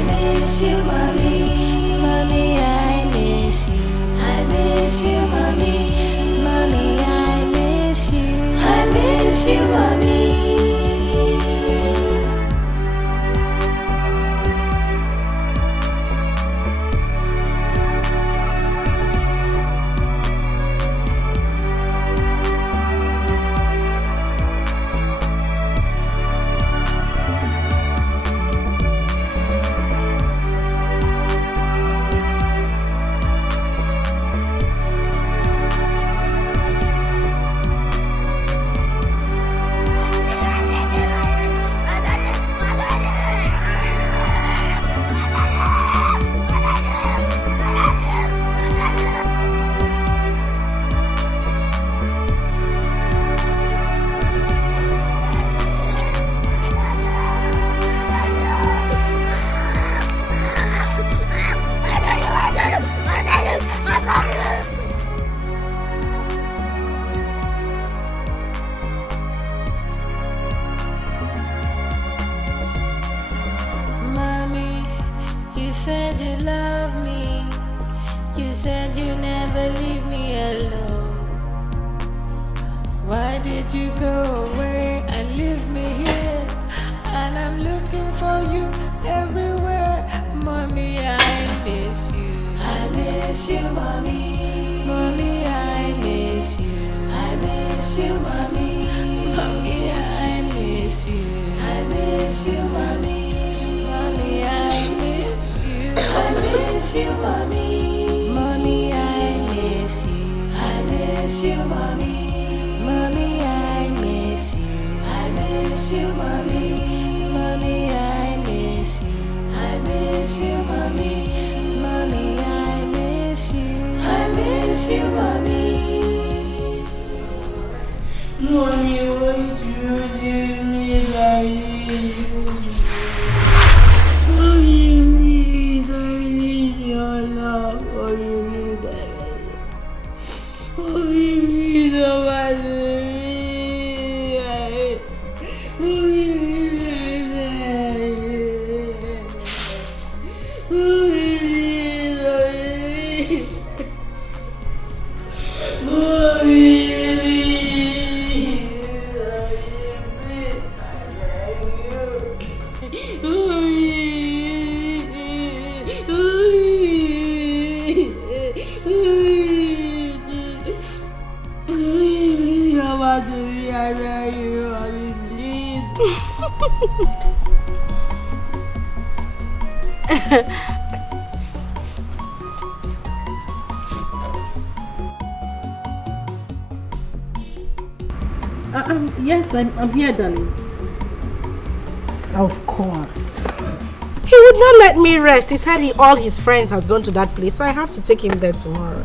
miss you, mommy. Mommy, I miss you. I miss you, mommy. Mommy, I miss you. I miss you, mommy. Mommy, I miss you. I miss you, mommy. Mommy, please, Yes, I'm here, darling. Of course. He would not let me rest. He said all his friends has gone to that place, so I have to take him there tomorrow.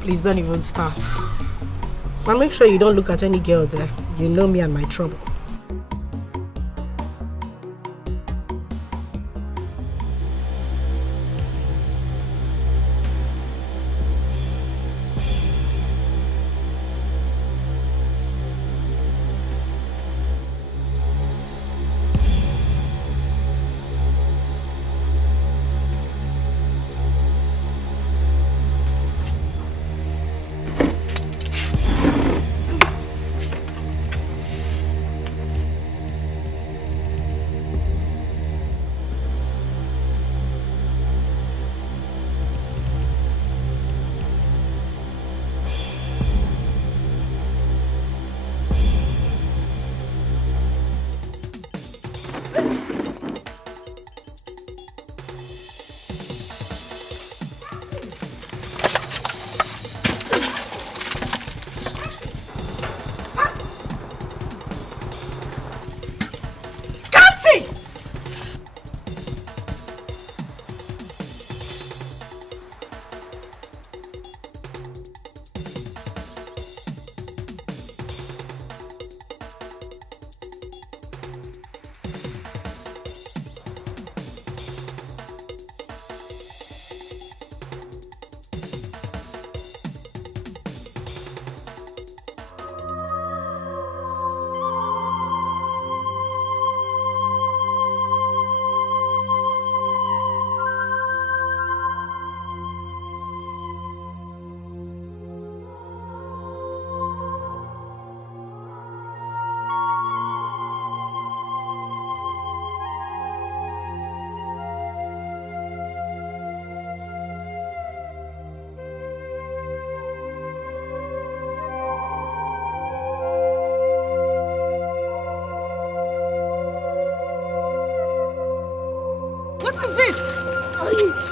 Please don't even start. But make sure you don't look at any girl there. You know me and my trouble.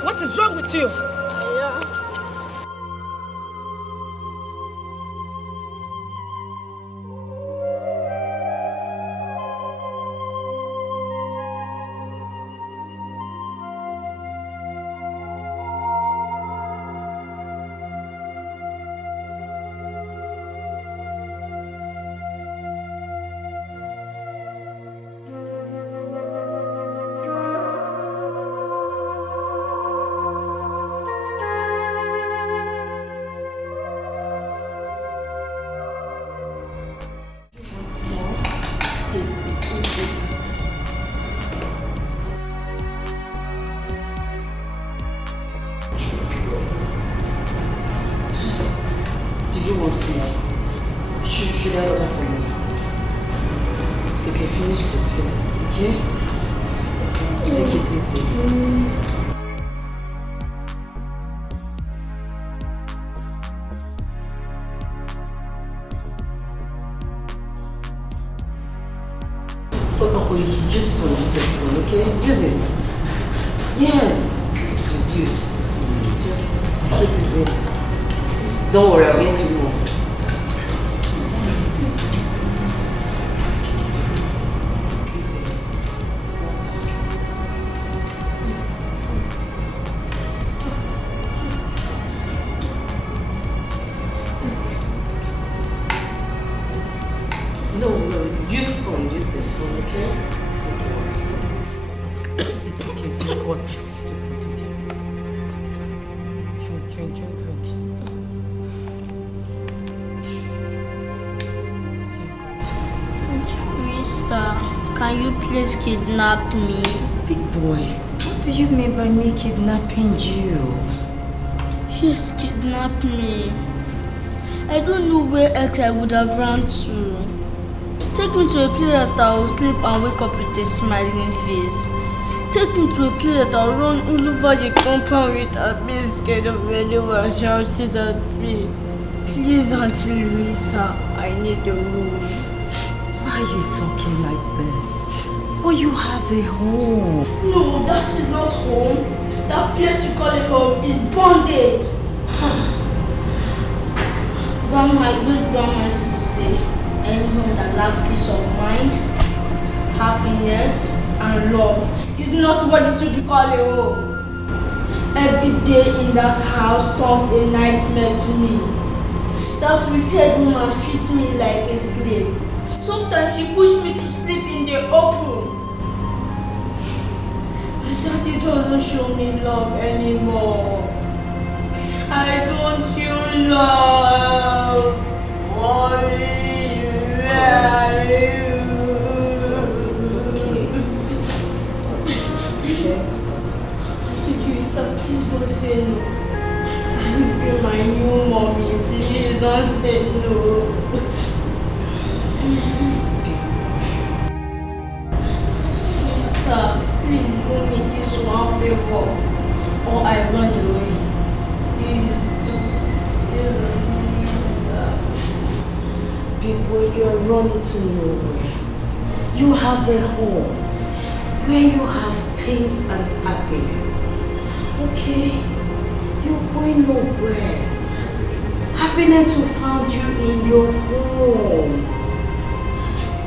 What is wrong with you? Don't worry, I'll get you more. No, use spoon, use the spoon, okay? It's okay, drink water. Drink. Can you please kidnap me? Big boy, what do you mean by me kidnapping you? Yes, kidnap me. I don't know where else I would have run to. Take me to a place that I will sleep and wake up with a smiling face. Take me to a place that I will run all over the compound with a bit scared of anyone shouting at me. Please, Auntie Louisa, I need a room. Why are you talking like this? But you have a home. No, that is not home. That place you call a home is bondage. Grandma, good grandma used to say, any home that lacks peace of mind, happiness, and love is not what it should be called a home. Every day in that house turns a nightmare to me. That wicked woman treats me like a slave. Sometimes she pushes me to sleep in the open. And Daddy doesn't show me love anymore. I don't feel love. Please don't say no. Can you be my new mommy? Please don't say no. Please, sir, please do me this one favor, or I run away. Please, People, you are running to nowhere. You have a home where you have peace and happiness. Okay? You're going nowhere. Happiness will find you in your home.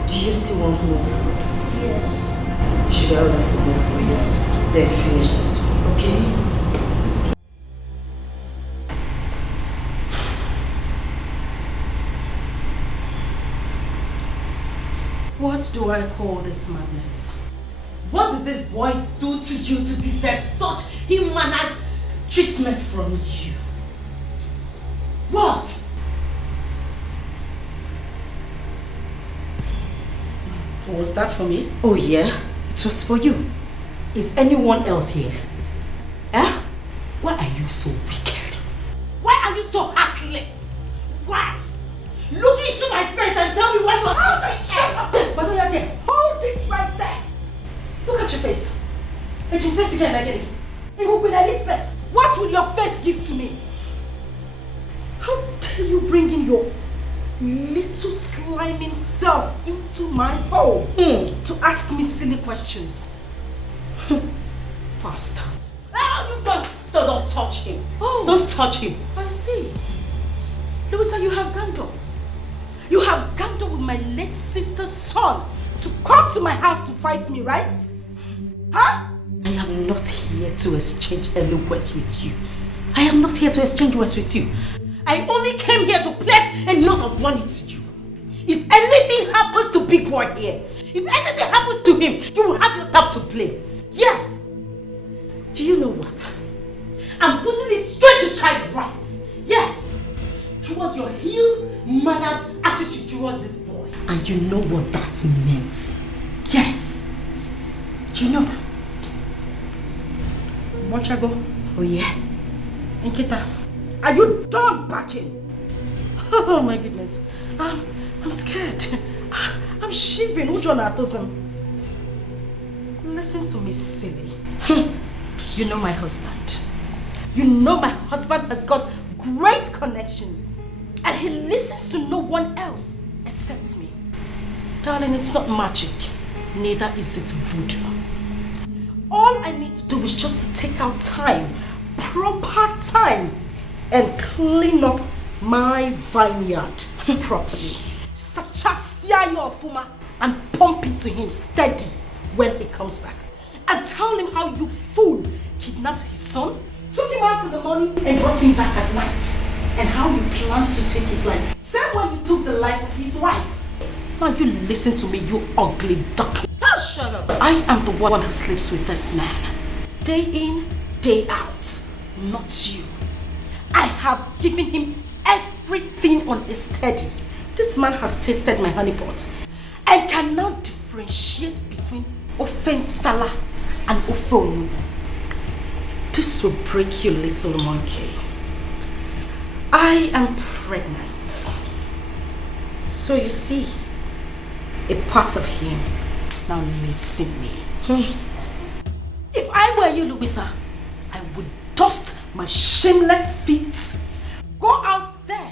Do you still want more food? Yes. Should I order food more for you? Then finish this one, okay? What do I call this madness? What did this boy do to you to deserve such inhuman treatment from you? What? Was that for me? Oh yeah, it was for you. Is anyone else here? Eh? Why are you so wicked? Why are you so heartless? Why? Look into my face and tell me why you are shut up! But no, you're there. Hold it right there. Look at your face. And your face again, Maggie. It will be Elizabeth. What will your face give to me? How dare you bring in your little sliming self into my home to ask me silly questions? Bastard. Oh, you don't touch him. Oh. Don't touch him. I see. Louisa, you have ganged up. You have ganged up with my late sister's son to come to my house to fight me, right? Huh? I am not here to exchange any words with you. I am not here to exchange words with you. I only came here to place a note of warning to you. If anything happens to Big Boy here, if anything happens to him, you will have yourself to blame. Yes. Do you know what? I'm putting it straight to child rights. Yes. Towards your ill-mannered attitude towards this boy. And you know what that means. Yes. You know. Mochago. Oh yeah. Nkita, are you done backing? Oh my goodness. I'm scared. I'm shivering. Listen to me, silly. You know my husband. You know my husband has got great connections. And he listens to no one else except me. Darling, it's not magic. Neither is it voodoo. All I need to do is just to take out time, proper time, and clean up my vineyard properly. Sachasia your fuma and pump it to him steady when he comes back. And tell him how you fool kidnapped his son, took him out in the morning and brought him back at night. And how you planned to take his life. Same when you took the life of his wife. Now you listen to me, you ugly duck. Oh, shut up. I am the one who sleeps with this man. Day in, day out. Not you. I have given him everything on a steady. This man has tasted my honey pot and can now differentiate between ofe sala and ofe onugbu. This will break you, little monkey. I am pregnant. So you see, a part of him now lives in me. If I were you, Louisa, I would dust my shameless feet, go out there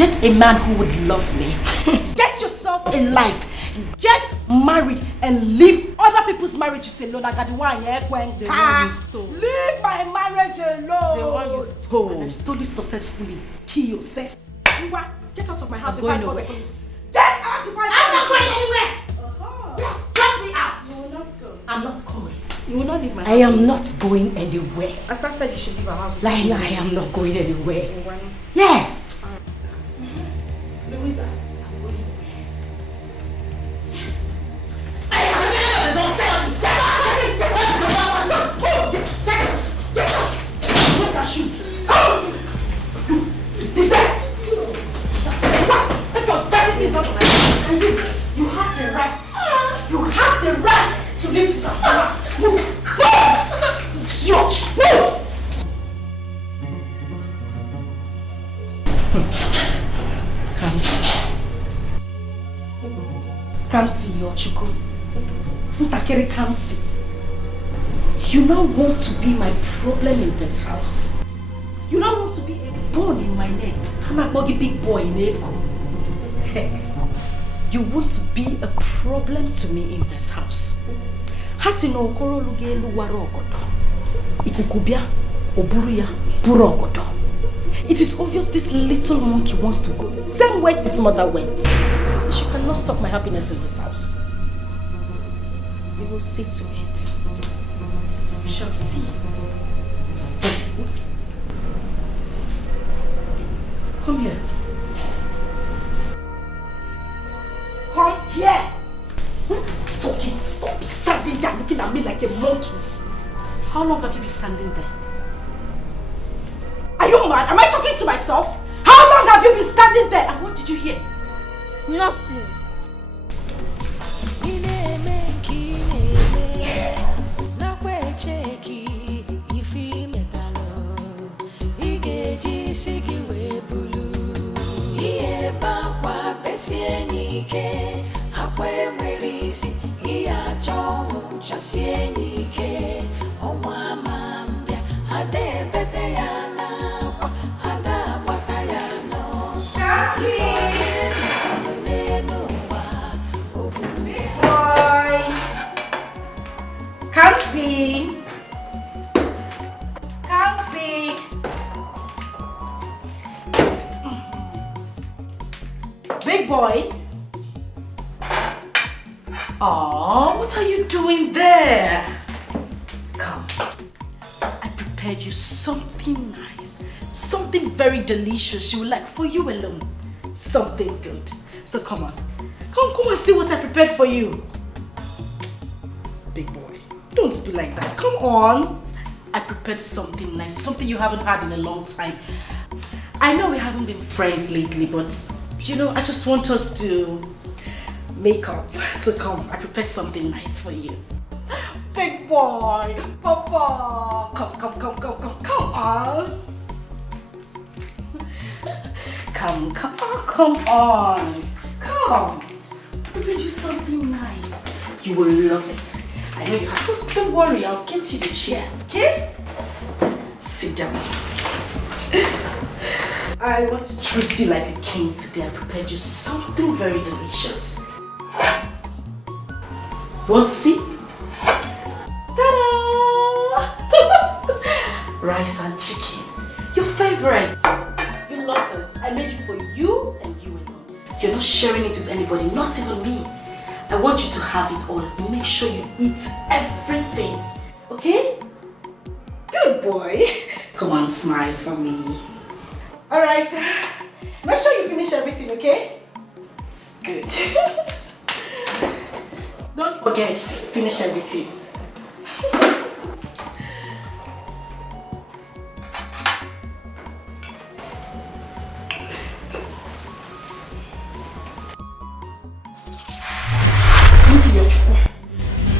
Get a man who would love me. Get yourself a life. Get married and leave other people's marriages alone. I got the one here going. The one you stole. Leave my marriage alone. The one you stole. And I stole it successfully. Kill yourself. Get out of my house before I call the police. Get out before I call the police. I'm not going anywhere. Yes, get me out. You will not go. I'm not going. You will not leave my house. I am not going anywhere. As I said, you should leave our house. I am not going anywhere. Why not? Yes. Louisa. Shoot! Leave that! Take your dirty things out of my house. And you have the right. You have the right to leave this house. Move! Move! Move! Come see your chuku. Ntakere, come see. You now want to be my problem in this house. You now want to be a bone in my neck. I'm a big boy in Eko. You want to be a problem to me in this house. Hasino okoro lugelu warogodo. Ikukubia oburuya burogodo. It is obvious this little monkey wants to go the same way his mother went. She cannot stop my happiness in this house. We will see to it. We shall see. Come here. Come here. Talking. Don't be standing there looking at me like a monkey. How long have you been standing there? Are you mad? Am I talking to myself? How long have you been standing there? And what did you hear? Nothing. Come see. Come see. Big boy. Oh, what are you doing there? Come. I prepared you something nice. Something very delicious you like for you alone. Something good. So come on. Come and see what I prepared for you. Big boy. Don't be like that. Come on. I prepared something nice. Something you haven't had in a long time. I know we haven't been friends lately, but you know, I just want us to make up. So come, I prepared something nice for you. Big boy, Papa. Come on. Come on. Come. I prepared you something nice. You will love it. I know you have. Don't worry, I'll get you the chair, okay? Sit down. I want to treat you like a king today. I prepared you something very delicious. Yes. You want to see? Ta-da! Rice and chicken. Your favorite. You love this. I made it for you and you alone. You're not sharing it with anybody, not even me. I want you to have it all. Make sure you eat everything. Okay? Good boy. Come on, smile for me. Alright. Make sure you finish everything, okay? Good. Don't forget, finish everything.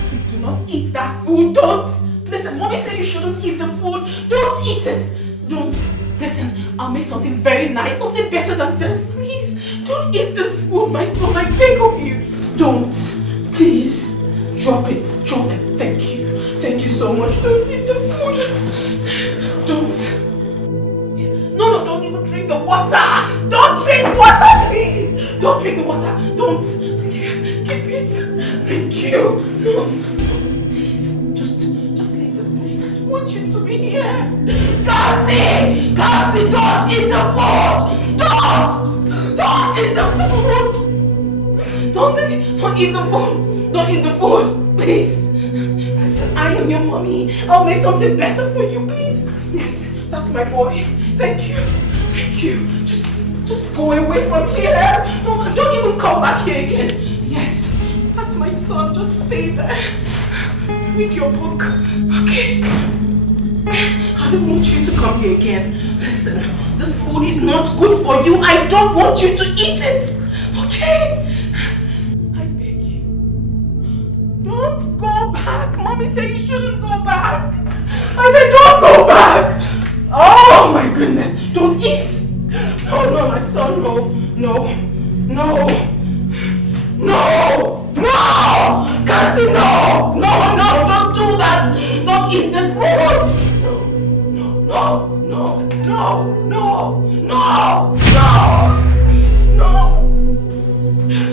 Please do not eat that food. Don't. Listen, mommy said you shouldn't eat the food. Don't eat it. Don't. Listen, I'll make something very nice, something better than this. Please, don't eat this food, my son. I beg of you. Don't. Please. Drop it. Drop it. Thank you. Thank you so much. Don't eat the food. Don't. No, don't even drink the water. Don't drink water, please! Don't drink the water! Don't! Keep it! Thank you! No, please, just leave this place. I don't want you to be here! Kansi! Kansi, don't eat the food! Don't! Don't eat the food! Don't eat the food! Don't eat the food! Please! Listen, I am your mommy. I'll make something better for you, please. Yes, that's my boy. Thank you. Thank you. Just go away from here. Don't even come back here again. Yes, that's my son. Just stay there. Read your book. Okay? I don't want you to come here again. Listen, this food is not good for you. I don't want you to eat it. Okay? Don't go back. Mommy said you shouldn't go back. I said don't go back. Oh my goodness. Don't eat. No, my son. No. Can't say no. Don't do that. Don't eat this food. No.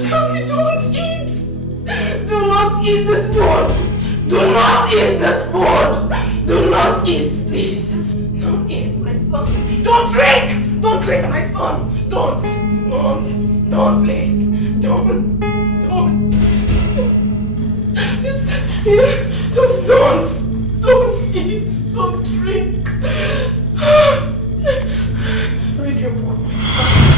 Can't say don't eat. Do not eat this food! Do not eat this food! Do not eat, please! Don't eat, my son! Don't drink! Don't drink, my son! Don't, please! Don't! Just don't! Don't eat! Don't drink! Read your book, my son.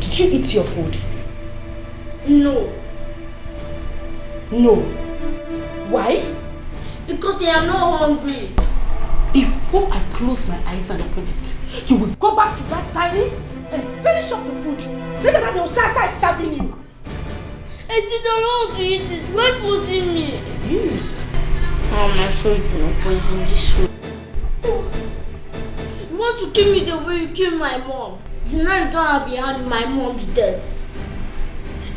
Did you eat your food? No. Why? Because I am not hungry. Before I close my eyes and open it, you will go back to that dining and finish up the food. Later than the Osasa is starving you. I still don't want to eat it. Why forcing me? Mom, I'm sure you don't poison this food. You want to kill me the way you killed my mom? The night you don't have a hand in my mom's death.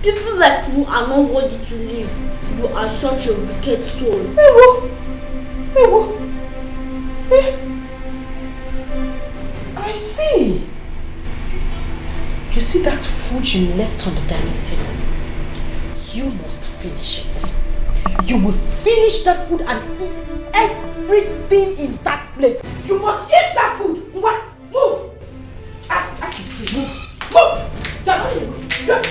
People like you are not worthy to live. You are such a wicked soul. I see. You see that food you left on the dining table? You must finish it. You will finish that food and eat everything in that plate. You must eat that food. What? Move. I see. Move. You're not in the room.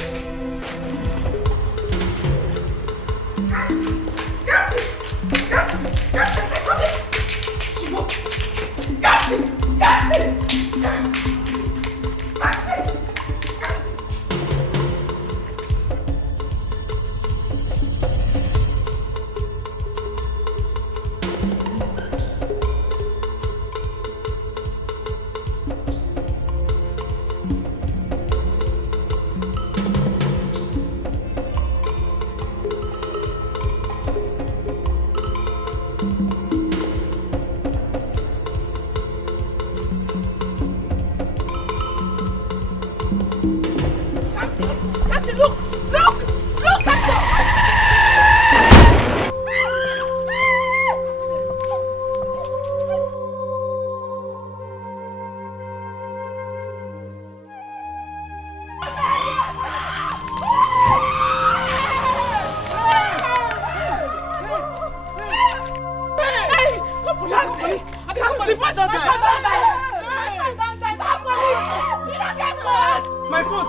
police. The boy don't die. My phone.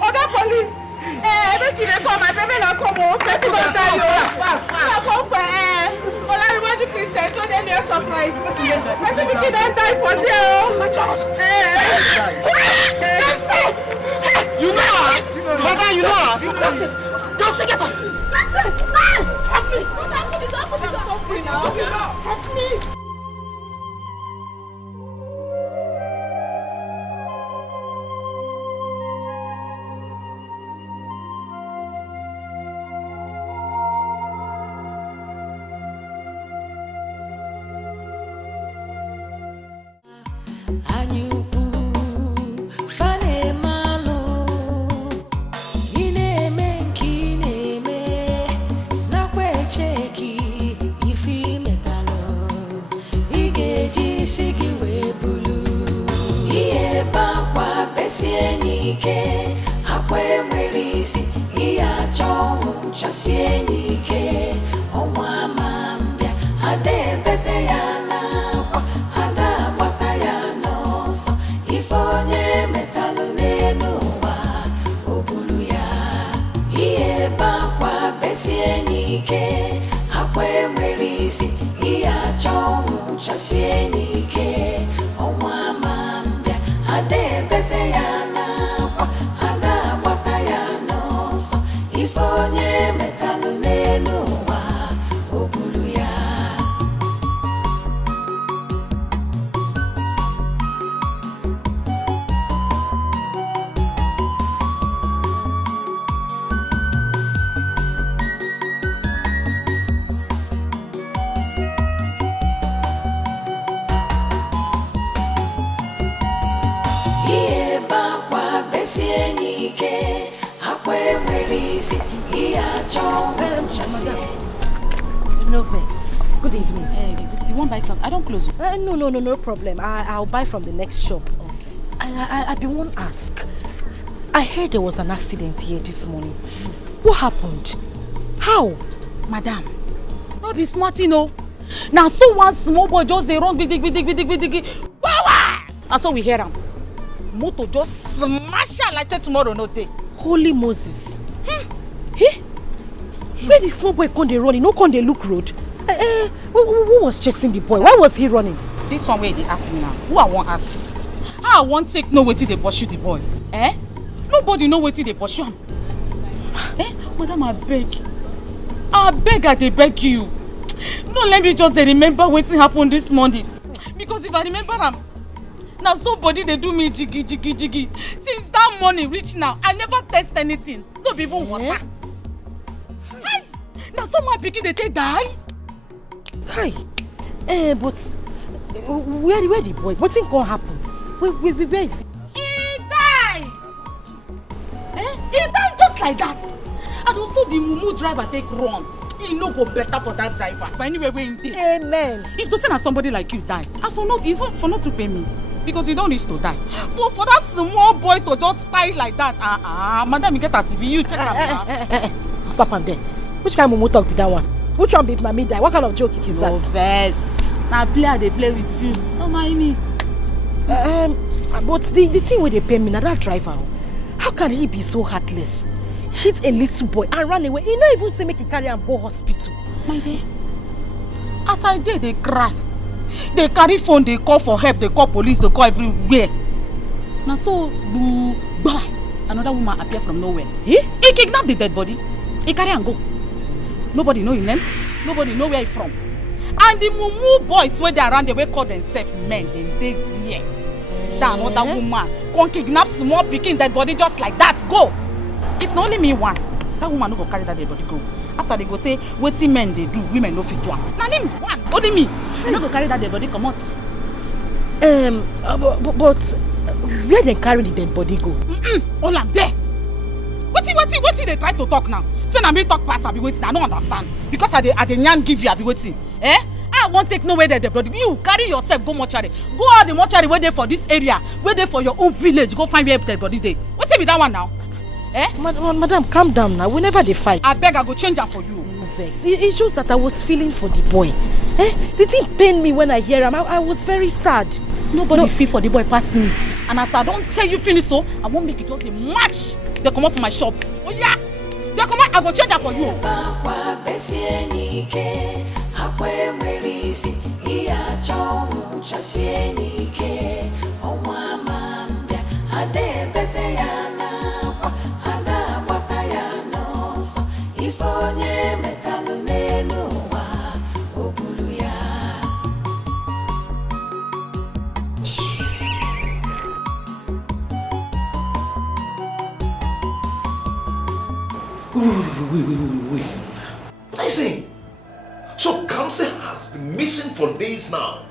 Oga police! Make you dey come, my baby na come o. Person don die o. Na come for Nollywood Christian to dey near surprise. Person pikin don die for there o. My child. You know her? Mother, you know her? Just get up. Help me. Don't put it so free now. Help me. No vex. Good evening. You won't buy something? I don't close. No problem. I'll buy from the next shop. Okay. I be one ask. I heard there was an accident here this morning. What happened? How? Madam, no be smart, you know. Now so one small boy just dey run big. And so we hear him. Motor just smash her like say tomorrow no day. Holy Moses. Where the small boy come dey run? He no come dey look road. Who was chasing the boy? Why was he running? This one where they ask me now. Who I want ask? How I want take know wetin dey pursue the boy? Nobody know wetin dey pursue him. Madam, I beg, I dey beg you. No, let me just remember wetin happened this morning. Because if I remember am, now somebody they do me jiggy. Since that morning reach now, I never taste anything. No be even water. Now someone picking they take die. Hi. But where the boy? What's gonna happen? Where is he? He died. He died just like that. And also the mumu driver take wrong. He no go better for that driver. But anyway, we in there. Amen. If to say that somebody like you die, I for not to pay me. Because you don't need to die. For that small boy to just spy like that. Madam, you get a CV, you check out. Stop him there. Which kind of mumu talk be that one? Which one be if me die? What kind of joke is that? No verse. Now they play with you. Don't mind me. But the thing where they pay me, now that driver, how can he be so heartless? Hit a little boy and run away. He not even say make he carry him go hospital. My dear, as I did, they cry. They carry phone, they call for help, they call police, they call everywhere. Now so, another woman appear from nowhere. He kidnapped the dead body. He carry and go. Nobody know his name. Nobody know where he from. And the mumu boys where they around, they will call themselves men. They there. Sit down, another woman. Come kidnap small picking dead body just like that. Go. If not only me one, that woman no go carry that dead body go. After they go say, wetin men they do, women no fit one. Now name one, only me. I no go carry that dead body come out. But where they carry the dead body go? All am there. Wetin they try to talk now? Say na me talk pass, I be waiting. I don't understand. Because I the nyan give you, I be waiting. Eh? I won't take no way there, brother. You carry yourself, go mortuary. Go out the mortuary, wait there for this area. Wait there for your own village. Go find where the body day. What's me that one now? Eh? Madam, calm down now. Whenever they fight. I beg, I go change that for you. No vex. It shows that I was feeling for the boy. Eh? The thing pained me when I hear him. I was very sad. Nobody feel for the boy past me. And as I don't tell you finish so, I won't make it just a match. They come out from my shop. Oh yeah. They come out, I go change that for you. Wait. Listen. So Kamsi has been missing for days now.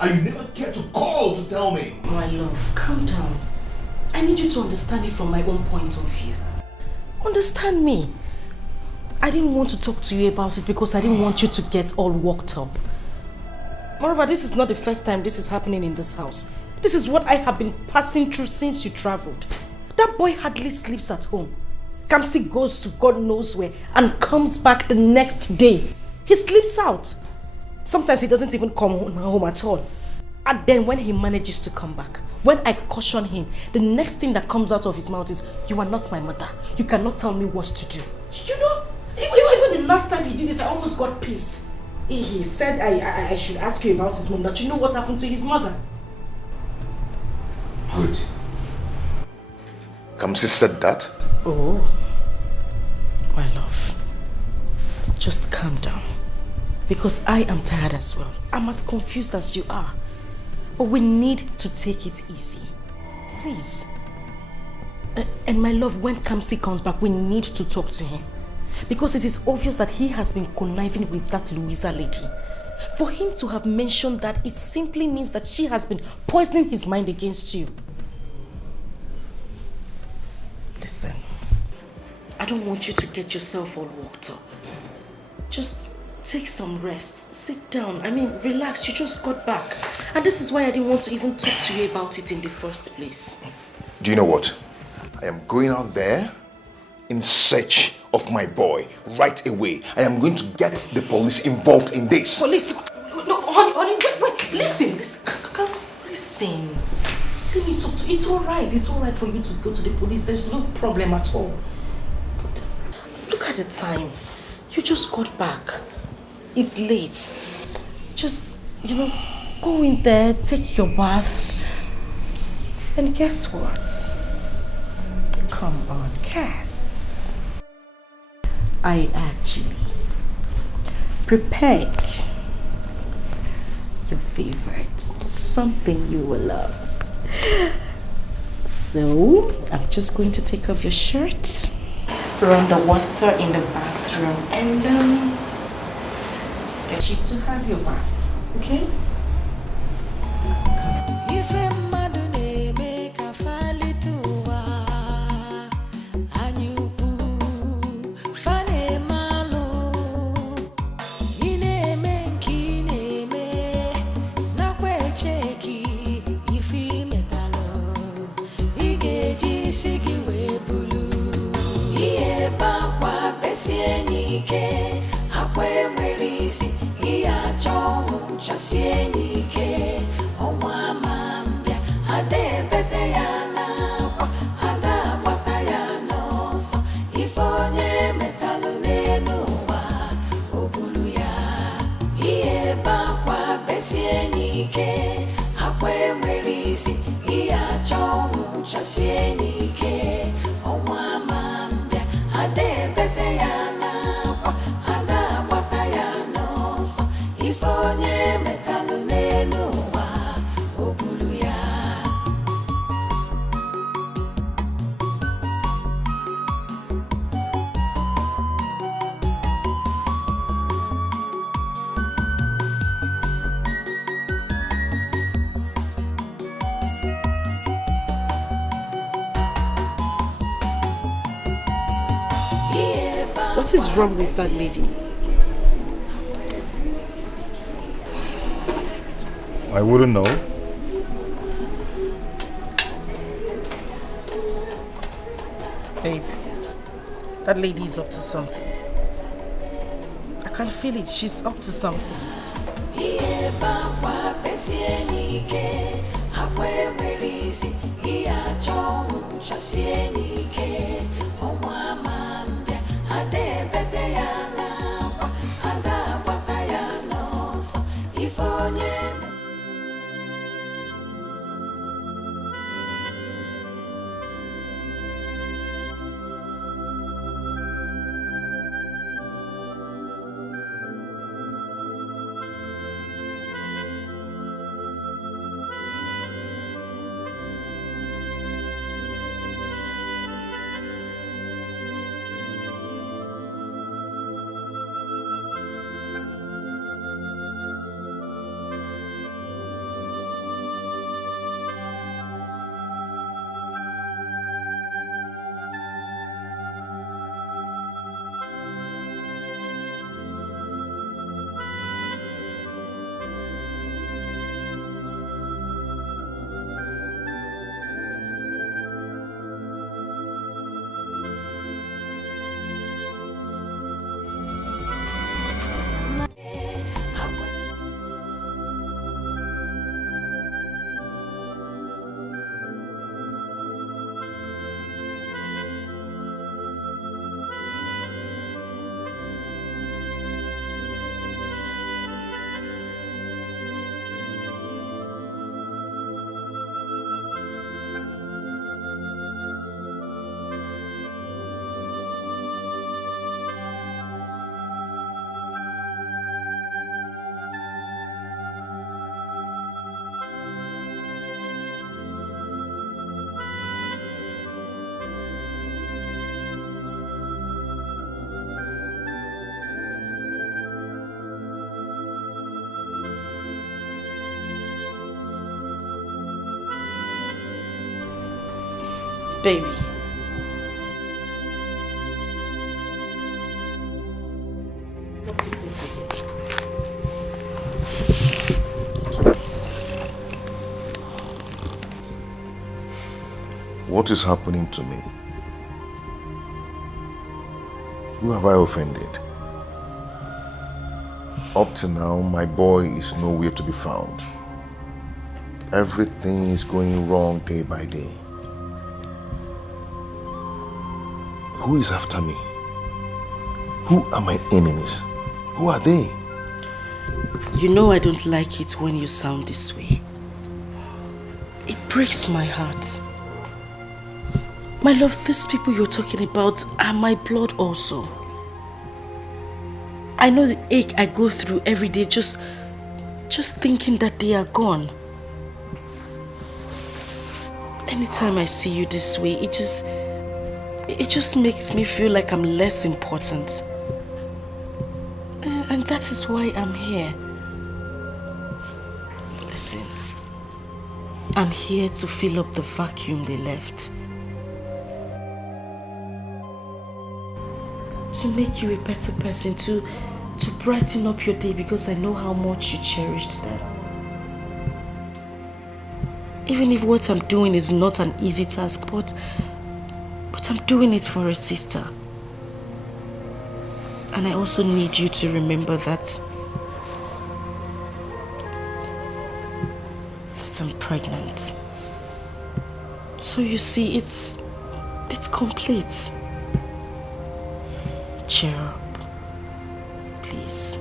And you never care to call to tell me. My love, calm down. I need you to understand it from my own point of view. Understand me. I didn't want to talk to you about it because I didn't want you to get all worked up. Moreover, this is not the first time this is happening in this house. This is what I have been passing through since you traveled. That boy hardly sleeps at home. Kamsi goes to God knows where and comes back the next day. He sleeps out. Sometimes he doesn't even come home at all. And then when he manages to come back, when I caution him, the next thing that comes out of his mouth is, "You are not my mother. You cannot tell me what to do." You know, even the last time he did this, I almost got pissed. He said I should ask you about his mom, that you know what happened to his mother. Wait. Kamsi said that? Oh, my love, just calm down, because I am tired as well. I'm as confused as you are, but we need to take it easy, please. And my love, when Kamsi comes back, we need to talk to him, because it is obvious that he has been conniving with that Louisa lady. For him to have mentioned that, it simply means that she has been poisoning his mind against you. Listen, I don't want you to get yourself all worked up. Just take some rest. Sit down. I mean, relax. You just got back. And this is why I didn't want to even talk to you about it in the first place. Do you know what? I am going out there in search of my boy right away. I am going to get the police involved in this. Police? No, honey, wait. Listen. Let me talk to you. It's alright. It's alright for you to go to the police. There's no problem at all. But look at the time. You just got back. It's late. Just, go in there, take your bath. And guess what? Come on, Cass. I actually prepared your favorite. Something you will love. So, I'm just going to take off your shirt, run the water in the bathroom, and get you to have your bath, okay? is wrong with that lady? I wouldn't know. Babe, that lady is up to something. I can feel it. She's up to something. Baby. What is it again? What is happening to me? Who have I offended? Up to now, my boy is nowhere to be found. Everything is going wrong day by day. Who is after me? Who are my enemies? Who are they? You know I don't like it when you sound this way. It breaks my heart. My love, these people you're talking about are my blood also. I know the ache I go through every day just thinking that they are gone. Anytime I see you this way, it just makes me feel like I'm less important. And that is why I'm here. Listen, I'm here to fill up the vacuum they left. To make you a better person, to brighten up your day, because I know how much you cherished them. Even if what I'm doing is not an easy task, but I'm doing it for a sister. And I also need you to remember that I'm pregnant. So you see, it's complete. Cheer up, please.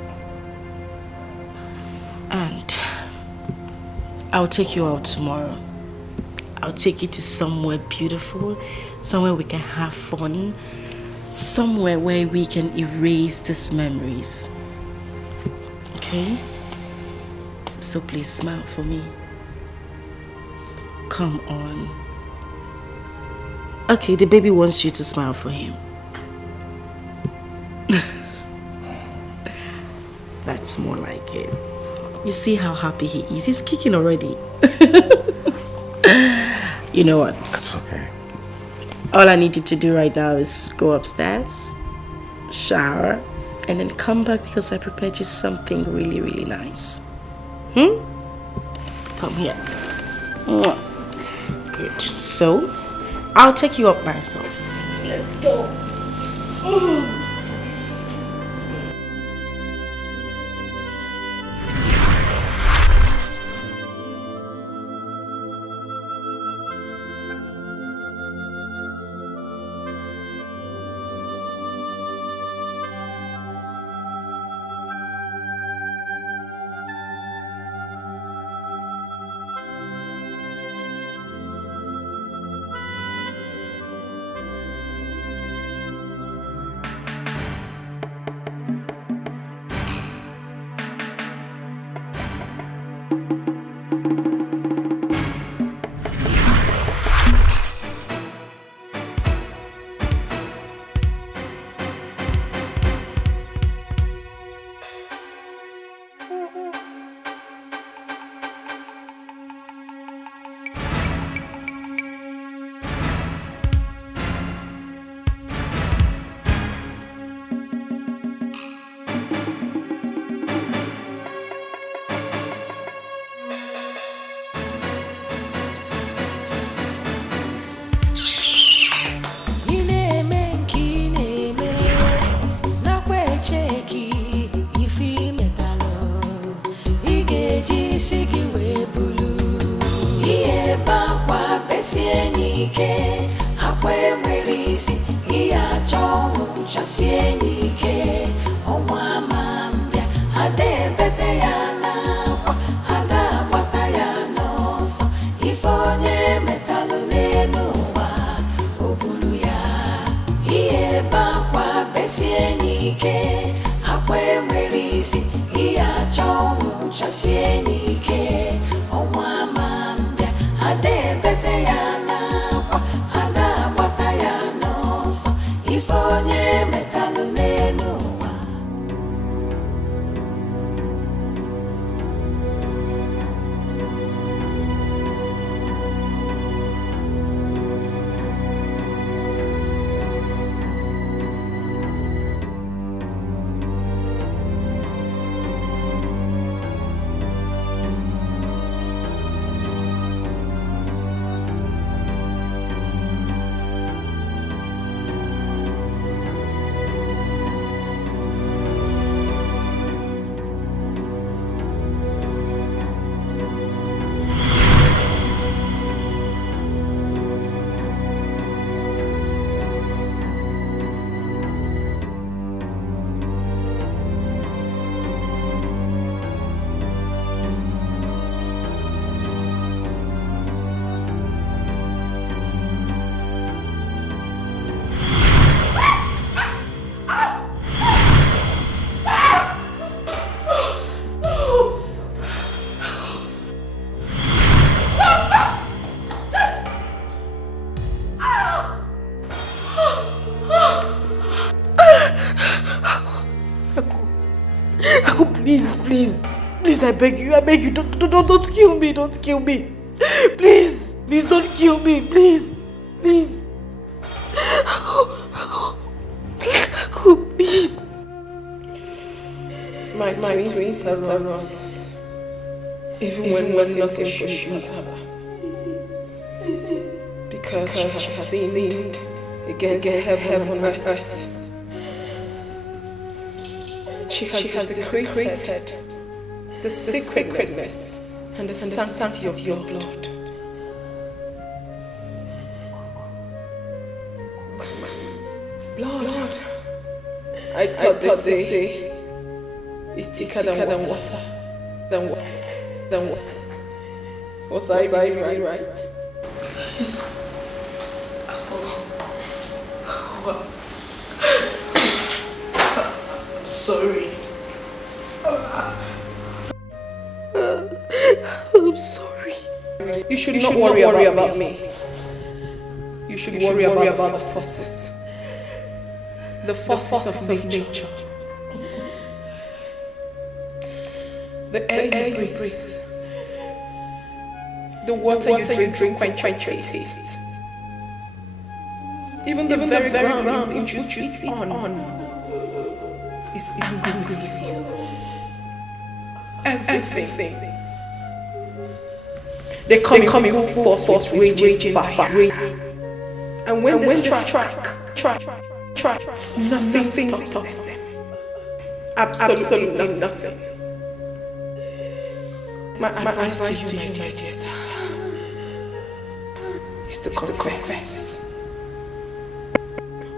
And I'll take you out tomorrow. I'll take you to somewhere beautiful, somewhere we can have fun, somewhere where we can erase these memories. Okay? So please smile for me. Come on. Okay, the baby wants you to smile for him. That's more like it. You see how happy he is? He's kicking already. You know what? That's okay. All I need you to do right now is go upstairs, shower, and then come back because I prepared you something really, really nice. Come here. Good. So, I'll take you up myself. Let's go. I beg you, don't kill me, don't kill me. Please, don't kill me, please. Aku, please. My twin sister Rose, even when nothing pushes her, because she has sinned against heaven and earth. She has desecrated the sacredness and the sanctity of your blood. Blood. I thought they say is thicker than water. Was I really right? Please. I'm sorry. I'm sorry. You should not worry about me. You should worry about the forces. The forces of nature. The air you breathe. The water you drink quench your taste. Even the very ground which you sit on. is angry with you. Everything. They come in full force with raging fire. And when they strike, nothing stops them. Absolutely nothing. My advice to you, my sister, is to confess.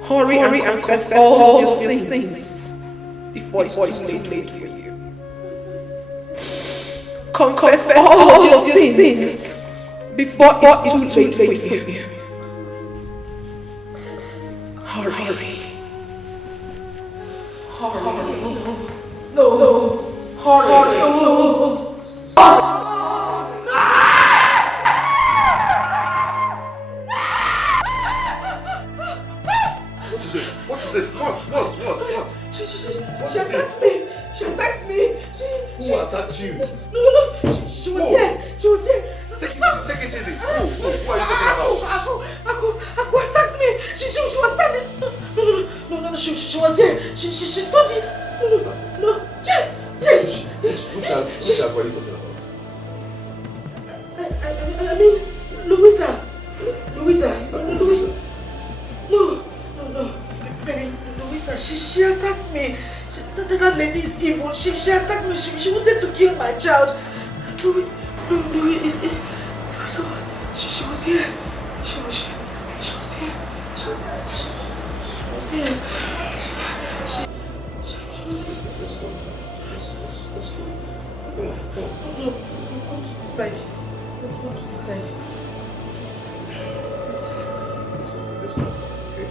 Hurry and confess all your sins before it's too late for you. Confess all your sins before it's too late for you. Hurry. No. Hurry. No. What is it? What? She attacked me. Who attacked you? No. She was here. Take it easy. Who are you talking about? Aku attacked me. She was standing. No. She was here. She stood here. No. Yes. Which Aku are you talking about? I mean, Louisa. No. Baby, Louisa, she attacked me. That lady is evil. She attacked me. She wanted to kill my child. Louisa, she was here. She was here. Let's go. Come on. No, go to the side. Let's go. Okay.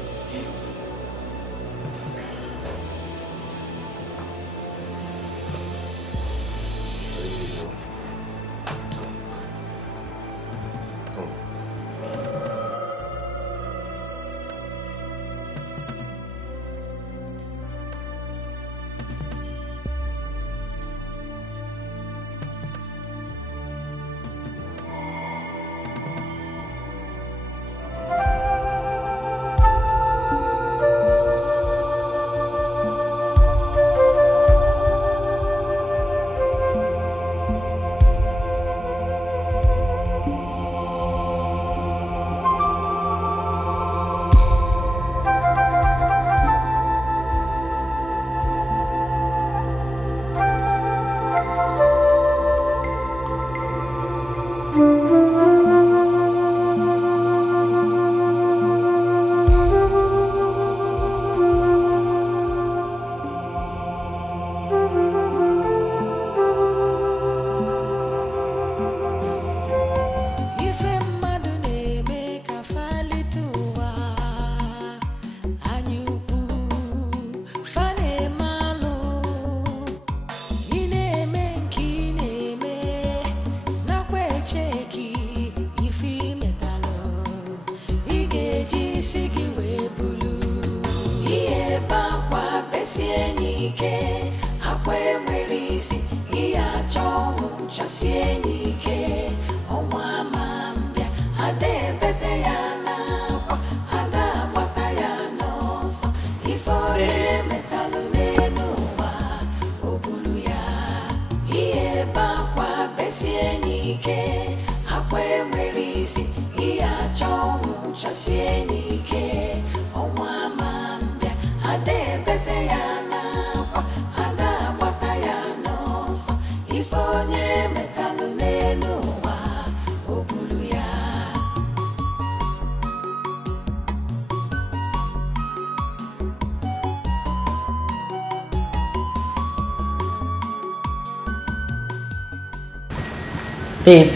Babe.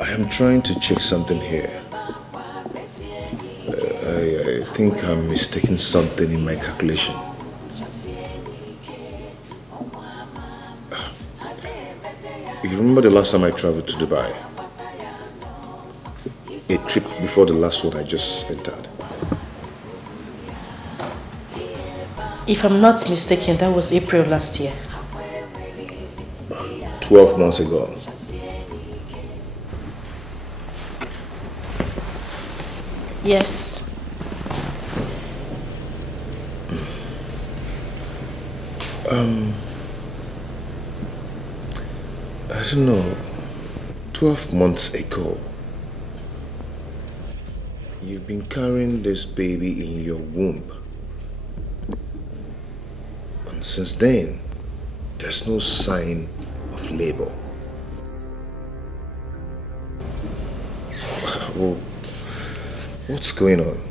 I am trying to check something here. I think I'm mistaking something in my calculation. You remember the last time I traveled to Dubai? A trip before the last one I just entered. If I'm not mistaken, that was April last year. 12 months ago. Yes. I don't know, 12 months ago, you've been carrying this baby in your womb. And since then, there's no sign of labor. Well, what's going on?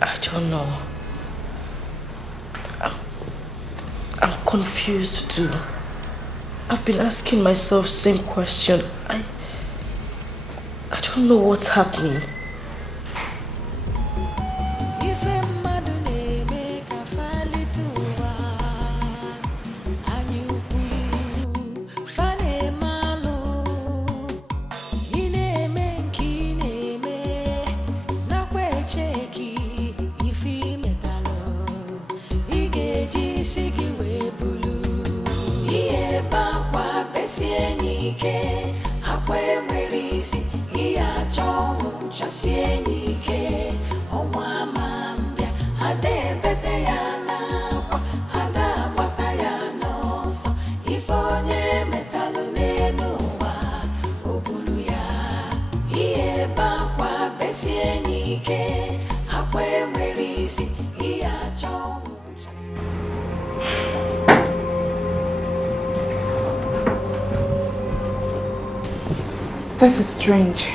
I don't know. I'm confused too. I've been asking myself same question. I don't know what's happening. This is strange.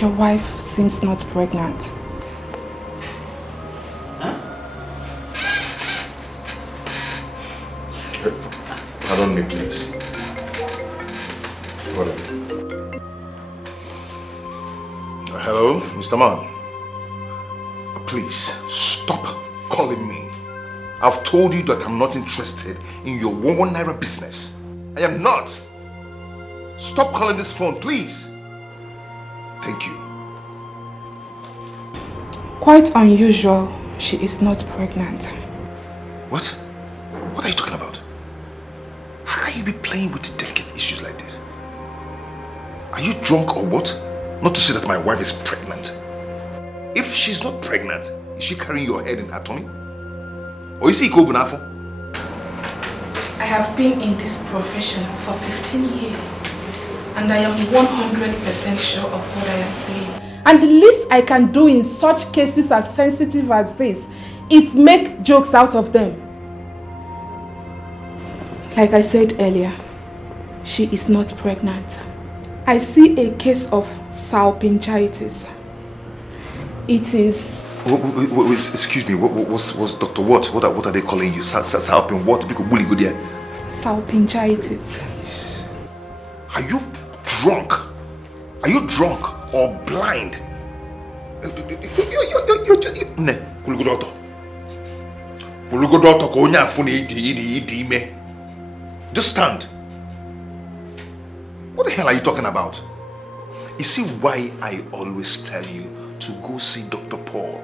Your wife seems not pregnant. Pardon me, please. Hello, Mr. Man. Please, stop calling me. I've told you that I'm not interested in your 1 naira business. I am not. Stop calling this phone, please. Thank you. Quite unusual. She is not pregnant. What? What are you talking about? How can you be playing with delicate issues like this? Are you drunk or what? Not to say that my wife is pregnant. If she's not pregnant, is she carrying your head in her tummy? Or is he Kobunafo? I have been in this profession for 15 years. And I am 100% sure of what I am saying. And the least I can do in such cases as sensitive as this is make jokes out of them. Like I said earlier, she is not pregnant. I see a case of salpingitis. It is... Excuse me, what's Dr. What? What are they calling you? Salpin what? Salpingitis. Are you drunk? Are you drunk or blind? Just stand. What the hell are you talking about? You see why I always tell you to go see Dr. Paul?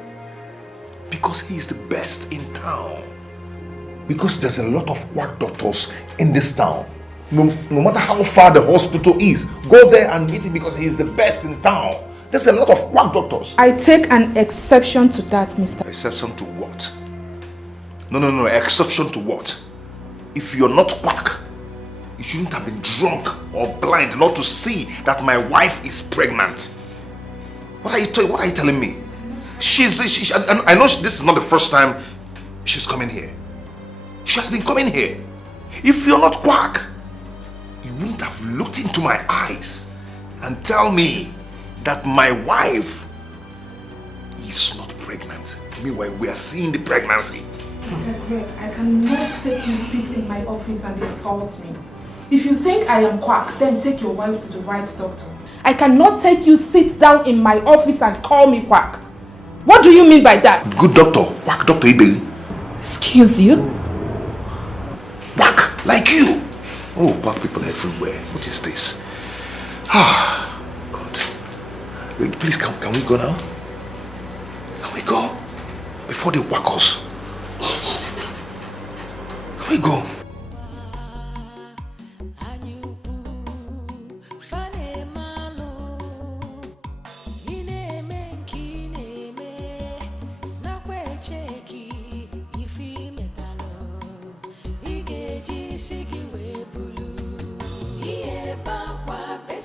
Because he's the best in town. Because there's a lot of quack doctors in this town. No matter how far the hospital is, go there and meet him because he is the best in town. There's a lot of quack doctors. I take an exception to that, Mr. Exception to what? No, exception to what? If you're not quack, you shouldn't have been drunk or blind not to see that my wife is pregnant. What are you telling me? I know this is not the first time she's coming here. She has been coming here. If you're not quack, you wouldn't have looked into my eyes and tell me that my wife is not pregnant. Meanwhile, we are seeing the pregnancy. Mr. Greg, I cannot take you sit in my office and insult me. If you think I am quack, then take your wife to the right doctor. I cannot take you sit down in my office and call me quack. What do you mean by that? Good doctor, quack doctor Ibeli. Excuse you? Quack, like you. Oh, quack people everywhere. What is this? Ah, God. Wait, please, can we go now? Can we go? Before they whack us. Can we go?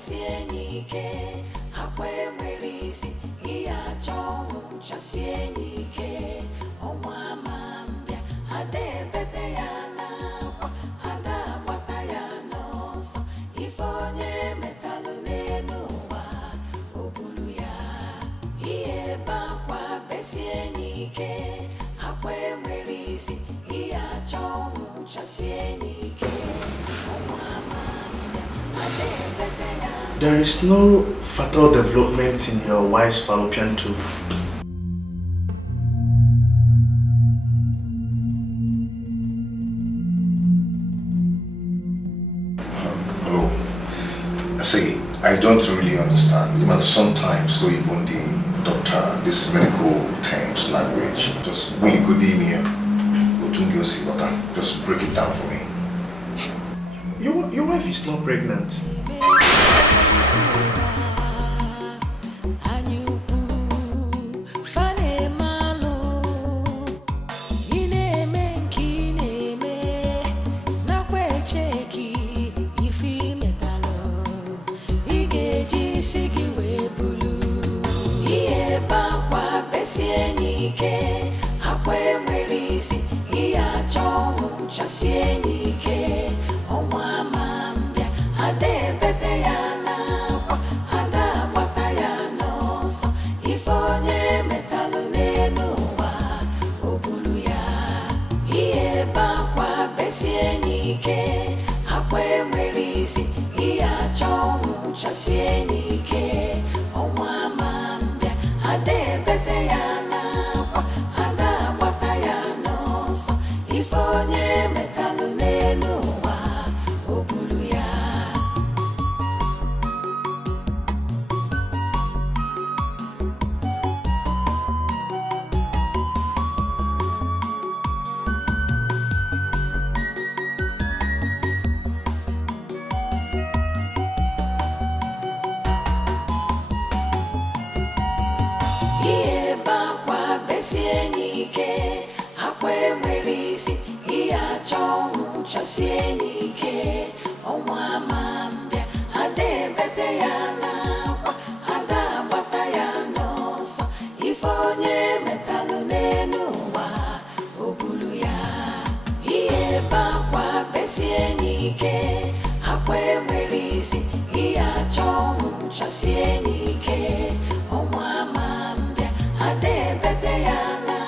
besie nike akwe merisi iya chong chasie nike onwa mambia ade bete yana kwa ada bata yana so ifonye metalu nenuwa obulu ya iye bakwa besie nike akwe merisi iya chong chasie nike onwa mambia ade bete yana. There is no fatal development in your wife's fallopian tube. Hello. See, I don't really understand. Even sometimes, so even the doctor, this medical terms, language, just really good in here. Just break it down for me. Your wife is not pregnant. Chasienike onwa mambia ade bete yana kwa ada bata yana so ifonye metalu nenuwa obulu ya iye bakwa besienike akwe merisi iya chong chasienike onwa mambia ade bete yana kwa ada bata yana so ifonye metalu nenuwa obulu ya. Iye bakwa besienike akwe merisi iya chong chasienike onwa mambia ade bete yana kwa ada bata yana so ifonye metalu nenuwa obulu ya iye bakwa besienike akwe merisi iya chong chasienike onwa mambia ade bete yana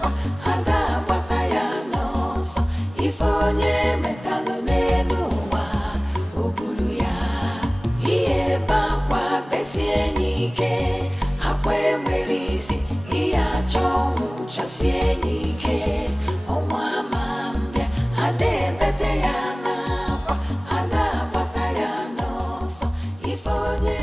kwa ada bata yana so ifonye metalu nenuwa obulu ya iye bakwa besienike akwe merisi iya chong chasienike onwa mambia ade bete yana kwa ada bata yana so ifonye.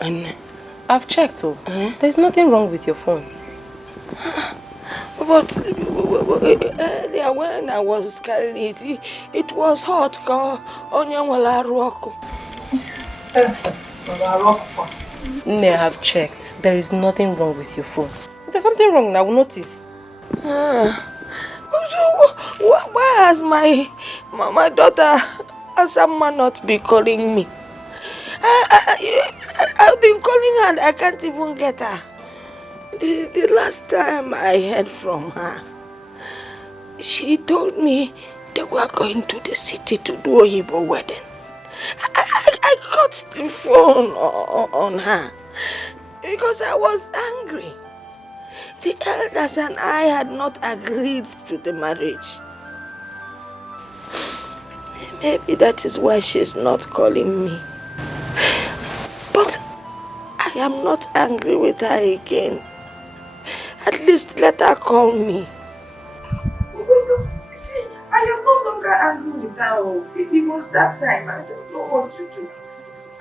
Nne, I've checked. There's nothing wrong with your phone. But earlier when I was carrying it, it was hot. Nne, I've checked. There is nothing wrong with your phone. If there's something wrong, I will notice. Why has my daughter Asama not be calling me? I've been calling her and I can't even get her. The last time I heard from her, she told me they were going to the city to do a Igbo wedding. I cut the phone on her because I was angry. The elders and I had not agreed to the marriage. Maybe that is why she's not calling me. But I am not angry with her again. At least let her call me. See, I am no longer angry with her. Because that time I don't know what to do.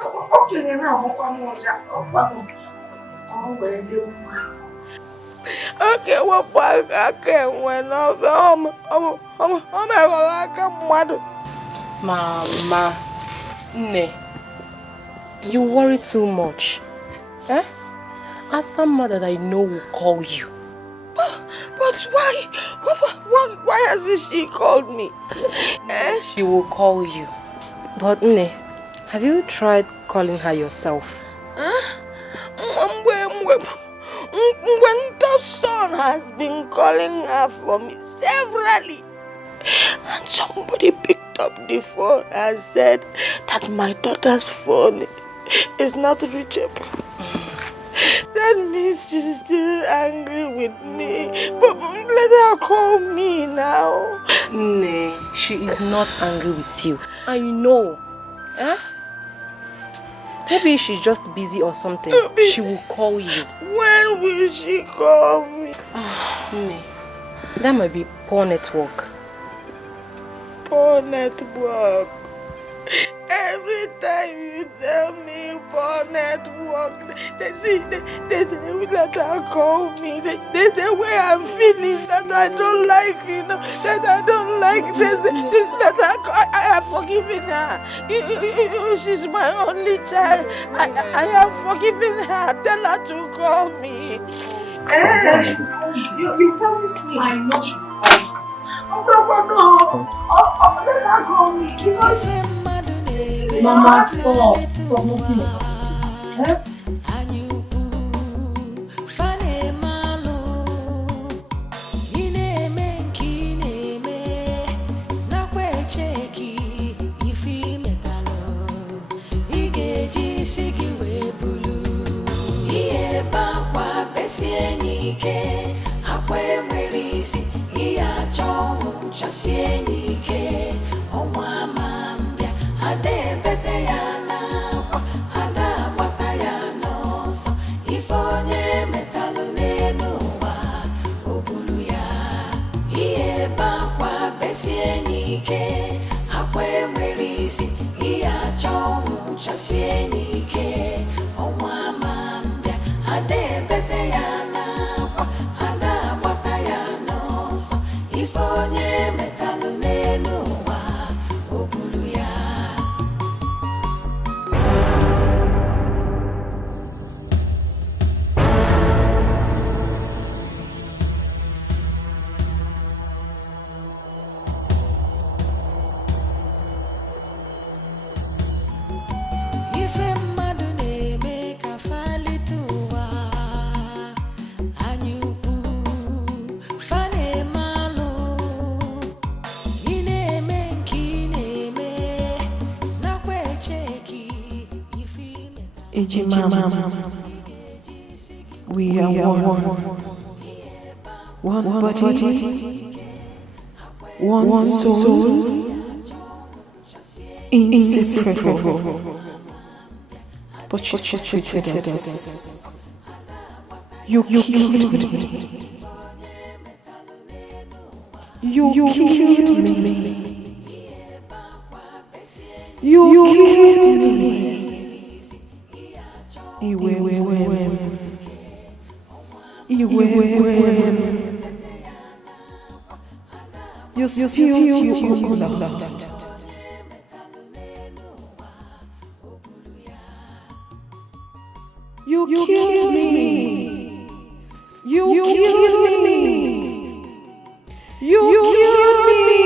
Okay, now okay, what back I can when Mama, Nne, you worry too much. Eh? As some mother that I know will call you. But why? Why hasn't she called me? She will call you. But Nne, have you tried calling her yourself? When the son has been calling her for me severally, and somebody picked up the phone and said that my daughter's phone is not reachable. That means she's still angry with me. But let her call me now. Nay, she is not angry with you. I know. Eh? Maybe she's just busy or something. She will call you. When will she call me? Nay, that might be poor network. Poor network. Every time you tell me poor network, they say let her call me. They say where I'm feeling that I don't like, that I don't like. They say that I have forgiven her. She's my only child. I have forgiven her. Tell her to call me. You promised me. I know. Oh, let her call me. Mama, stop looking. We are one body, one soul, inseparable. But you treated us. You killed me. You killed me. You killed me. You spilled your blood. You killed me. You killed me. You killed me.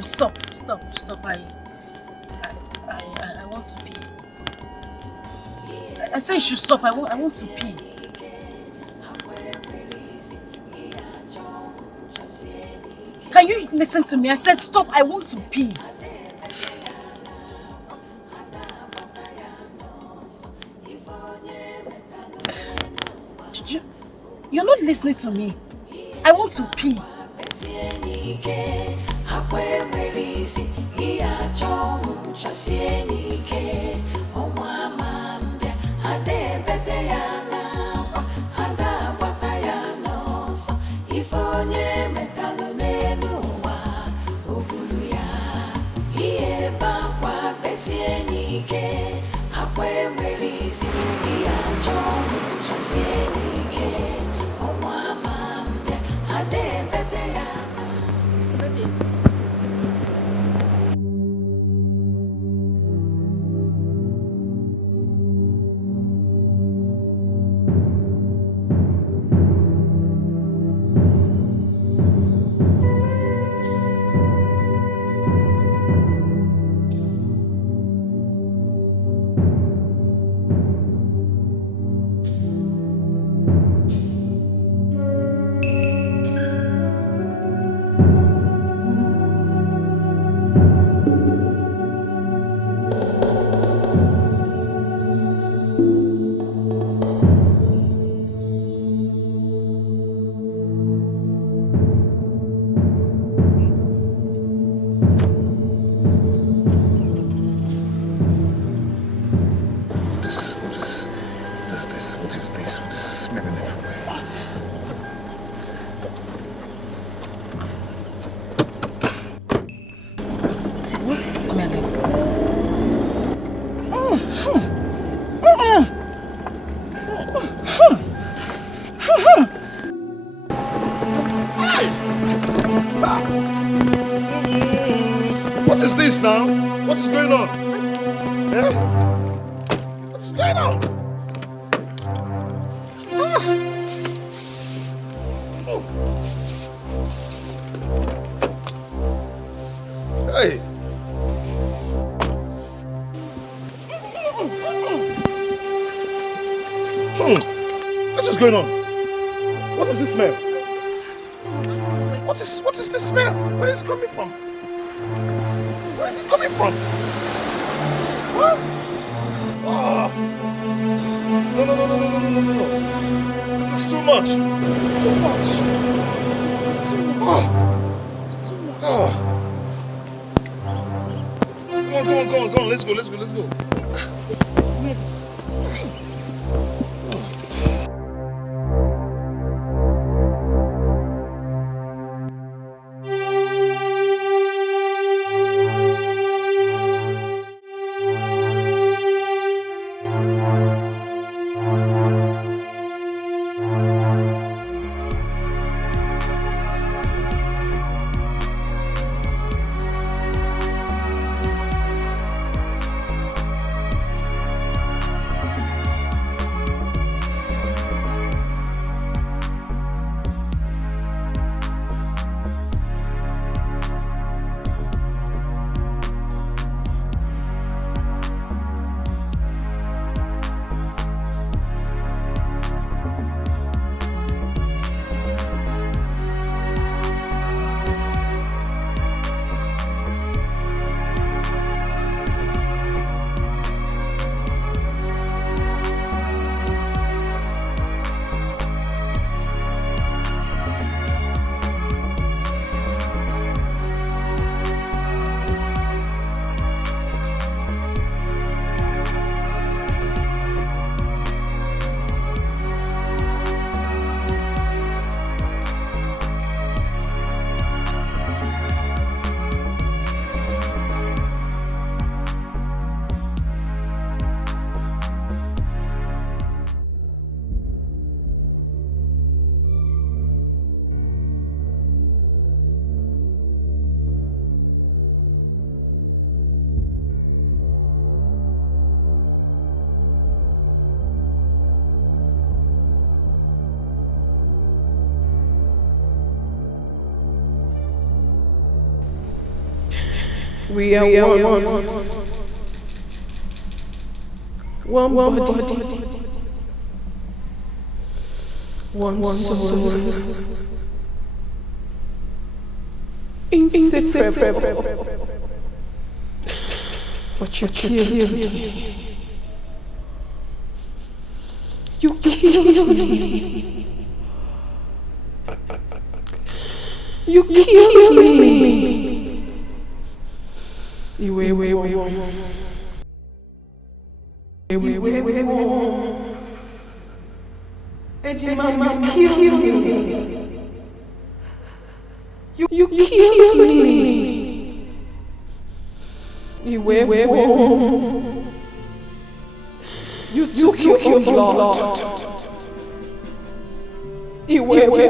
Stop. I want to pee. I said you should stop. I want to pee. Can you listen to me? I said stop. I want to pee. You're not listening to me. I want to pee. What is smelling? What is this now? What is going on? Eh? What is going on? Hey! What is going on? What is this smell? What is this smell? Where is it coming from? Where is it coming from? What? Oh. No. This is too much. This is too much. Oh. Come on. Let's go. This smell. We are one. One body. One soul. Inseparable. But you killed me. You killed me. You killed me. Mama, you killed me. You killed me. You took your blood. You killed me.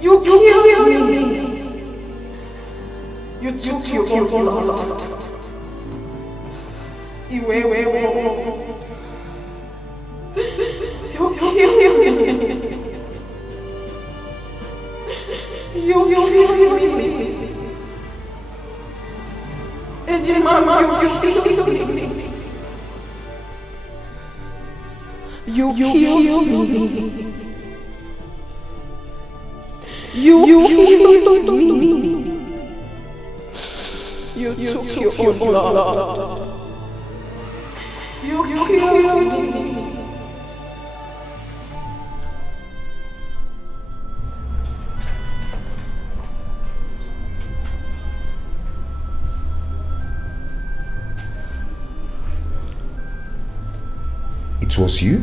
You killed me. You took your blood. Mama, you killed me. You killed me. You took your blood. It was you?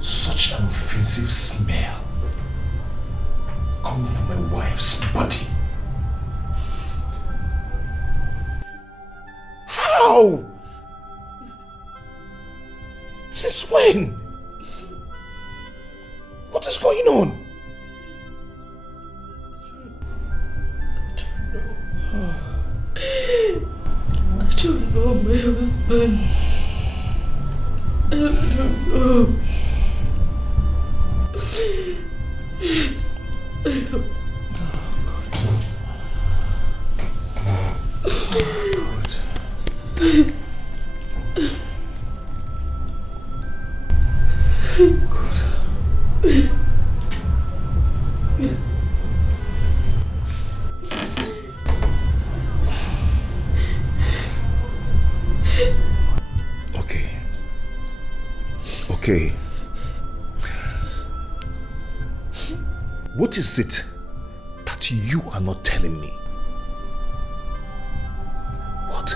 Such an offensive smell coming from my wife's body. How? Since when? What is going on? I don't know my husband. I don't know. Okay. What is it that you are not telling me? What?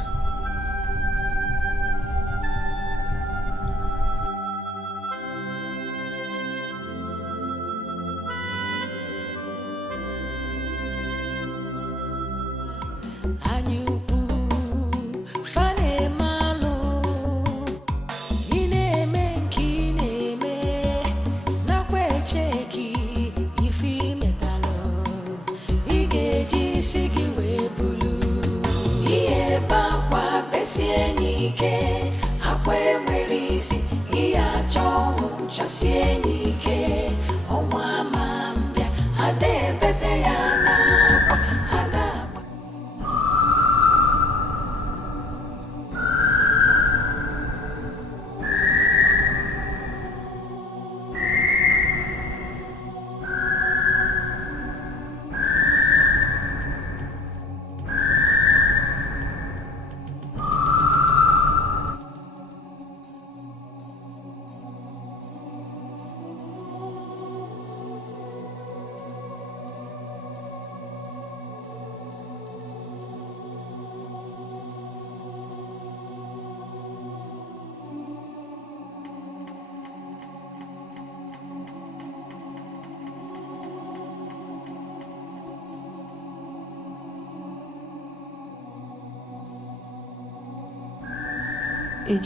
We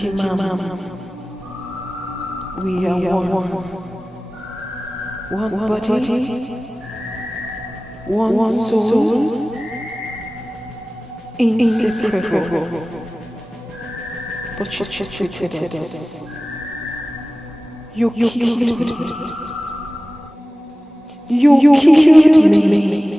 are one body, one soul, inseparable. But you treated us. You killed me. You killed me.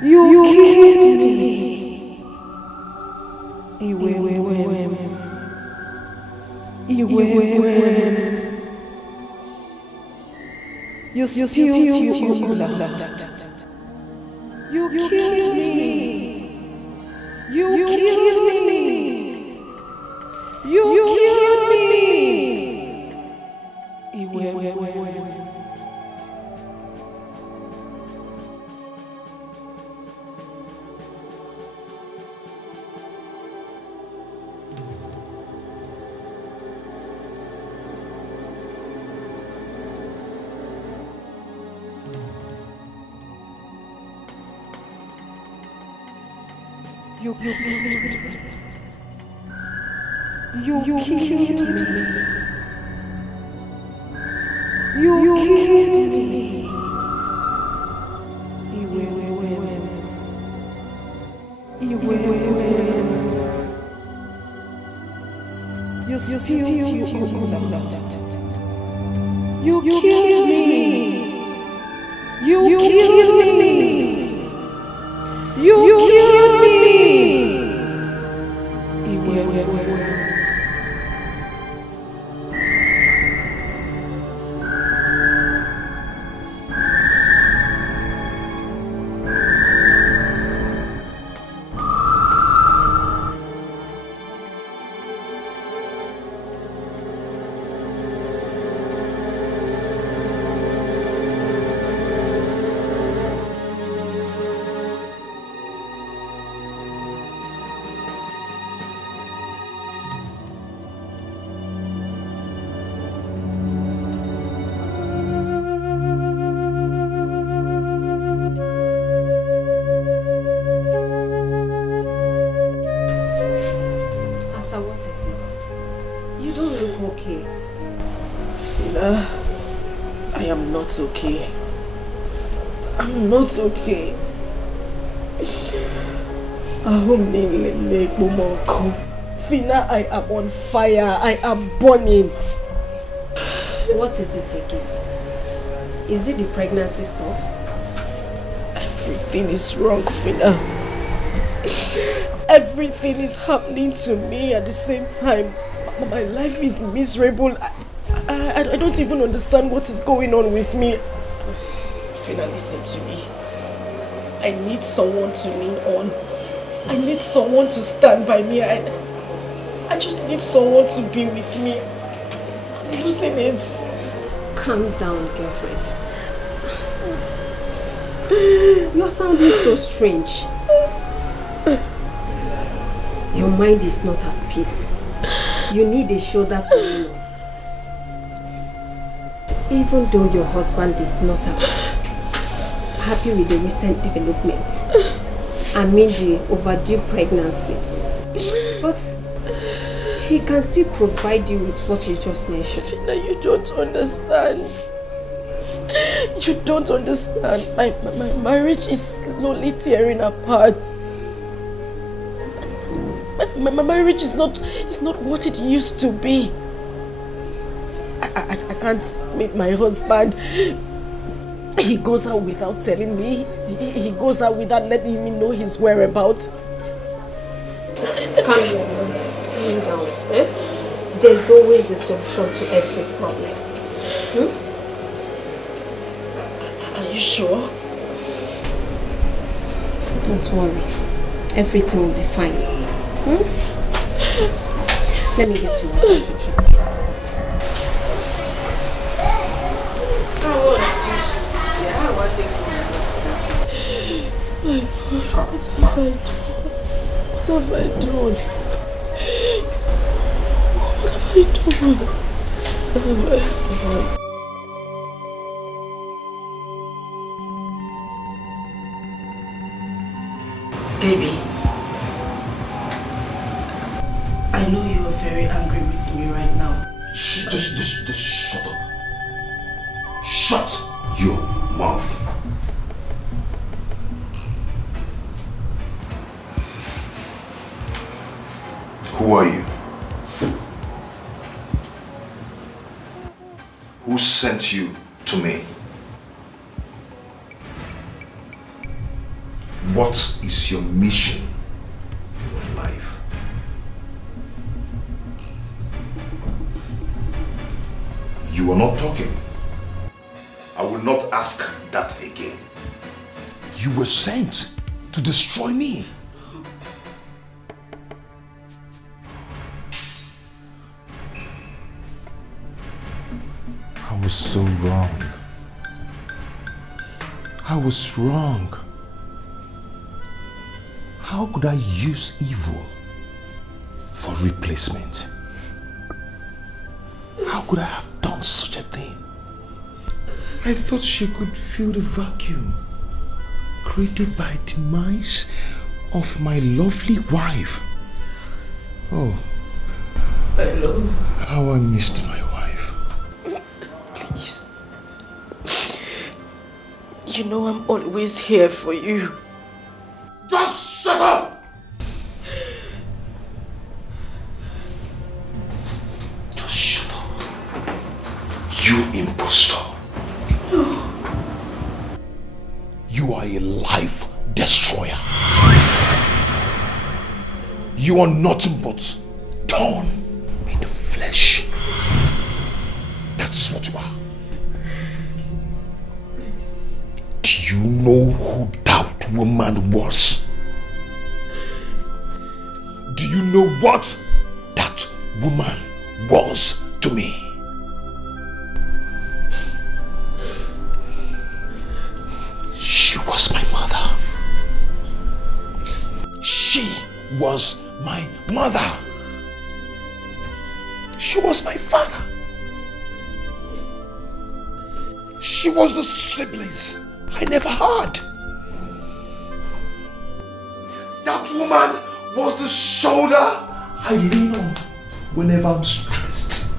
You killed me. You spilled your blood. You killed me. You killed me. You killed me. You killed me. You killed me. You killed me. You spilled your blood. You killed me. You killed me. You killed me. What is it? You don't look okay. I am not okay. I'm not okay. Fina, I am on fire. I am burning. What is it again? Is it the pregnancy stuff? Everything is wrong, Fina. Everything is happening to me at the same time. My life is miserable. I don't even understand what is going on with me. Fina, listen to me. I need someone to lean on. I need someone to stand by me. I just need someone to be with me. I'm losing it. Calm down, girlfriend. You're sounding so strange. Your mind is not at peace. You need a shoulder to lean on. Even though your husband is not happy with the recent development, I mean the overdue pregnancy, but he can still provide you with what you just mentioned. Fina, you don't understand. You don't understand. My marriage is slowly tearing apart. My marriage is not what it used to be. I can't meet my husband. He goes out without telling me. He goes out without letting me know his whereabouts. Calm down. Calm down. There's always a solution to every problem. Are you sure? Don't worry. Everything will be fine. Let me get you water to drink. My God, what have I done? What have I done? What have I done? Baby, I know you are very angry with me right now. Just shut up. Shut your mouth. Who are you? Who sent you to me? What is your mission in life? You are not talking. I will not ask that again. You were sent to destroy me. I was so wrong. I was wrong. How could I use evil for replacement? How could I have done such a thing? I thought she could fill the vacuum created by demise of my lovely wife. Oh, I love how I missed my wife. Please. You know I'm always here for you. Just shut up! Just shut up. You impostor. You are a life destroyer. You are nothing but thorn in the flesh. That's what you are. Do you know who that woman was? Do you know what that woman was to me? She was my mother. She was my mother. She was my father. She was the siblings I never had. That woman was the shoulder I lean on whenever I'm stressed.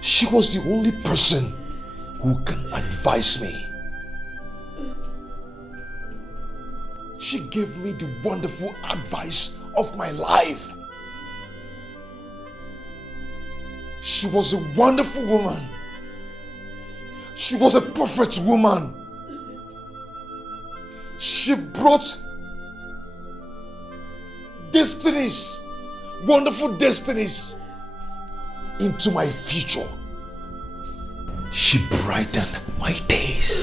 She was the only person who can advise me. She gave me the wonderful advice of my life. She was a wonderful woman. She was a perfect woman. She brought destinies, wonderful destinies into my future. She brightened my days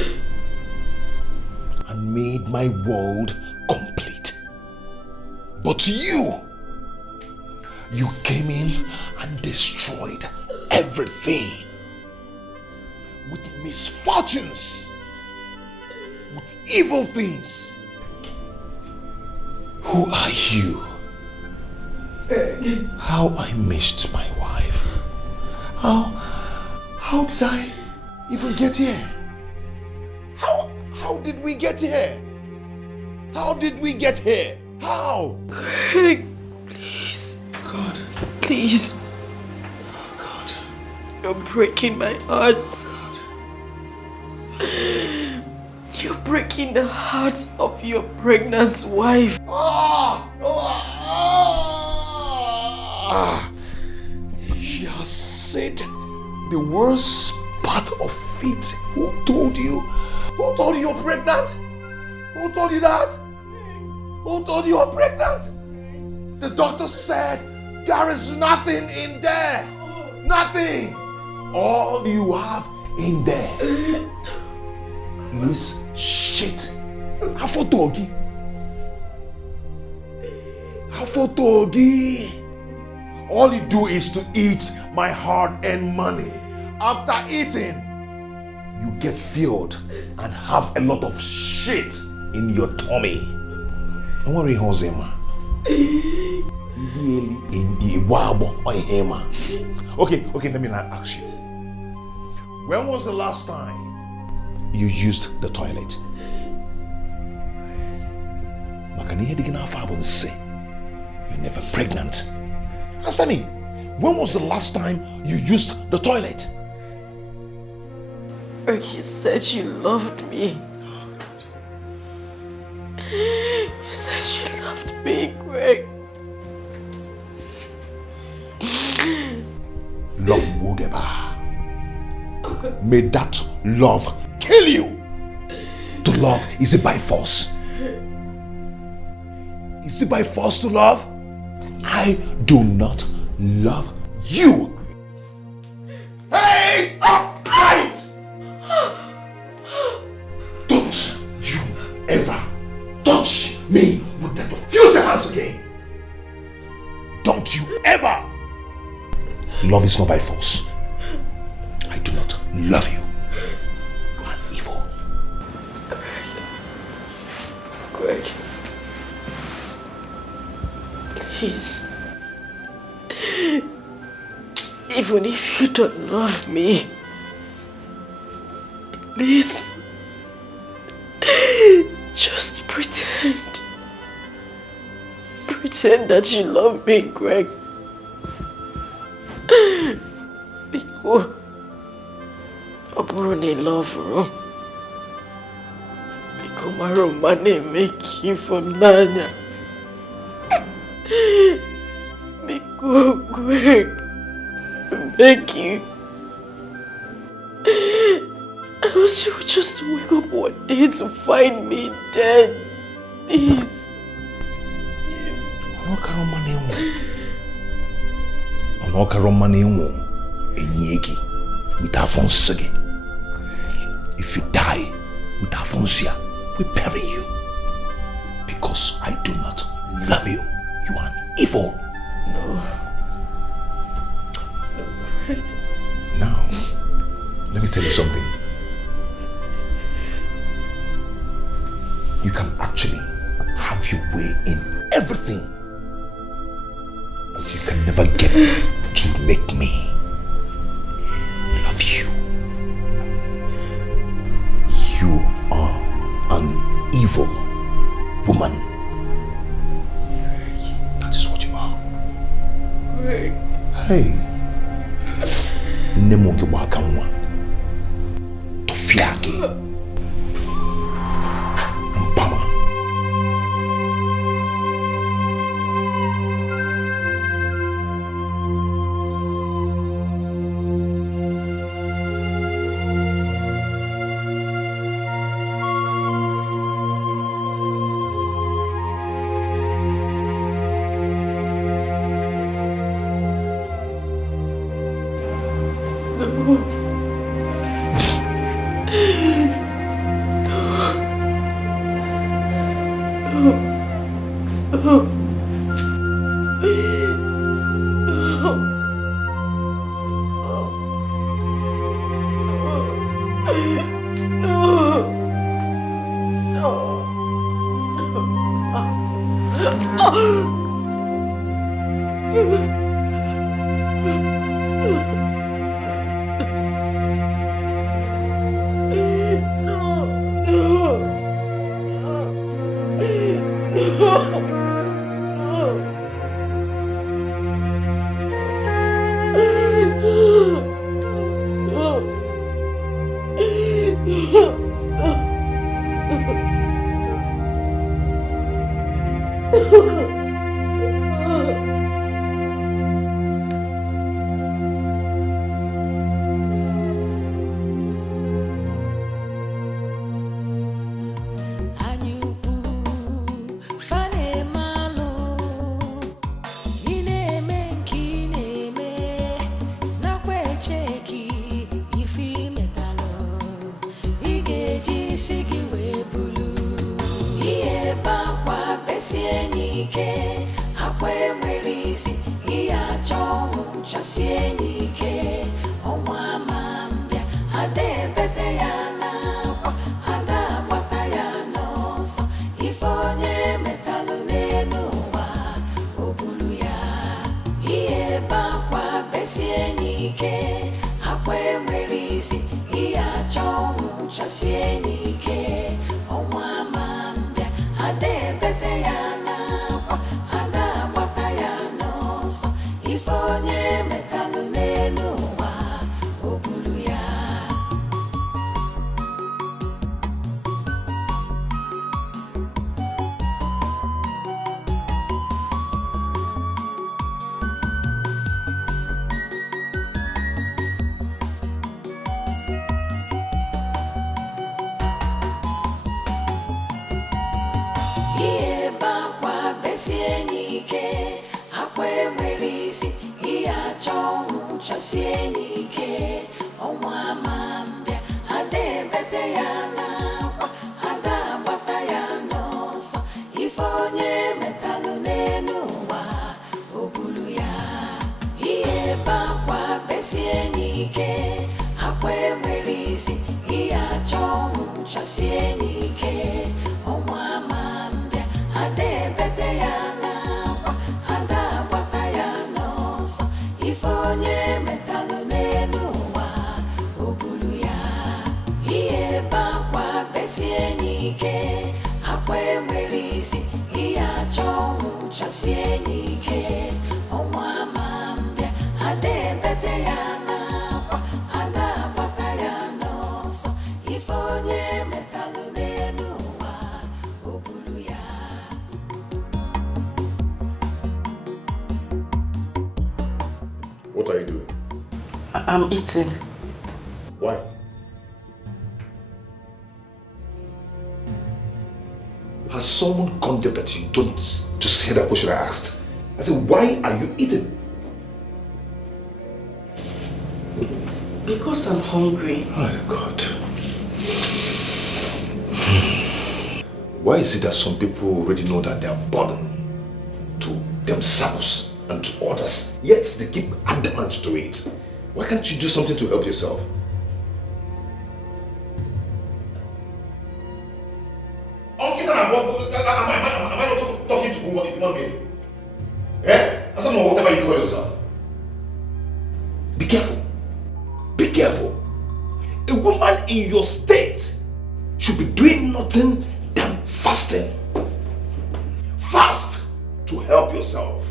and made my world complete. But you came in and destroyed everything with misfortunes, with evil things. Who are you? How I missed my wife. How did I even get here? How did we get here? How did we get here? How? Greg, please. God. Please. God. You're breaking my heart. You're breaking the heart of your pregnant wife. She has said the worst part of it. Who told you? Who told you you're pregnant? Who told you that? Who told you you're pregnant? The doctor said there is nothing in there. Nothing. All you have in there is shit. Afotogi. Afotogi. All you do is to eat my hard-earned money. After eating, you get filled and have a lot of shit in your tummy. Don't worry, Hosema. Really? In Iwabo or Hema. Okay, let me now ask you. When was the last time you used the toilet? You're never pregnant. Answer me. When was the last time you used the toilet? You said you loved me. You said you loved me, Greg. Love Wogeba. May that love kill you. To love, is it by force? Is it by force to love? I do not love you. Hey! Upright! Don't you ever touch me with that filthy hands again. Don't you ever. Love is not by force. I do not love you. You are evil. Greg. Please. Even if you don't love me, please. Just pretend. Pretend that you love me, Greg. Because I love you. Because my romance make you from Nanya. Because Greg, beg you. Else you would just wake up one day to find me dead. Please. If you die with Afonsia, we bury you. Because I do not love you. You are evil. No. Now, let me tell you something. You can actually have your way in everything. But you can never get to make me love you. You are an evil woman. That is what you are. Hey. Nemoge wakamwa. Tofiake. Mpama. If onye metalụ n'elu ụwa, o buru ya. chasienike omama mbia ade bete ya na kwa ada bata ya no so ifonye metalu nenu wa obulu ya Sienike, akwe mwerisi, iya chongu cha sienike, omwa mambia, ade bete ya na kwa, ada bata ya nosa, ifonye metalu nenu wa obulu ya. Iye bakwa besienike, akwe mwerisi, iya chongu cha sienike, omwa mambia, ade bete ya ifonye metalu nenu wa obulu ya. Iye bakwa besienike, akwe mwerisi, iya chongu cha sienike, omwa mambia, ade bete ya na kwa, ada bata ya nosa, ifonye metalu nenu wa obulu ya. What are you doing? I'm eating. Why? Has someone gone there that you don't just hear that question I asked? I said, why are you eating? Because I'm hungry. Oh God. Why is it that some people already know that they are burdened to themselves and to others, yet they keep adamant to it? Why can't you do something to help yourself? Am I not talking to a human being? Eh? As someone, whatever you call yourself. Be careful. Be careful. A woman in your state should be doing nothing than fasting. Fast to help yourself.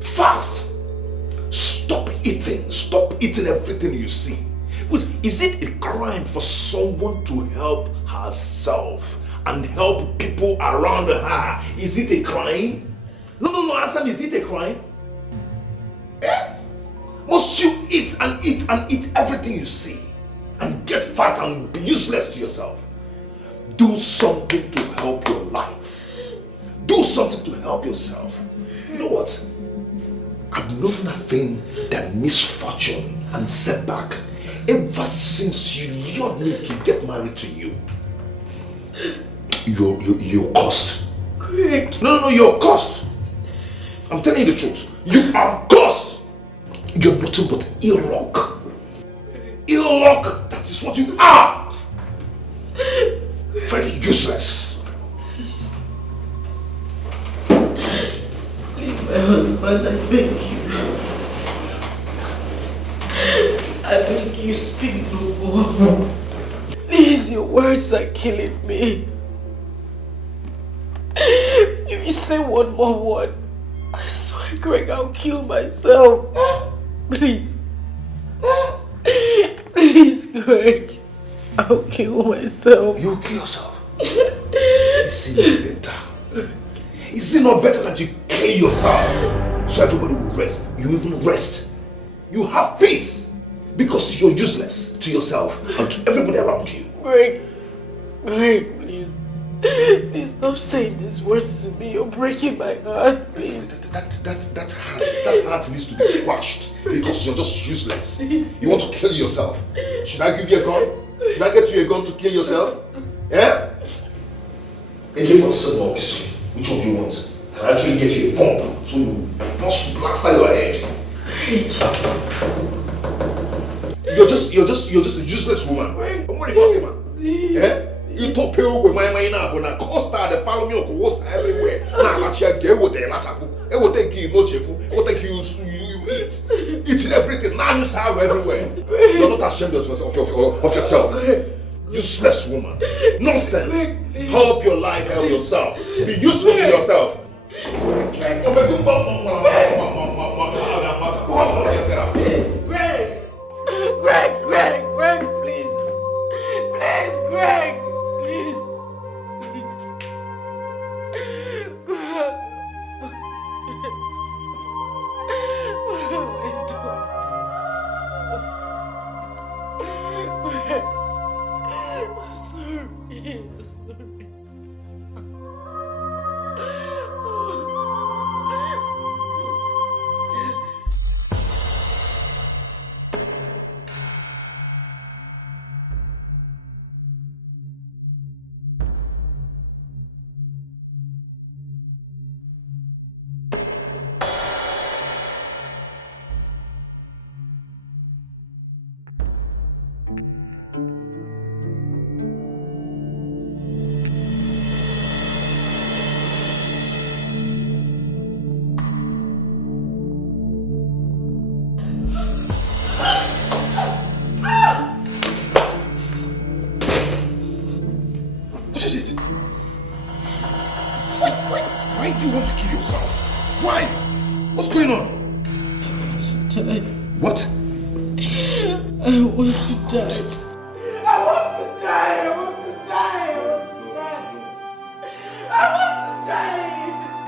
Fast. Stop eating. Stop eating everything you see. Is it a crime for someone to help herself and help people around her? Is it a crime? No, answer me, is it a crime? Eh? Must you eat and eat and eat everything you see and get fat and be useless to yourself? Do something to help your life. Do something to help yourself. You know what? I've known nothing than misfortune and setback ever since you lured me to get married to you. You're cursed. Correct. No, you're cursed. I'm telling you the truth. You are cursed. You're nothing but ill luck. Ill luck, that is what you are. Very useless. Please. Leave my husband, I beg you. I beg you, speak no more. Please, your words are killing me. If you say one more word, I swear, Greg, I'll kill myself. Please. Please, Greg. I'll kill myself. You'll kill yourself? Is it not better? Is it not better that you kill yourself so everybody will rest? You even rest. You have peace because you're useless to yourself and to everybody around you. Greg, please. Please stop saying these words to me. You're breaking my heart, please. That heart needs to be squashed because you're just useless. You want to kill yourself. Should I give you a gun? Should I get you a gun to kill yourself? Yeah? AK-47 or pistol. Which one do you want? Can I actually get you a bomb so you blast out your head? You're just a useless woman. I'm worried for you, man. You talk pale with my mind now, but I costa the palomio was everywhere. Now actually get what they lachapu. It will take you no chepu. It will take you eat. Eating everything. Now you sound everywhere. You're not ashamed of yourself. Useless woman. Nonsense. Help your life, help yourself. Be useful to yourself. Please, Greg, please. Please, Greg, please. What have I done? I'm sorry. What is it? Why do you want to kill yourself? Why? What's going on? I want to die. What? I want to die. I want to die. I want to die. I want to die.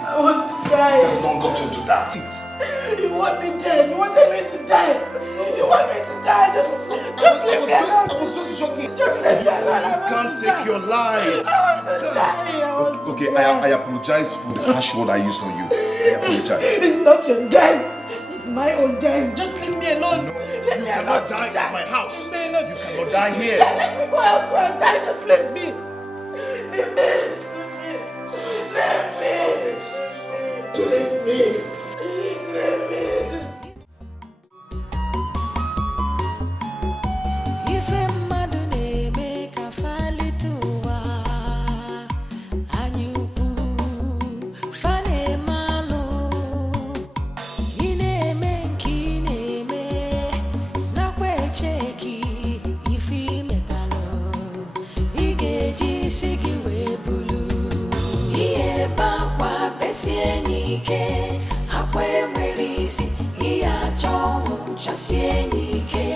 I want to die. It has not gotten to that. Please. You want me dead. You wanted me to die. You want me to die. Just leave me alone. I was just joking. Just leave me alone. You can't take your life. I want to die. Okay, I apologize for the harsh word I used on you. I apologize. It's not your death. It's my own death. Just leave me alone. No, you cannot die at my house. Leave me alone. You cannot die here. Let me go elsewhere and die. Just leave me. Leave me. Leave me. Leave me. Leave me. Ife mmadụ na-eme ka falite ụwa anyị ukwu fa na-eme alụ ị na-eme nke ị na-eme nakwa echeki ife imetalụ ị ga-eji isi gị wee bulu ihe ebe akwa besie n'ike akwa enwere isi ihe achọ ọnwụ chasie n'ike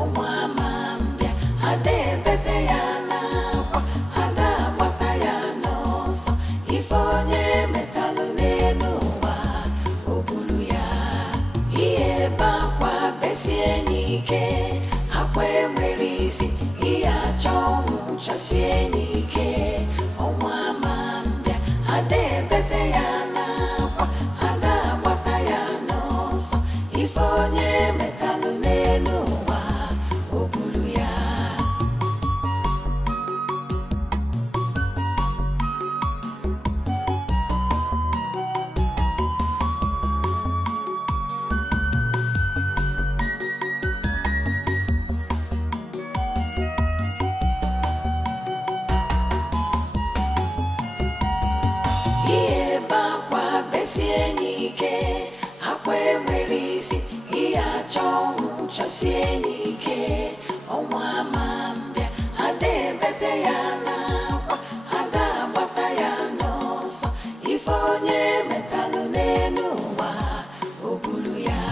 ọnwa ama mbịa ada ebete ya n'akwa ada agbata ya n'ọsọ ife onye metalụ n'elu ụwa o buru ya ihe ebe akwa besie n'ike akwa enwere isi ihe achọ ọnwụ chasie n'ike ọnwa ama mbịa ada ebete ya n'akwa ada agbata ya n'ọsọ ife onye metalụ n'elu ụwa o buru ya ihe ebe akwa besie n'ike akwa enwere isi ihe achọ ọnwụ chasie n'ike ọnwa ama mbịa ada ebete ya n'akwa ada agbata ya n'ọsọ ife onye metalụ n'elu ụwa o buru ya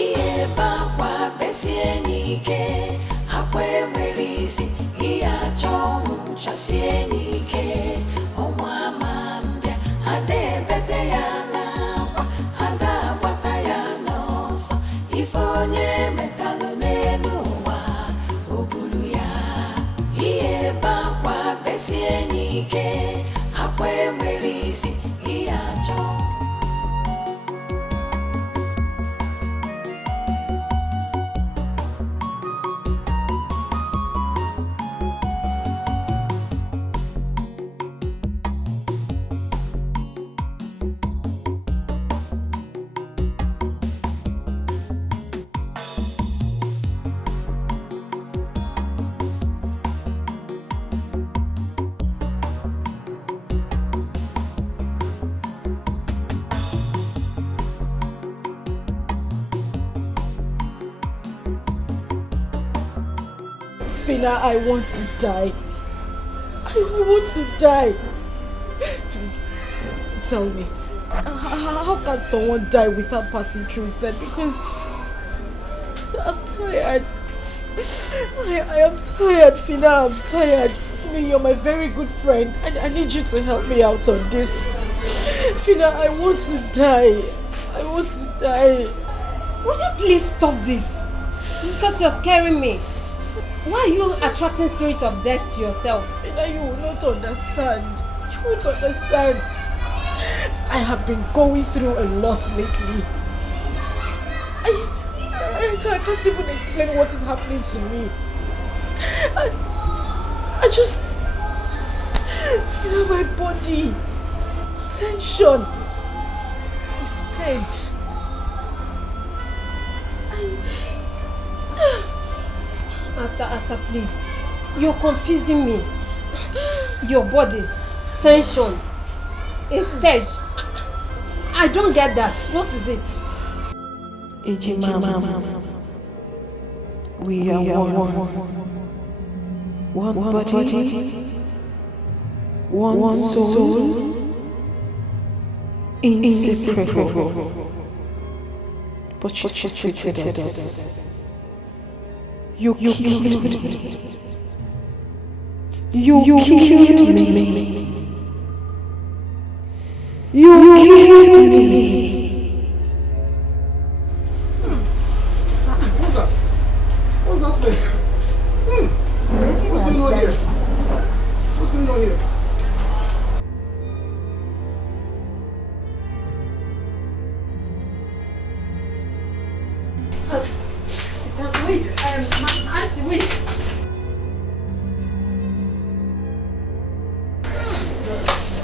ihe ebe akwa besie n'ike akwa enwere isi ihe achọ ọnwụ chasie n'ike ọnwa ama mbịa ada ebete ya n'akwa ada agbata ya n'ọsọ ife onye metalụ n'elu ụwa o buru ya ihe ebe akwa besie n'ike akwa enwere isi ihe achọ Fina, I want to die. I want to die. Please, tell me. How can someone die without passing through that? Because I'm tired. I am tired, Fina. I'm tired. I mean, you're my very good friend. I need you to help me out on this. Fina, I want to die. I want to die. Would you please stop this? Because you're scaring me. Why are you attracting spirit of death to yourself? Fina, you will not understand. You won't understand. I have been going through a lot lately. I can't even explain what is happening to me. I just feel my body tension, stench. Asa, please. You're confusing me. Your body, tension, a stage. I don't get that. What is it? Ejimama, we are one body, one soul, inseparable. But you treated us. You killed me. You killed me. You killed me. What's that? What's that smell? What's going on here? What's going on here? Wait, Auntie, wait.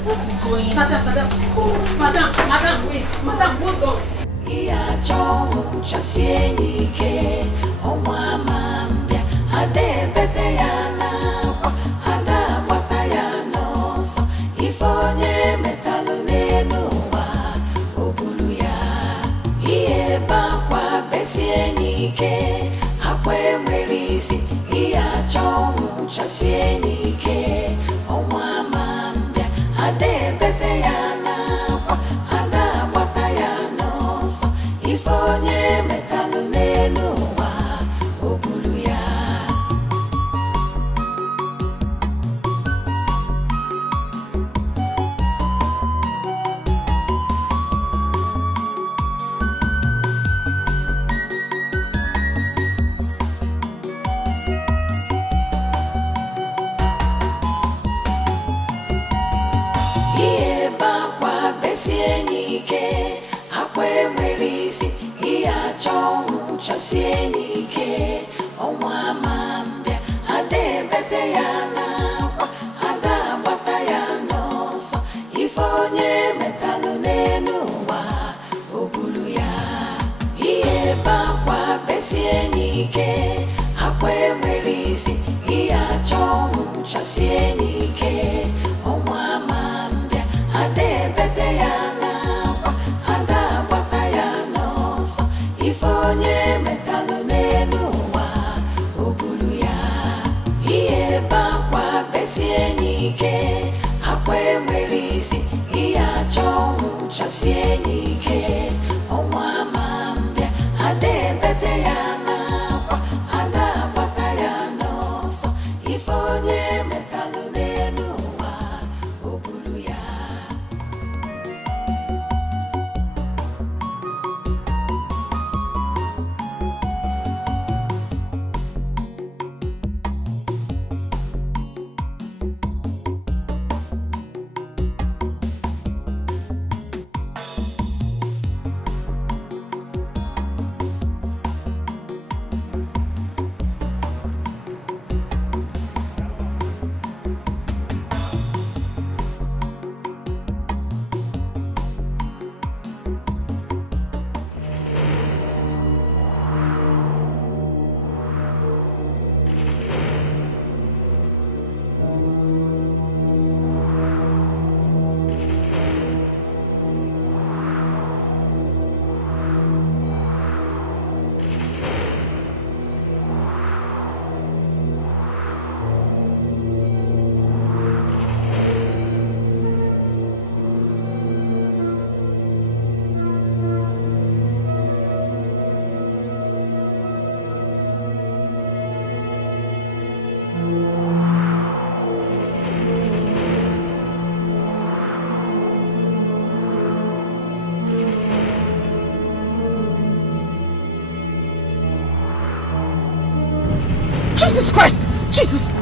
What is going on? Madam, wait. Madam, hold on. Jesus Christ! Jesus!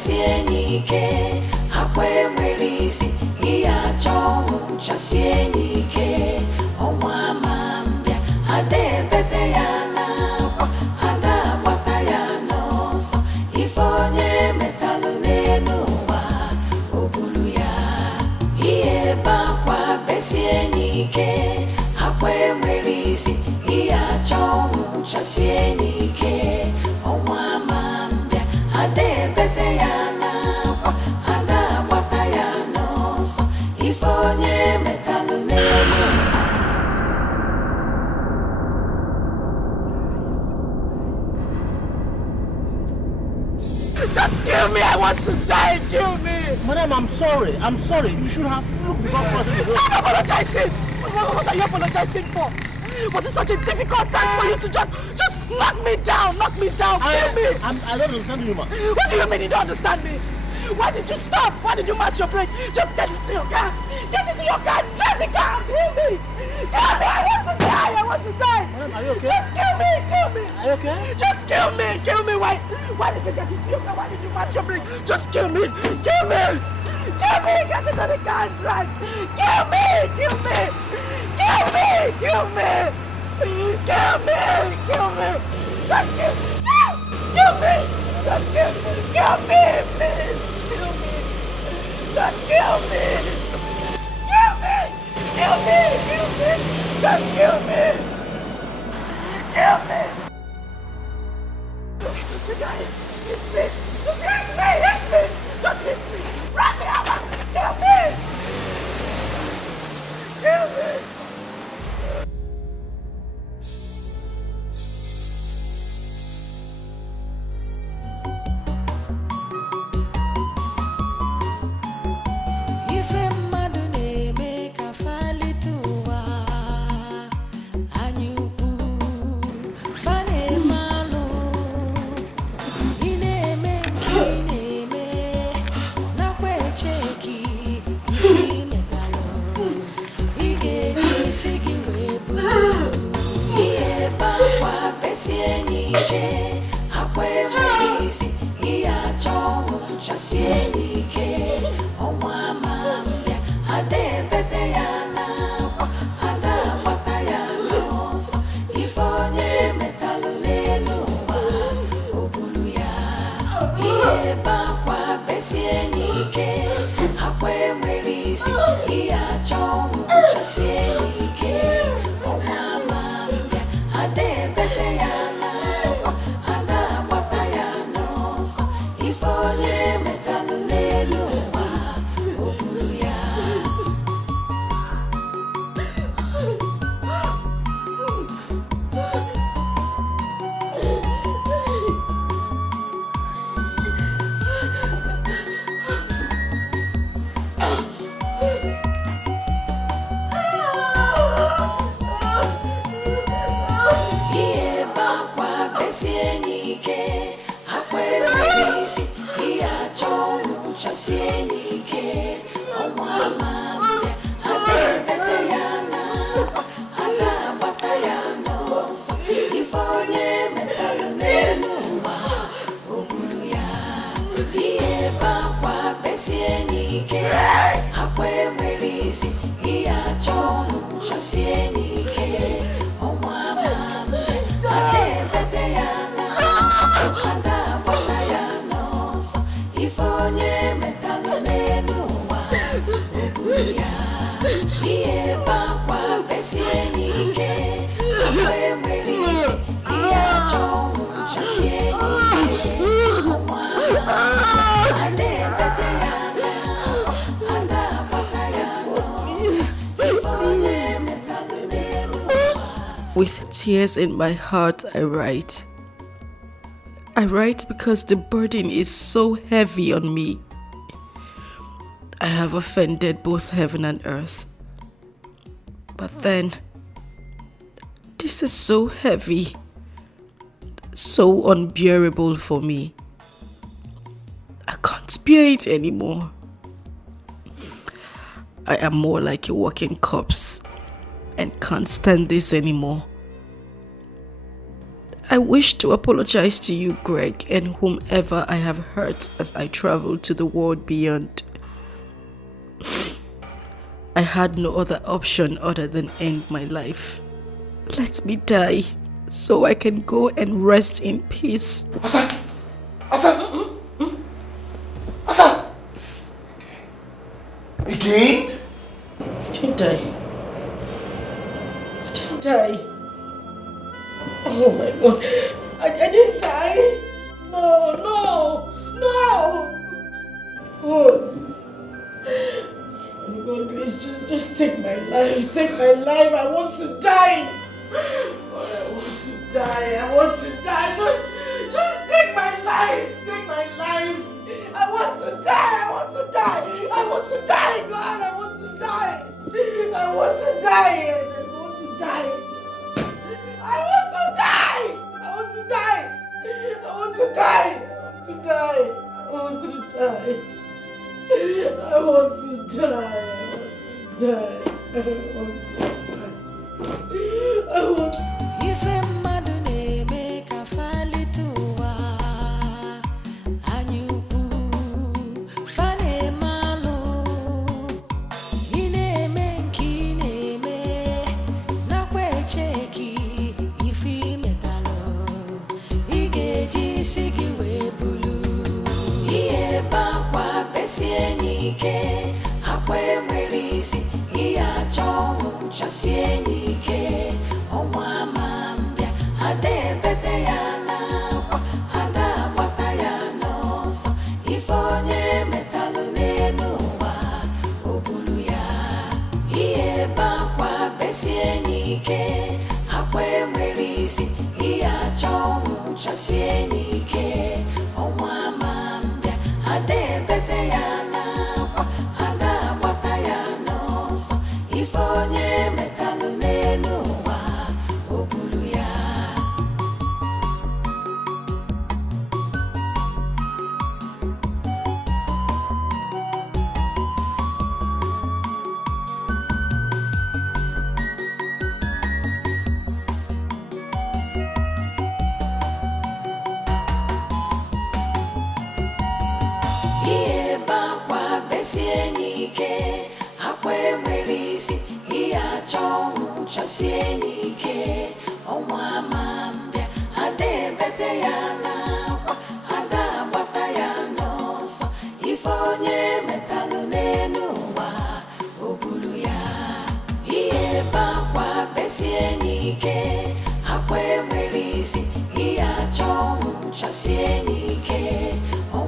chasie nike hakwe mwerisi iya chomu chasie nike omwa mama isi iya chong chasie nike onwa mambia ade bete ya na kwa ada bata ya no so ifonye metalu nemo. Just kill me! I want to die! Kill me! Madam, I'm sorry. I'm sorry. You should have looked before crossing the road. Stop apologizing! What are you apologizing for? Was it such a difficult task for you to just knock me down? Knock me down! Kill me! I don't understand you, man. What do you mean you don't understand me? Why did you stop? Why did you match your brake? Just get into your car! Get into your car! Drive the car! Kill me! Kill me! I want to die! I want to die! Madam, are you okay? Just kill me! Kill me! Are you okay? Just kill me! Kill me! Why did you get into your car? Why did you match your brake? Just kill me! Kill me! Kill me! Get into the car and drive! Kill me! Kill me! Kill me! Kill me! Kill me! Kill me! Just kill me! Kill me! Just kill me! Kill me! Please! Kill me! Just kill me! Kill me! Kill me! Kill me! Just kill me! Kill me! You guys, hit me! Hit me! Hit me! Just hit me! Run me over! Kill me! Kill me! Sienike, akwe mwisi, iya chomu cha sienike, omwa mambia, ade bete ya na, ada bata ya nosa, ifonye metalu lenuwa, obulu ya, iye bakwa besienike, akwe mwisi, iya chomu cha sienike, omwa mambia, ade bete ya sienike, akwe mwisi, iya chomu cha sienike, omwa mambia, ade bete ya na, ada bata ya nosa, ifonye metalu nenuwa, obulu ya, iye bakwa besienike, akwe mwisi, iya chomu cha sienike, omwa mambia, ade bete ya anda bata ya nosa, ifonye metalu nenuwa, ubuya, iye bakwa besienike, akwe mwisi, iya chomu cha sienike, omwa ade bete ya anda bata ya nosa, ifonye metalu nenuwa. With tears in my heart, I write. I write because the burden is so heavy on me. I have offended both heaven and earth. But then, this is so heavy, so unbearable for me. I can't bear it anymore. I am more like a walking corpse and can't stand this anymore. I wish to apologize to you, Greg, and whomever I have hurt as I travel to the world beyond. I had no other option other than end my life. Let me die so I can go and rest in peace. Hassan! Hassan! Hassan! Again? I didn't die. I didn't die. take my life, take my life. I want to die. God, I want to die. I want to die. Just take my life. Take my life. I want to die. I want to die. I want to die, God. I want to die. I want to die. I want to die. I want to die. I want to die. I want to die. I want to die. I want to die. I want to die. Ife mmadụ na-eme ka fali tụwa anyị ukwu fa na-eme alụ ị na-eme nke ị na-eme nakwa echeki ife imetalụ ị ga-eji isi gị wee bulu ihe bakwa besie n'ike akwa enwere isi ihe achọ ọnwụ chasie n'ike ọnwa ama mbịa ada ebete ya n'akwa ada agbata ya n'ọsọ ife onye metalụ n'elu ụwa o buru ya ihe bakwa besie n'ike akwa enwere isi ihe achọ ọnwụ chasie n'ike ọnwa ama mbịa ada ebete ya n'akwa ada agbata ya n'ọsọ ife onye metalụ n'elu ụwa o buru ya ihe bakwa besie n'ike akwa enwere isi ihe achọ ọnwụ chasie n'ike ọnwa ama mbịa ada ebete ya n'akwa ada agbata ya n'ọsọ ife onye metalụ n'elu ụwa o buru ya ihe bakwa besie n'ike akwa enwere isi ihe achọ ọnwụ chasie n'ike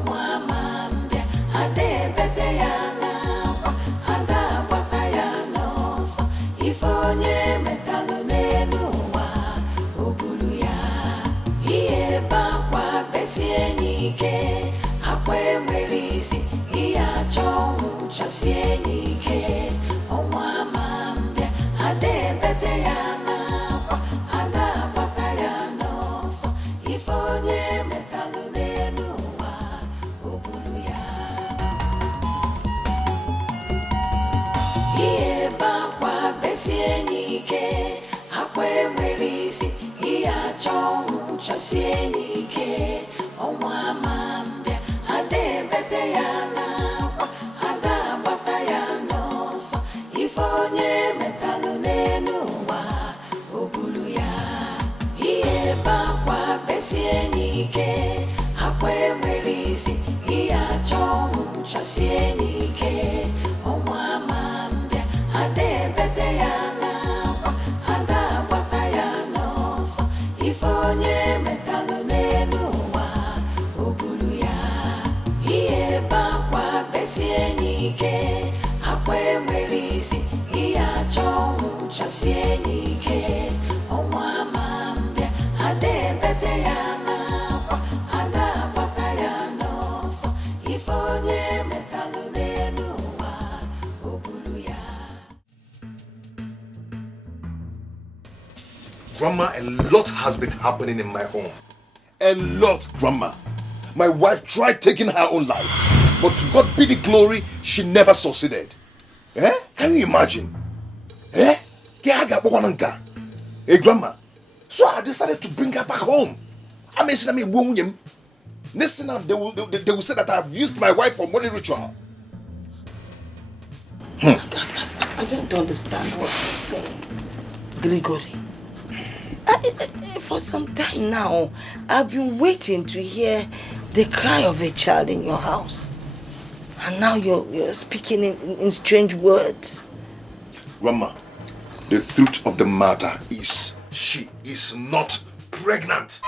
ọnwa ama mbịa ada ebete ya n'akwa ada agbata ya n'ọsọ ife onye metalụ n'elu ụwa o buru ya ihe bakwa besie n'ike akwa enwere isi ihe achọ ọnwụ chasie n'ike ọnwa ama mbịa ada ebete ya n'akwa ada agbata ya n'ọsọ ife onye metalụ n'elu ụwa o buru ya ihe bakwa besie n'ike akwa enwere isi ihe achọ ọnwụ chasie n'ike ọnwa ama mbịa ada ebete ya n'akwa ada agbata ya n'ọsọ ife onye metalụ n'elu ụwa o buru ya ihe bakwa besie n'ike akwa enwere isi ihe achọ ọnwụ chasie n'ike ọnwa ama mbịa ada ebete ya n'akwa ada agbata ya n'ọsọ ife onye metalụ n'elu ụwa o buru ya ihe bakwa besie n'ike akwa enwere isi ihe achọ ọnwụ chasie n'ike ọnwa ama mbịa ada ebete ya n'akwa ada agbata ya n'ọsọ ife onye metalụ n'elu ụwa o buru ya Grandma, a lot has been happening in my home. A lot, Grandma. My wife tried taking her own life, but to God be the glory, she never succeeded. Eh? Can you imagine? Eh? Hey, Grandma. So I decided to bring her back home. I mean, listen, they will say that I've used my wife for money ritual. I don't understand what you're saying, Gregory. For some time now, I've been waiting to hear the cry of a child in your house. And now you're speaking in strange words. Grandma, the truth of the matter is she is not pregnant.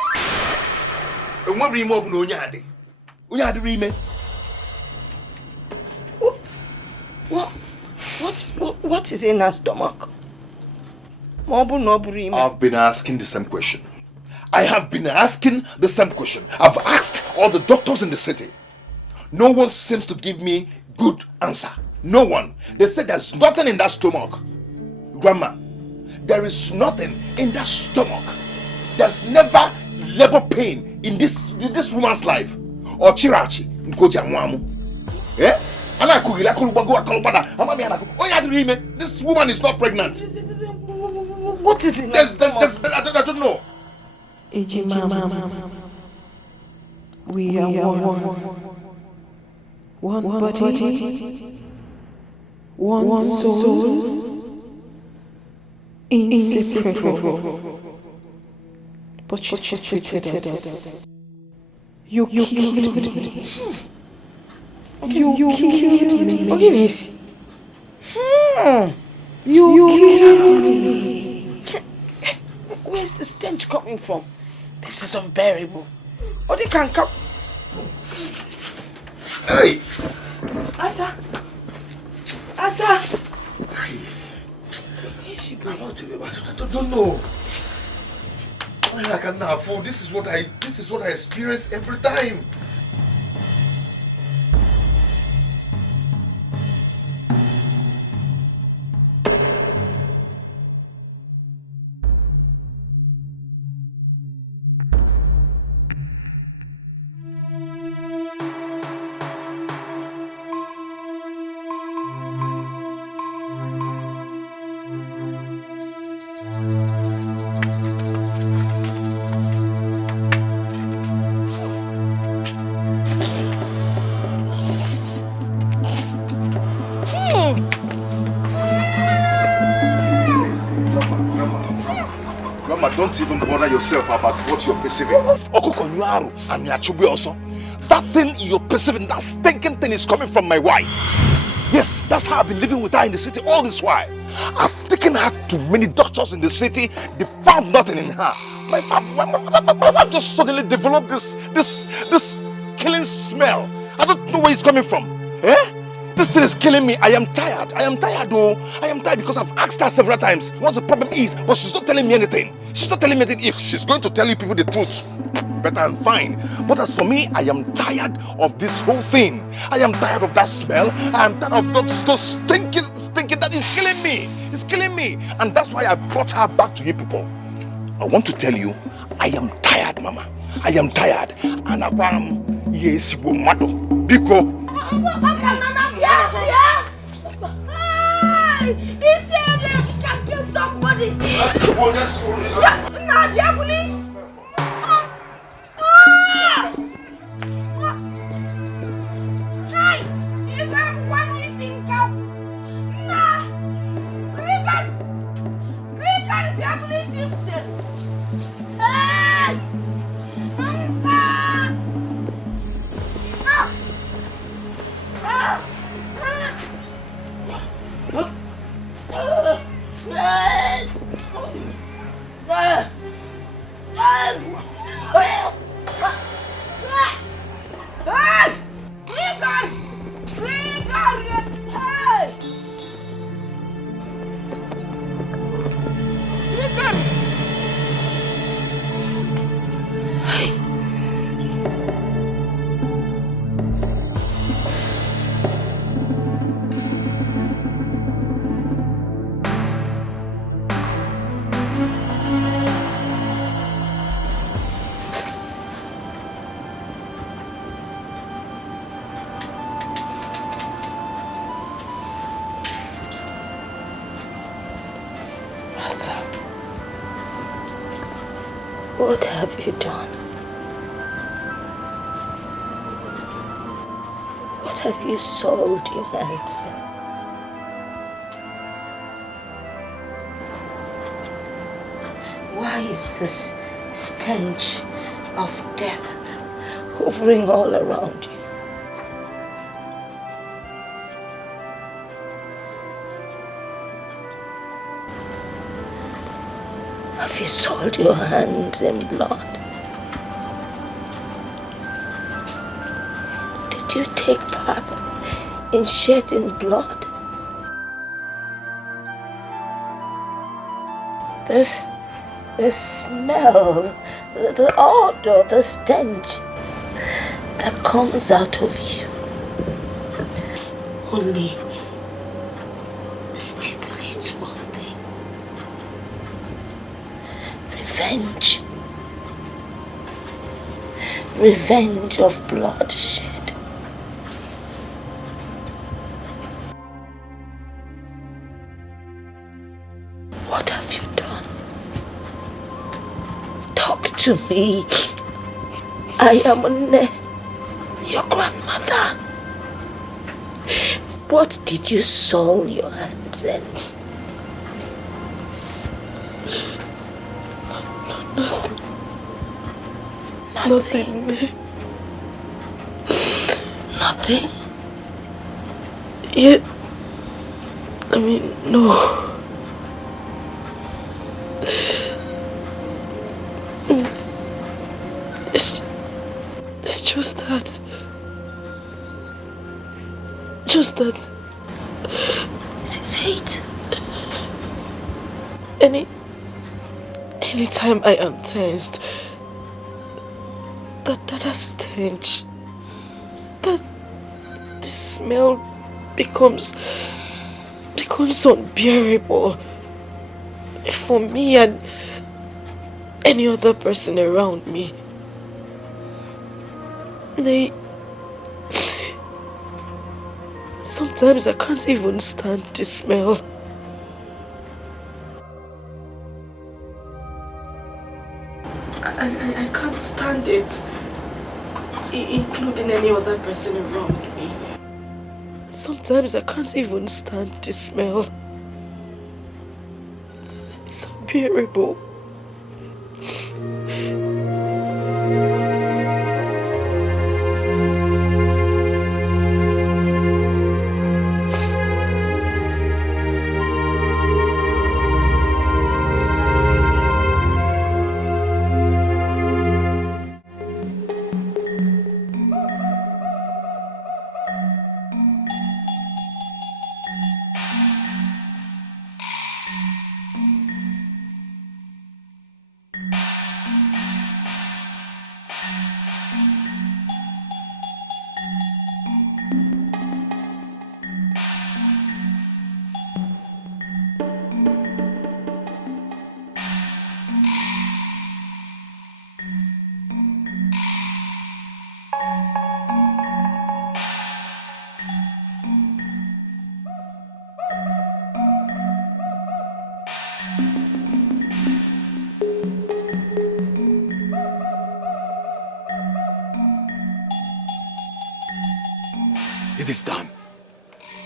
What? What is in her stomach? I've been asking the same question. I have been asking the same question. I've asked all the doctors in the city. No one seems to give me good answer. No one. They said there's nothing in that stomach. Grandma, there is nothing in that stomach. There's never labor pain in this woman's life. Or chirachi. Eh? This woman is not pregnant. What is it? I don't know. Ejima, we are one body, one soul, inseparable. But you treated us. You killed me. You killed me. Okay, this. You killed me. Where's the stench coming from? This is unbearable. Oh, they can't come. Hey! Asa! Where is she going? I don't know. I cannot afford. This is what I experience every time. Don't even bother yourself about what you're perceiving. That thing you're perceiving, that stinking thing is coming from my wife. Yes, that's how I've been living with her in the city all this while. I've taken her to many doctors in the city. They found nothing in her. My wife just suddenly developed this killing smell. I don't know where it's coming from. Eh? This thing is killing me. I am tired. I am tired because I've asked her several times what the problem is, but she's not telling me anything. She's not telling me anything. If she's going to tell you people the truth, better and fine. But as for me, I am tired of this whole thing. I am tired of that smell. I am tired of those stinking that is killing me. It's killing me. And that's why I brought her back to you people. I want to tell you, I am tired, Mama. I am tired. And I'm yes, Biko. He said he can kill somebody. Nadia, please. Try. You have one missing cow. Nah. Regan, you have missing them. Hey. What have you done? What have you sold your hands in? Why is this stench of death hovering all around you? Have you soiled your hands in blood? Did you take part in shedding blood? The smell, the odor, the stench that comes out of you only stipulates one thing: revenge. Revenge of bloodshed. What have you done? Talk to me. I am your grandmother. What did you soil your hands in? Nothing. Nothing? Yeah. I mean, no. It's just that. Say it. Anytime I am tensed, that stench, that the smell becomes unbearable for me and any other person around me. Sometimes I can't even stand the smell. I can't stand it, including any other person around me. Sometimes I can't even stand the smell. It's unbearable. It is done.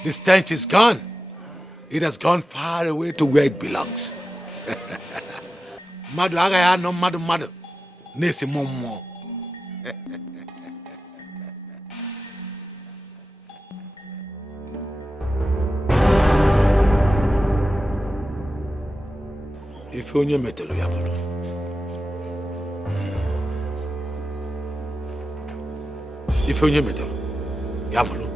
The stench is gone. It has gone far away to where it belongs. Madu agaya no madu. Nesi momo. If onye metelu ya bulu. If onye metelu ya bulu.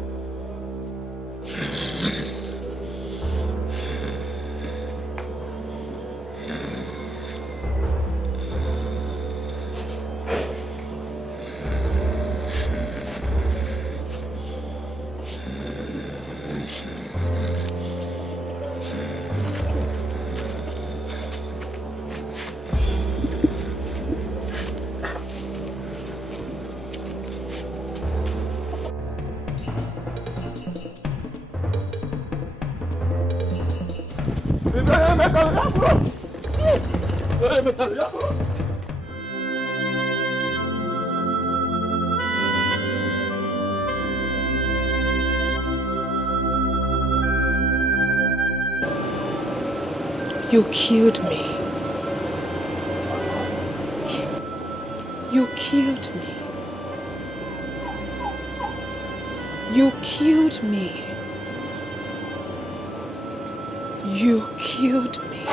You killed me. You killed me. You killed me. You killed me.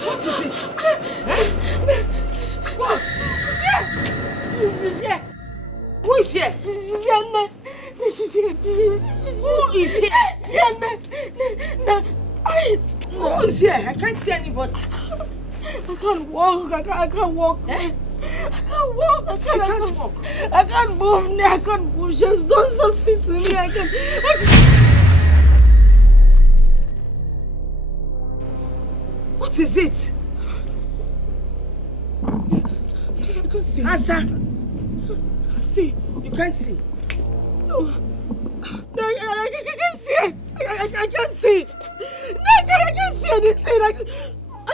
What is it? What? Who is here? Who is here? Who's here? I can't see anybody. I can't walk. I can't walk. Eh? I can't walk. I can't walk. I can't move. I can't move. She has done something to me. I can't. What is it? I can't see. Answer. I can't see. You can't see. No. No, I can't see. I can't see. No, I can't see anything. I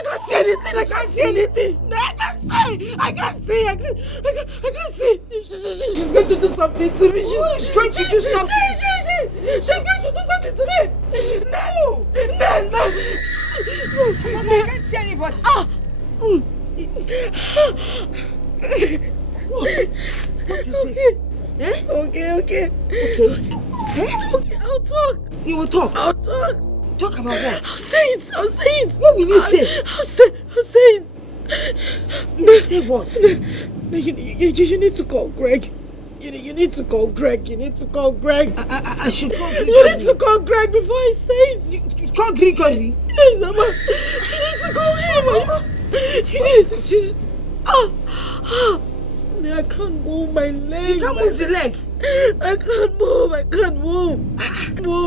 can't see anything. I can't see anything. No, I can't see. I can't see. I can't see. She's going to do something to me. She's going to do something. She's going to do something to me. No. I can't see anybody. What is it? Eh? Okay. Okay, I'll talk. You will talk? I'll talk. Talk about what? I'll say it. What will you say? I'll say it. You will say what? No, you need to call Greg. You need to call Greg. I should call Greg. You need to call Greg before I say it. You call Gregory? Yes, Mama. You need to call him. You need to... I can't move my leg. You can't move the leg. I can't move.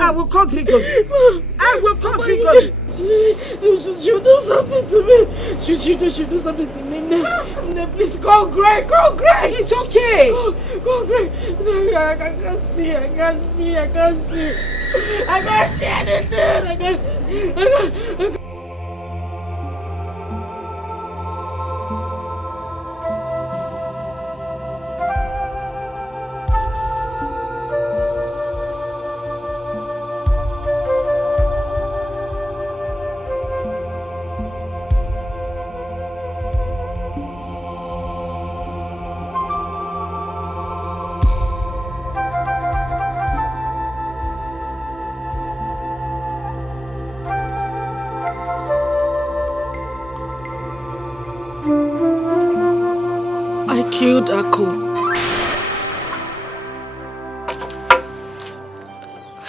I will call Gregory. She'll do something to me. She'll do something to me. No, please call Greg. It's okay. Call Greg. No, I can't see anything. I can't. I killed Aku.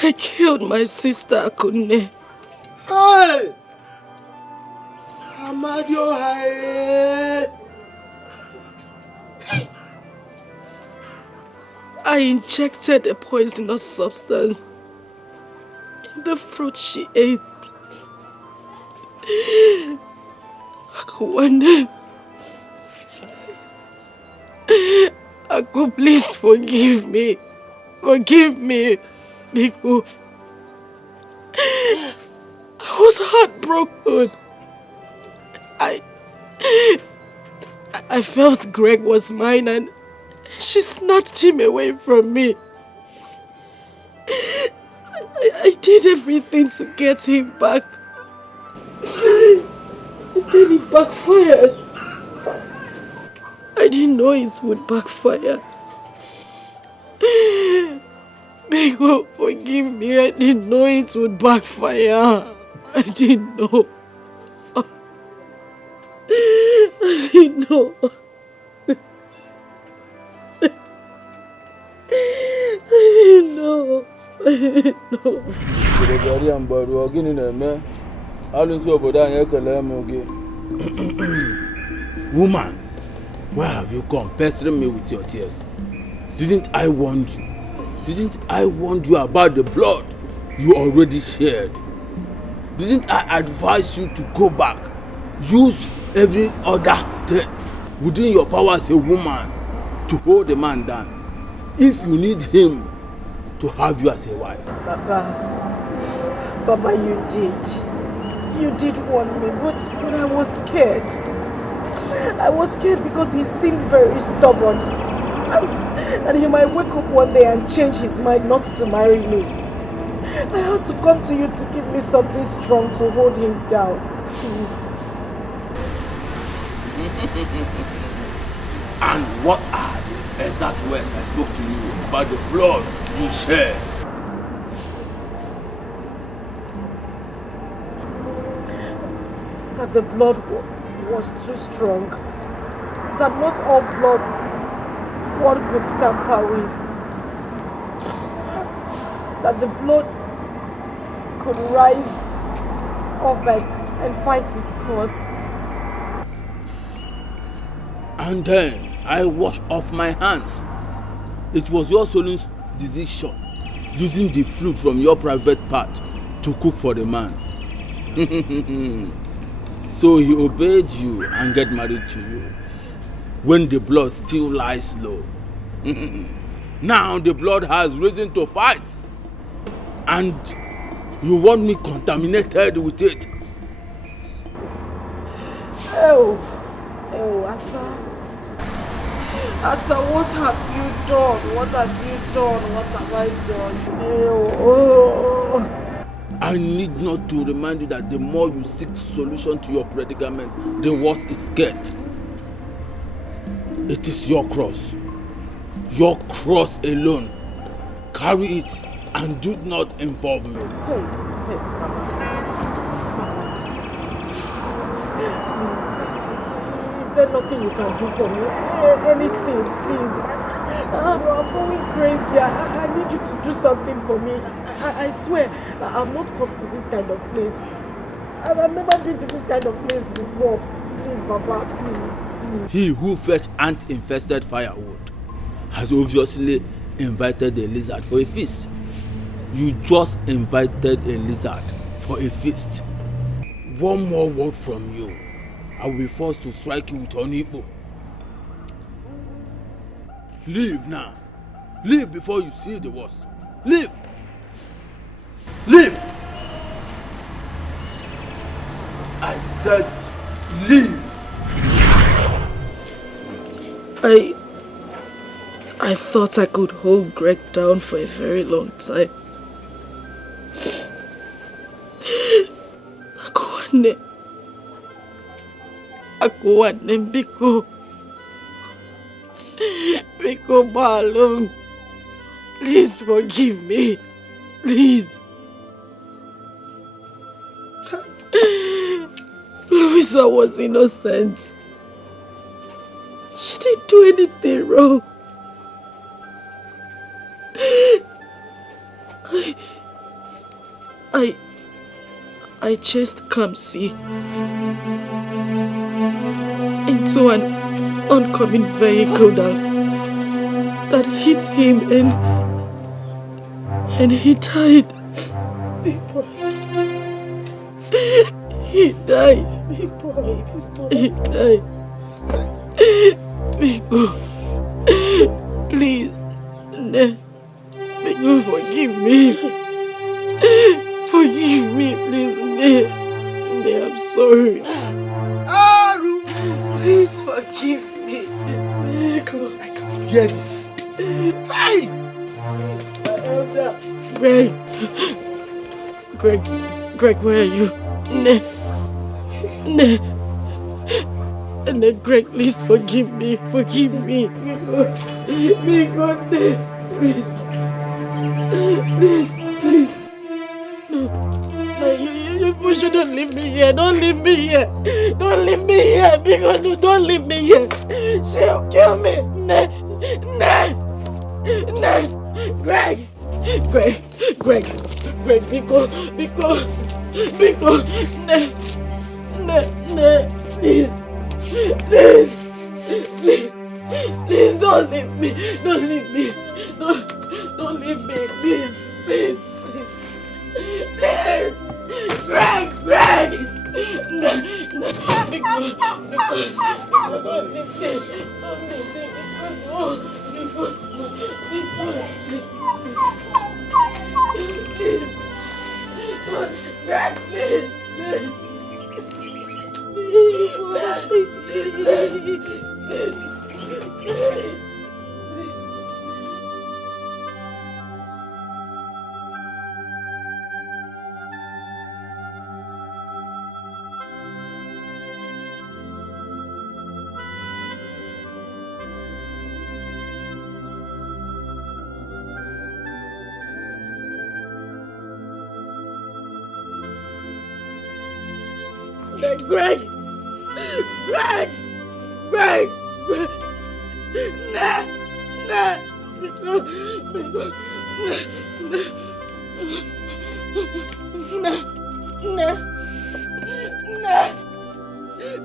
I killed my sister Akunne. Hey! Amadio, hey! I injected a poisonous substance in the fruit she ate. Aku, Aku, please forgive me. Forgive me, Biku. I was heartbroken. I felt Greg was mine and she snatched him away from me. I did everything to get him back. And then it backfired. I didn't know it would backfire. Bigo, forgive me. I didn't know it would backfire. I didn't know. I didn't know. Woman, where have you come pestering me with your tears? Didn't I warn you? Didn't I warn you about the blood you already shed? Didn't I advise you to go back? Use every other thing within your power as a woman to hold the man down. If you need him to have you as a wife. Baba, you did. You did warn me, but I was scared. I was scared because he seemed very stubborn. And he might wake up one day and change his mind not to marry me. I had to come to you to give me something strong to hold him down. Please. And what are the exact words I spoke to you about the blood you shed? That the blood was too strong. That not all blood one could tamper with. That the blood could rise up and fight its cause. And then I washed off my hands. It was your sole decision, using the fluid from your private part to cook for the man. So he obeyed you and get married to you, when the blood still lies low. Now the blood has risen to fight, and you want me contaminated with it. Oh, Asa, what have you done? What have you done? What have I done? Oh. I need not to remind you that the more you seek solution to your predicament, the worse it gets. It is your cross alone. Carry it and do not involve me. Hey, Mama. Please. Is there nothing you can do for me? Anything, please. I'm going crazy. I need you to do something for me. I swear, I've not come to this kind of place. I've never been to this kind of place before. Please, Baba, please. He who fetched ant-infested firewood has obviously invited a lizard for a feast. You just invited a lizard for a feast. One more word from you, I will be forced to strike you with Ini Edo. Leave now. Leave before you see the worst. Leave. Leave. I said leave. I thought I could hold Greg down for a very long time. Akuane Biko Balong. Please forgive me. Please. Louisa was innocent. She didn't do anything wrong. I chased Kamsi into an oncoming vehicle that hit him and he died. He died. He died. Biko, please, Biko, forgive me. Forgive me, please, I'm sorry. Please forgive me. Because I can't hear this. Hey! Greg, where are you? Greg, please forgive me. Forgive me. Please. No, you shouldn't leave me here. Don't leave me here. Don't leave me here. Because don't leave me here. She'll kill me. Greg, because, please, don't leave me. Don't leave me, please. Greg! No, because don't leave me. Please. Greg, please. Greg!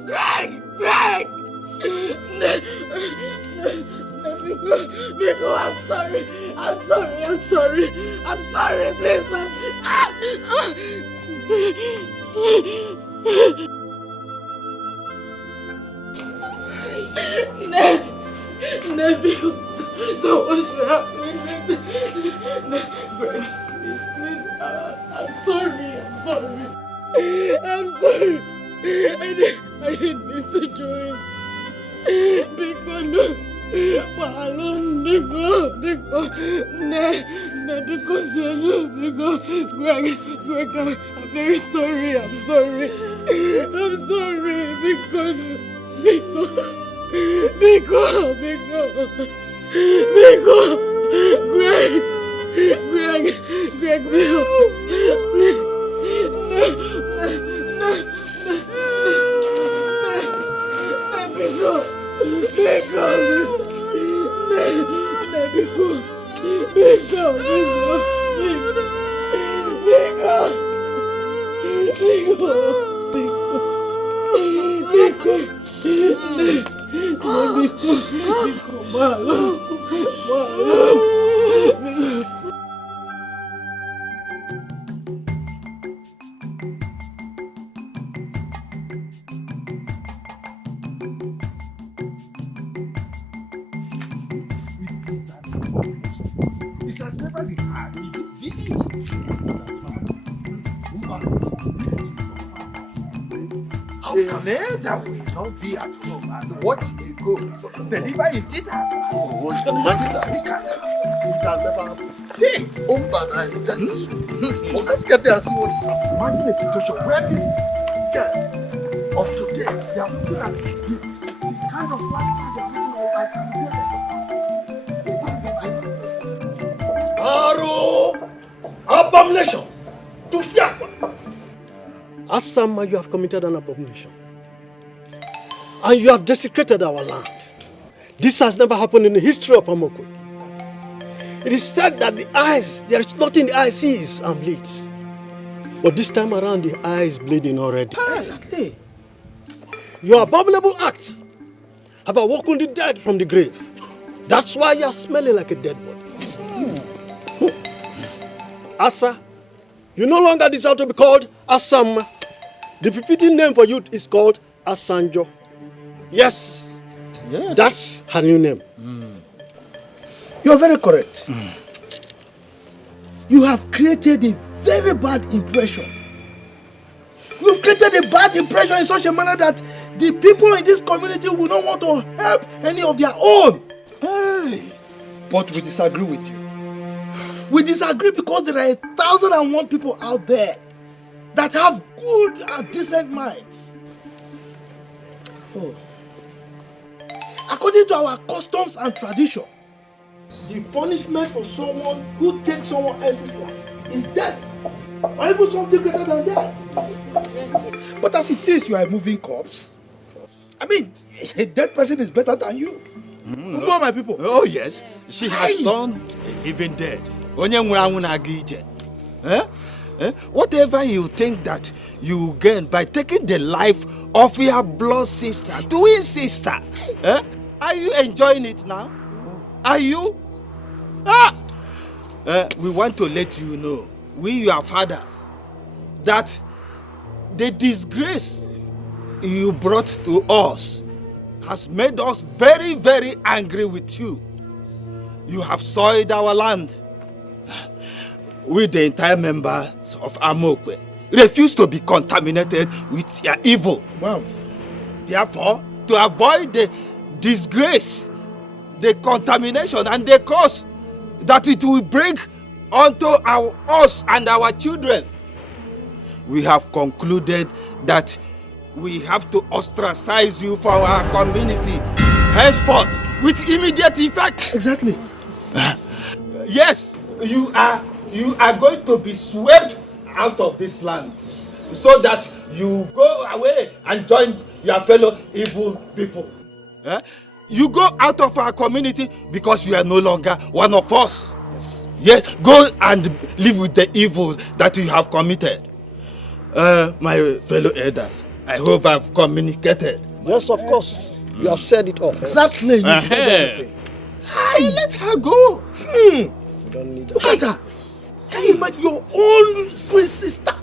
Greg! Biko, I'm sorry, please, Biko, so what should happen? Greg, please, I'm sorry. I didn't mean to do it. Biko, no. Biko, Greg, I'm very sorry. I'm sorry, Biko, Greg, Bill, please, It has never been hard in this village. How can that will not be at home and watch a go deliver in theaters? It has never happened. Hey, let's get there and see what is happening. Imagine a situation where this girl of today, they are looking at the kind of life they are living like Aro! Abomination! To fear! Asama, you have committed an abomination. And you have desecrated our land. This has never happened in the history of Amokwe. It is said that there is nothing the eye sees and bleeds. But this time around, the eye is bleeding already. Exactly. Your abominable acts have awoken the dead from the grave. That's why you are smelling like a dead body. Asa, you no longer deserve to be called Asama. The befitting name for you is called Asanjo. Yes, that's her new name. You are very correct. You have created a very bad impression. You've created a bad impression in such a manner that the people in this community will not want to help any of their own. Hey. But we disagree with you. We disagree because there are 1,001 people out there that have good and decent minds. Oh. According to our customs and tradition, the punishment for someone who takes someone else's life is death, or even something greater than death. But as it is, you are a moving corpse. I mean, a dead person is better than you. Who are my people? Oh yes, she has turned a living dead. Whatever you think that you gain by taking the life of your blood sister, twin sister, are you enjoying it now? Are you? We want to let you know, we your fathers, that the disgrace you brought to us has made us very, very angry with you. You have soiled our land. We, the entire members of Amokwe, refuse to be contaminated with your evil. Wow. Therefore, to avoid the disgrace, the contamination, and the curse that it will bring onto us and our children, we have concluded that we have to ostracize you from our community henceforth with immediate effect. Exactly. Yes, you are going to be swept out of this land so that you go away and join your fellow evil people. You go out of our community because you are no longer one of us. Yes, go and live with the evil that you have committed. my fellow elders, I hope I've communicated. Yes, of course. You have said it all. Exactly. You said everything. Hey, let her go. You don't need Look at her. Can you imagine your own twin sister?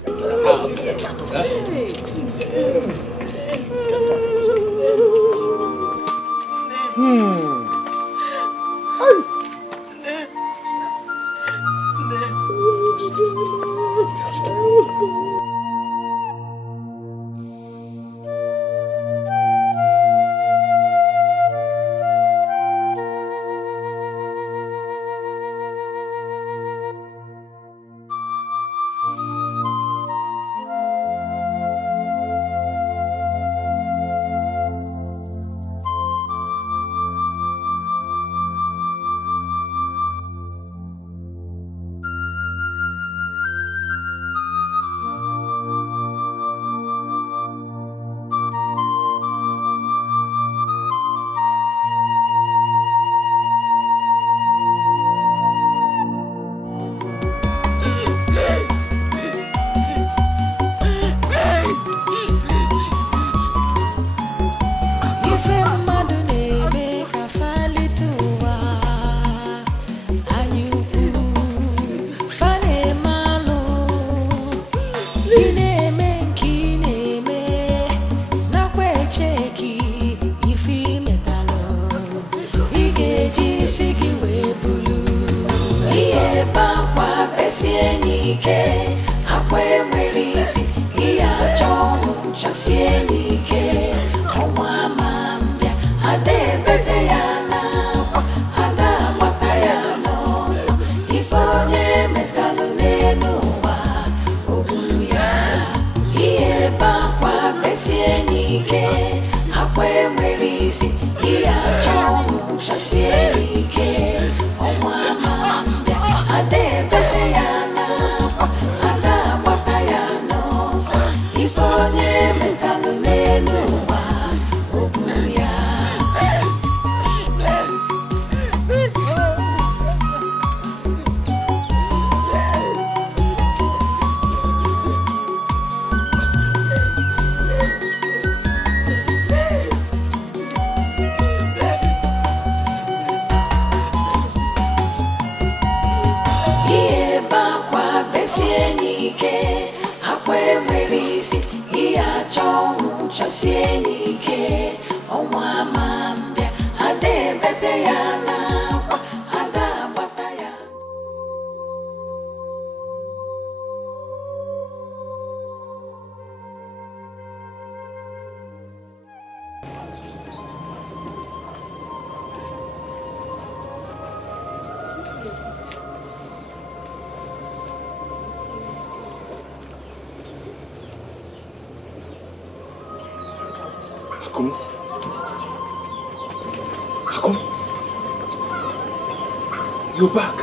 You're back.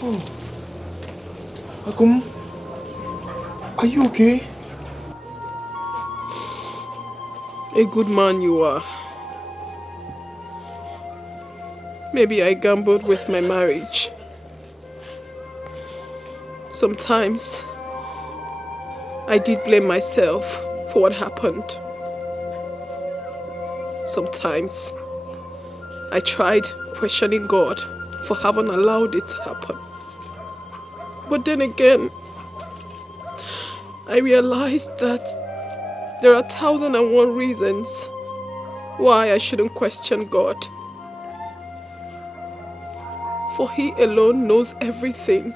Oh. Akum, are you okay? A good man you are. Maybe I gambled with my marriage. Sometimes I did blame myself for what happened. Sometimes I tried questioning God for having allowed it to happen. But then again, I realized that there are 1,001 reasons why I shouldn't question God. For He alone knows everything.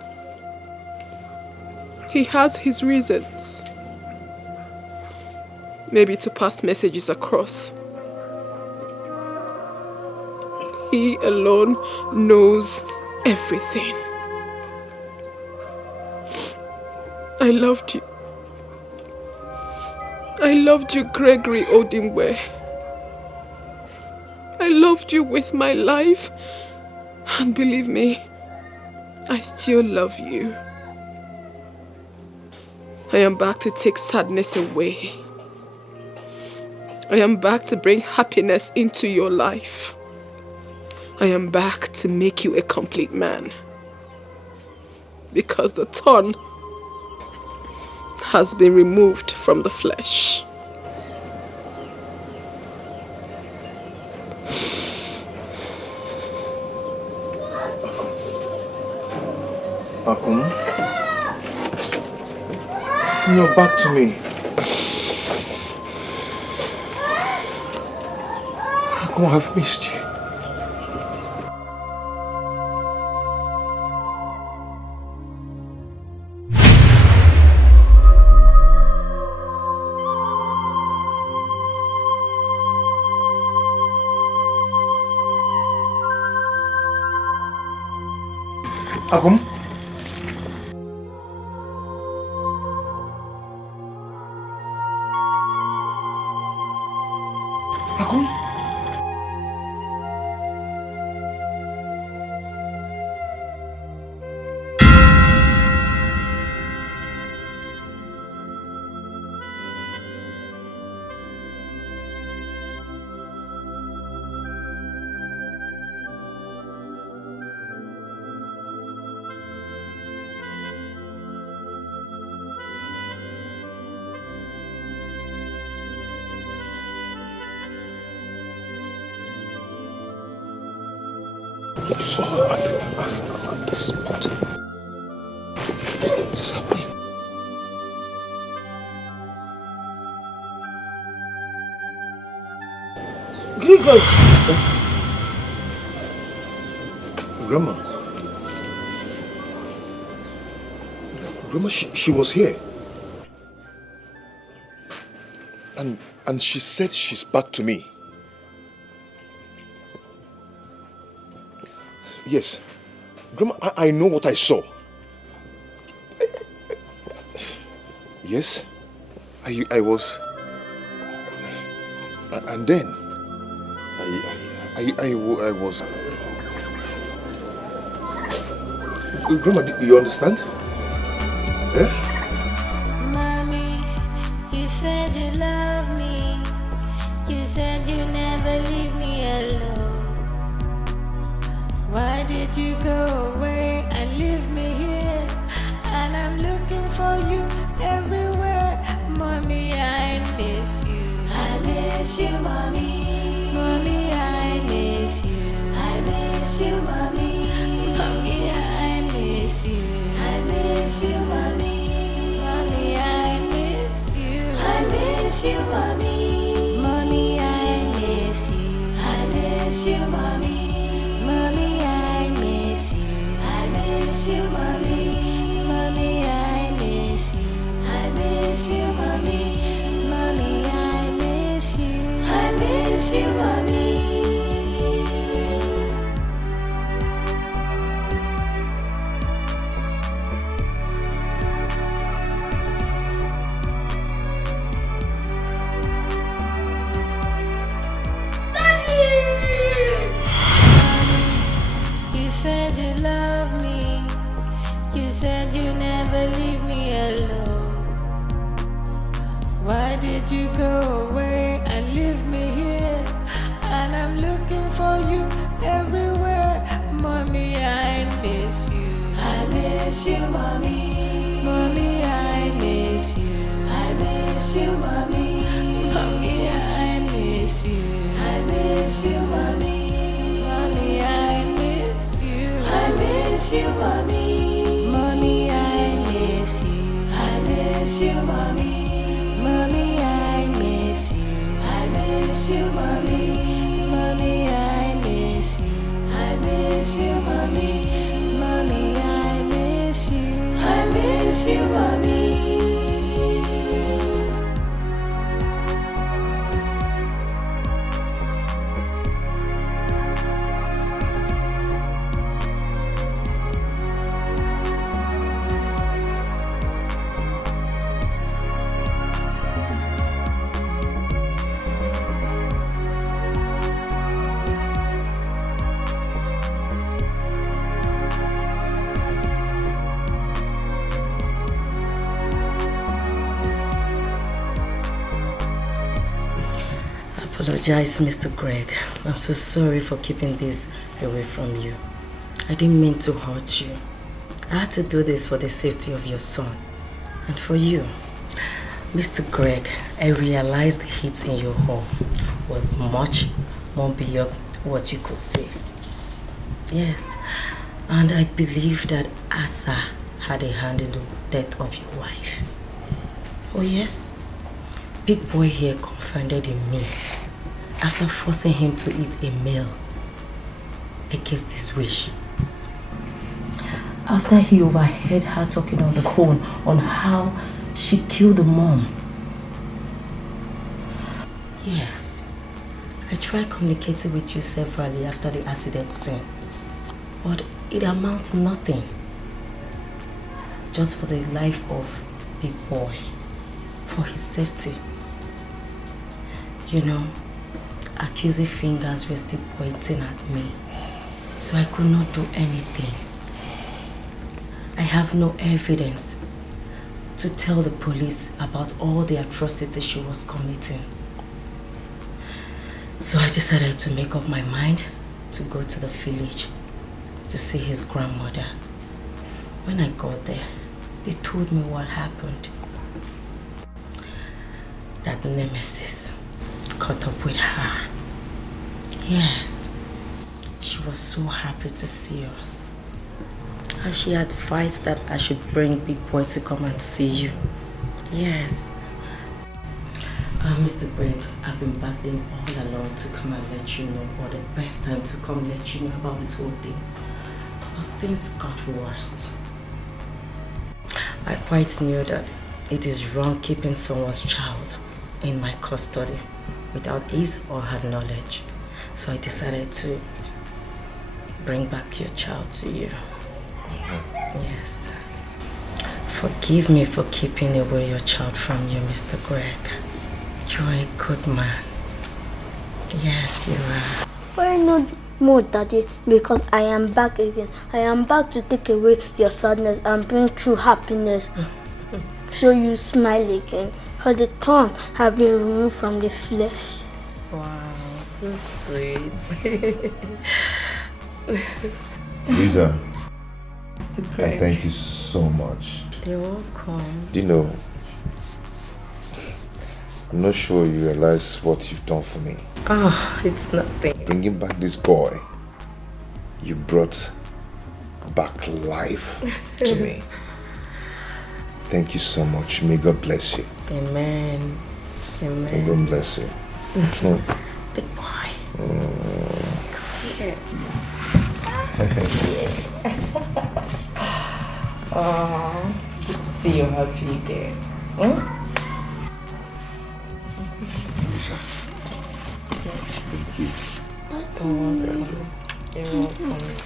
He has His reasons. Maybe to pass messages across. He alone knows everything. I loved you. I loved you, Gregory Odimwe. I loved you with my life. And believe me, I still love you. I am back to take sadness away. I am back to bring happiness into your life. I am back to make you a complete man. because the thorn has been removed from the flesh. Akum, you're back to me. Akum, I've missed you. Akum? Akum? At the spot. What is happening? Gregor! Grandma. Grandma, she was here. And she said she's back to me. Yes. Grandma, I know what I saw. Yes. I was... And then... I was... Grandma, do you understand? Eh? Mommy, you said you love me. You said you never leave me alone. Why did you go away and leave me here? And I'm looking for you everywhere. Mommy, I miss you. I miss you, mommy. Mommy, I miss you. I miss you, mommy. Mommy, I miss you. I miss you, mommy. Mommy, I miss you. I miss you, mommy. Mommy, I miss you. I miss you, mommy. Mommy, I miss you. I miss you, mommy. Mommy, I miss you. I miss you, mommy. Mommy, I miss you. I miss you, mommy. You said you love me. You said you never leave me alone. Why did you go away and leave me here? And I'm looking for you everywhere. Mommy, I miss you. I miss you, mommy. Mommy, I miss you. I miss you, mommy. Mommy, I miss you. I miss you, mommy. Mommy, I miss you. I miss you, mommy. Mommy, I miss you. I miss you, mommy. Mommy, I miss you. I miss you, mommy. Mommy, I miss you. I miss you, mommy. Mommy, I miss you. I miss you, mommy. Apologize, Mr. Greg. I'm so sorry for keeping this away from you. I didn't mean to hurt you. I had to do this for the safety of your son and for you. Mr. Greg, I realized the heat in your home was much more beyond what you could see. Yes, and I believe that Asa had a hand in the death of your wife. Oh yes, Big Boy here confided in me after forcing him to eat a meal against his wish. After he overheard her talking on the phone on how she killed the mom. Yes, I tried communicating with you severally after the accident scene, but it amounts to nothing. Just for the life of Big Boy, for his safety. You know, accusing fingers were still pointing at me, so I could not do anything. I have no evidence to tell the police about all the atrocities she was committing. So I decided to make up my mind to go to the village to see his grandmother. When I got there, they told me what happened. That Nemesis caught up with her. Yes, she was so happy to see us. And she advised that I should bring Big Boy to come and see you. Yes. Mr. Greg, I've been battling all along to come and let you know, or the best time to come let you know about this whole thing. But things got worse. I quite knew that it is wrong keeping someone's child in my custody without his or her knowledge. So I decided to bring back your child to you. Yes. Forgive me for keeping away your child from you, Mr. Greg. You are a good man. Yes, you are. Why not more, Daddy? Because I am back again. I am back to take away your sadness and bring true happiness. So you smile again. For the thorns have been removed from the flesh. Wow, so sweet. Lisa, Mr. Greg. thank you so much. You're welcome. Do you know, I'm not sure you realize what you've done for me. Oh, it's nothing. Bringing back this boy, you brought back life to me. Thank you so much. May God bless you. Amen. Amen. May God bless you. Big boy. Oh, good to see you happy again. Lisa. Thank you. You're welcome.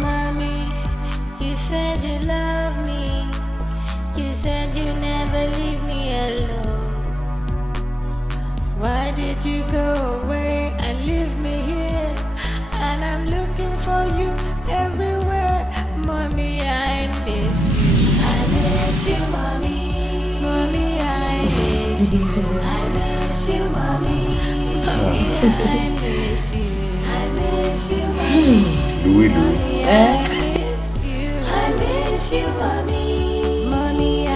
Mommy, you said you love me. You said you never leave me alone. Why did you go away and leave me here? And I'm looking for you everywhere. Mommy, I miss you. I miss you, mommy. Mommy, I miss you. I miss you, mommy. Mommy, I miss you. I miss you, mommy. Mommy, I miss you. I miss you, mommy. Mommy, I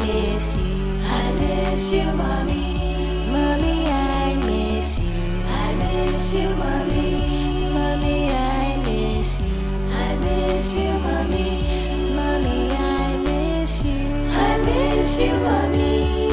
miss you. I miss you, mommy. Mommy, I miss you. I miss you, mommy. Mommy, I miss you. I miss you, mommy. Mommy, I miss you. I miss you, mommy.